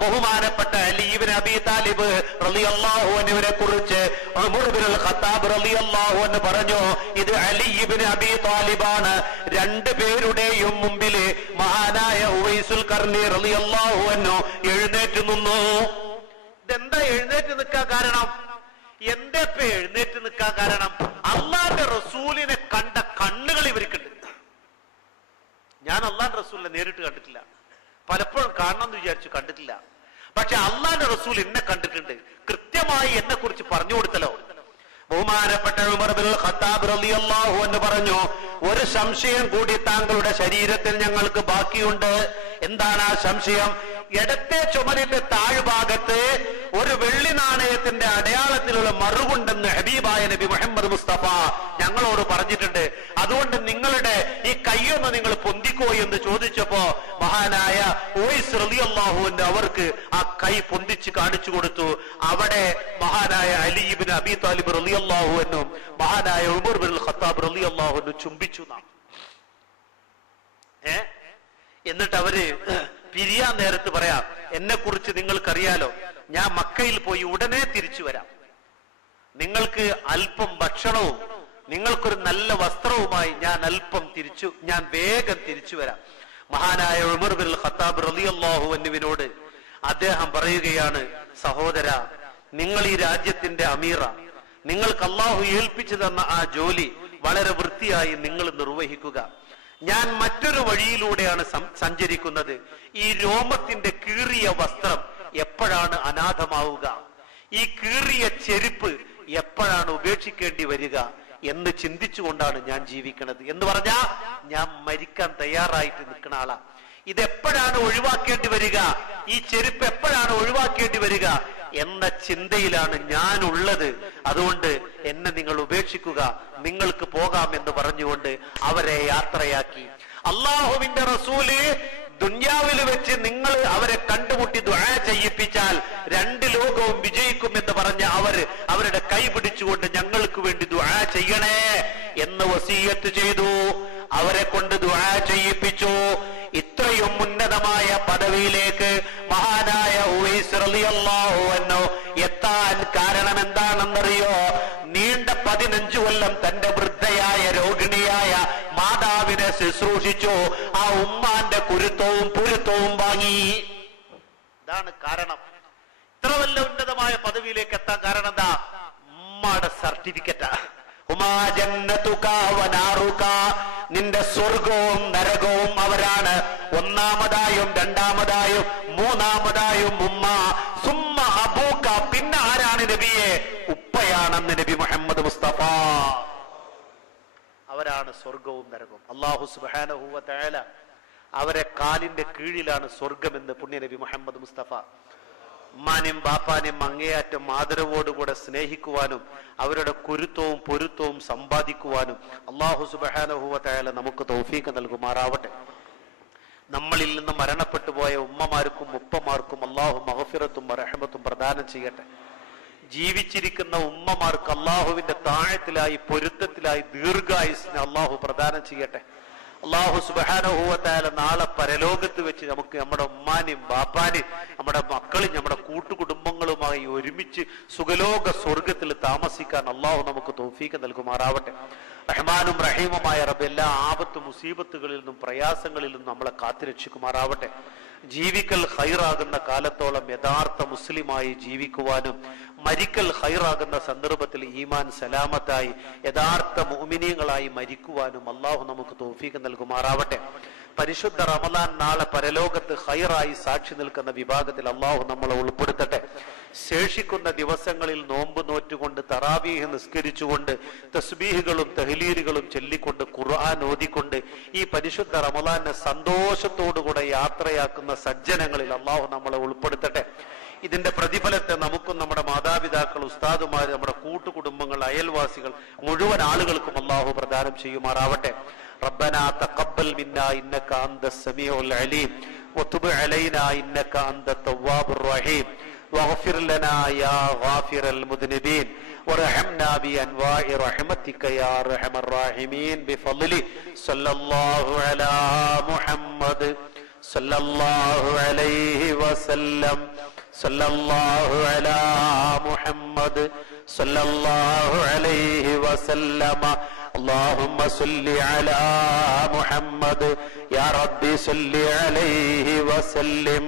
ബഹുമാനപ്പെട്ട അലി ഇബ്നു അബി താലിബ് റളിയല്ലാഹു അൻഹുവിനെ കുറിച്ച് ഉമർ ഇബ്നുൽ ഖത്താബ് റളിയല്ലാഹു അൻഹു പറഞ്ഞു, ഇത് അലി ഇബ്നു അബി താലിബാണ്. രണ്ടുപേരുടെയും മുമ്പിൽ മഹാനായ ഉവൈസുൽ ഖർനി റളിയല്ലാഹു അൻഹു എഴുന്നേറ്റ് നിന്നു. ഇതെന്താ എഴുന്നേറ്റ് നിൽക്കാൻ കാരണം? എഴുന്നേറ്റ് നിൽക്കാൻ കാരണം അള്ളാന്റെ റസൂലിനെ കണ്ട കണ്ണുകൾ ഇവർക്കുണ്ട്. ഞാൻ അള്ളാന്റെ റസൂലിനെ നേരിട്ട് കണ്ടിട്ടില്ല, പലപ്പോഴും കാണണം എന്ന് വിചാരിച്ചു, കണ്ടിട്ടില്ല. പക്ഷെ അള്ളാന്റെ റസൂൽ എന്നെ കണ്ടിട്ടുണ്ട്, കൃത്യമായി എന്നെ കുറിച്ച് പറഞ്ഞു കൊടുത്തല്ലോ. ബഹുമാനപ്പെട്ട ഉമർ ഇബ്നുൽ ഖത്താബ് റളിയല്ലാഹു അൻഹു പറഞ്ഞു, ഒരു സംശയം കൂടി താങ്കളുടെ ശരീരത്തിൽ ഞങ്ങൾക്ക് ബാക്കിയുണ്ട്. എന്താണ് ആ സംശയം? ഇടത്തെ ചുമലിന്റെ താഴ്ഭാഗത്ത് ഒരു വെള്ളി നാണയത്തിന്റെ അടയാളത്തിലുള്ള മറുകുണ്ടെന്ന് ഹബീബായ നബി മുഹമ്മദ് മുസ്തഫ ഞങ്ങളോട് പറഞ്ഞിട്ടുണ്ട്. അതുകൊണ്ട് നിങ്ങളുടെ ഈ കൈയൊന്ന് നിങ്ങൾ പൊന്തിക്കോ എന്ന് ചോദിച്ചപ്പോ മഹാനായ ഉവൈസ് റളിയല്ലാഹു അൻഹു അവർക്ക് ആ കൈ പൊന്തിച്ച് കാണിച്ചു കൊടുത്തു. അവിടെ മഹാനായ അലി ഇബ്നു അബീ താലിബ് റളിയല്ലാഹു അൻഹു മഹാനായ ഉമർ ഇബ്നുൽ ഖത്താബ് റളിയല്ലാഹു അൻഹു ചുംബിച്ചു. എന്നിട്ട് അവര് പിരിയാൻ നേരത്ത് പറയാം, എന്നെ കുറിച്ച് നിങ്ങൾക്കറിയാലോ, ഞാൻ മക്കയിൽ പോയി ഉടനെ തിരിച്ചു വരാം. നിങ്ങൾക്ക് അല്പം ഭക്ഷണവും നിങ്ങൾക്കൊരു നല്ല വസ്ത്രവുമായി ഞാൻ വേഗം തിരിച്ചു വരാം. മഹാനായ ഉമർ ഇബ്നുൽ ഖത്താബ് റളിയല്ലാഹു അൻഹുവിനോട് അദ്ദേഹം പറയുകയാണ്, സഹോദര, നിങ്ങൾ ഈ രാജ്യത്തിന്റെ അമീറ, നിങ്ങൾക്ക് അള്ളാഹു ഏൽപ്പിച്ചു തന്ന ആ ജോലി വളരെ വൃത്തിയായി നിങ്ങൾ നിർവഹിക്കുക. ഞാൻ മറ്റൊരു വഴിയിലൂടെയാണ് സഞ്ചരിക്കുന്നത്. ഈ രോമത്തിന്റെ കീറിയ വസ്ത്രം എപ്പോഴാണ് അനാഥമാവുക, ഈ കീറിയ ചെരുപ്പ് എപ്പോഴാണ് ഉപേക്ഷിക്കേണ്ടി വരിക എന്ന് ചിന്തിച്ചുകൊണ്ടാണ് ഞാൻ ജീവിക്കുന്നത് എന്ന് പറഞ്ഞാ ഞാൻ മരിക്കാൻ തയ്യാറായിട്ട് നിൽക്കുന്ന ആളാ. ഇതെപ്പോഴാണ് ഒഴിവാക്കേണ്ടി വരിക, ഈ ചെരുപ്പ് എപ്പോഴാണ് ഒഴിവാക്കേണ്ടി വരിക എന്ന ചിന്തയിലാണ് ഞാനുള്ളത്. അതുകൊണ്ട് എന്നെ നിങ്ങൾ ഉപേക്ഷിക്കുക, നിങ്ങൾക്ക് പോകാമെന്ന് പറഞ്ഞുകൊണ്ട് അവരെ യാത്രയാക്കി. അള്ളാഹുവിന്റെ റസൂല് ദുനിയാവിൽ വെച്ച് നിങ്ങൾ അവരെ കണ്ടുമുട്ടി ദുആ ചെയ്യിപ്പിച്ചാൽ രണ്ട് ലോകവും വിജയിക്കുമെന്ന് പറഞ്ഞ അവരുടെ കൈ പിടിച്ചുകൊണ്ട് ഞങ്ങൾക്ക് വേണ്ടി ദുആ ചെയ്യണേ എന്ന് വസിയത്ത് ചെയ്തു. അവരെ കൊണ്ട് ദുആ ചെയ്യിപ്പിച്ചു. ഇത്രയും ഉന്നതമായ പദവിയിലേക്ക് മഹാനായ ഉവൈസ് റളിയല്ലാഹു അൻഹു എത്താൻ കാരണം എന്താണെന്നറിയോ? നീണ്ട 15 കൊല്ലം തന്റെ വൃദ്ധയായ രോഗിണിയായ മാതാവിനെ ശുശ്രൂഷിച്ചു. ആ ഉമ്മാന്റെ കുരുത്തവും പുരുത്തവും വാങ്ങി. ഇതാണ് കാരണം. ഇത്ര വല്ല ഉന്നതമായ പദവിയിലേക്ക് എത്താൻ കാരണം എന്താ? ഉമ്മയുടെ സർട്ടിഫിക്കറ്റാ. നിന്റെ സ്വർഗവും നരകവും അവരാണ്. ഒന്നാമതായും രണ്ടാമതായും മൂന്നാമതായും ഉമ്മ, സുമ്മ അബൂക്ക, പിന്നെ ആരാണ് നബിയെ? ഉപ്പയാണെന്ന് നബി മുഹമ്മദ് മുസ്തഫ. അവരാണ് സ്വർഗവും നരകവും. അല്ലാഹു സുബ്ഹാനഹു വ തആല അവരെ കാലിന്റെ കീഴിലാണ് സ്വർഗമെന്ന് പുണ്യ നബി മുഹമ്മദ് മുസ്തഫ. ഉമ്മാനെയും ബാപ്പാനെയും അങ്ങേയറ്റം ആദരവോടുകൂടെ സ്നേഹിക്കുവാനും അവരുടെ കുരുത്തവും പൊരുത്തവും സമ്പാദിക്കുവാനും അല്ലാഹു സുബ്ഹാനഹു വ തആല നമുക്ക് തൗഫീഖ് നൽകുമാറാവട്ടെ. നമ്മളിൽ നിന്ന് മരണപ്പെട്ടു പോയ ഉമ്മമാർക്കും ഉപ്പമാർക്കും അല്ലാഹു മഗ്ഫിറത്തും റഹ്മത്തും പ്രദാനം ചെയ്യട്ടെ. ജീവിച്ചിരിക്കുന്ന ഉമ്മമാർക്ക് അല്ലാഹുവിന്റെ താഴത്തിലായി പൊരുത്തത്തിലായി ദീർഘായുസ്സിനെ അല്ലാഹു പ്രദാനം ചെയ്യട്ടെ. അല്ലാഹു സുബ്ഹാനഹു വ തആല നാളെ പരലോകത്ത് വെച്ച് നമുക്ക് നമ്മുടെ ഉമ്മാനെയും ബാപ്പാനെയും നമ്മുടെ മക്കളും നമ്മുടെ കൂട്ടുകുടുംബങ്ങളുമായി ഒരുമിച്ച് സുഖലോക സ്വർഗത്തിൽ താമസിക്കാൻ അല്ലാഹു നമുക്ക് തൗഫീഖ് നൽകുമാറാവട്ടെ. റഹ്മാനും റഹീമുമായ റബ്ബ് എല്ലാ ആപത്ത് മുസീബത്തുകളിൽ നിന്നും പ്രയാസങ്ങളിൽ നിന്നും നമ്മളെ കാത്തുരക്ഷിക്കുമാറാവട്ടെ. ജീവിക്കൽ ഖൈറാകുന്ന കാലത്തോളം യഥാർത്ഥ മുസ്ലിമായി ജീവിക്കുവാനും മരിക്കൽ ഖൈറാകുന്ന സന്ദർഭത്തിൽ ഈമാൻ സലാമത്തായി യഥാർത്ഥ മുഅ്മിനീങ്ങളായി മരിക്കുവാനും അല്ലാഹു നമുക്ക് തൗഫീഖ് നൽകുമാറാവട്ടെ. പരിശുദ്ധ റമളാൻ നാളെ പരലോകത്ത് ഖൈറായി സാക്ഷി നിൽക്കുന്ന വിഭാഗത്തിൽ അല്ലാഹു നമ്മളെ ഉൾപ്പെടുത്തട്ടെ. ശേഷിക്കുന്ന ദിവസങ്ങളിൽ നോമ്പ് നോറ്റുകൊണ്ട് തറാവീഹ് നിസ്കരിച്ചുകൊണ്ട് തസ്ബീഹുകളും തഹ്ലീലുകളും ചൊല്ലിക്കൊണ്ട് ഖുർആൻ ഓതിക്കൊണ്ട് ഈ പരിശുദ്ധ റമളാനെ സന്തോഷത്തോടുകൂടെ യാത്രയാക്കുന്ന സജ്ജനങ്ങളിൽ അല്ലാഹു നമ്മളെ ഉൾപ്പെടുത്തട്ടെ. ഇതിന്റെ പ്രതിഫലത്തെ നമുക്കും നമ്മുടെ മാതാപിതാക്കൾ, ഉസ്താദുമാർ, നമ്മുടെ കൂട്ടുകുടുംബങ്ങൾ, അയൽവാസികൾ മുഴുവൻ ആളുകൾക്കും അല്ലാഹു പ്രദാനം ചെയ്യുമാറാവട്ടെ. റബ്ബനാ തഖബ്ബൽ മിന്നാ ഇന്നക അൻതസ് സമീഉൽ അലീം വതുബ് അലൈനാ ഇന്നക അൻതത് തവ്വാബുർ റഹീം واغفر لنا يا غافر المذنبين وارحمنا بأنواع رحمتك يا أرحم الراحمين بفضله صلى الله على محمد صلى الله عليه وسلم صلى الله على محمد صلى الله عليه وسلم اللهم صل على محمد يا ربي صل عليه وسلم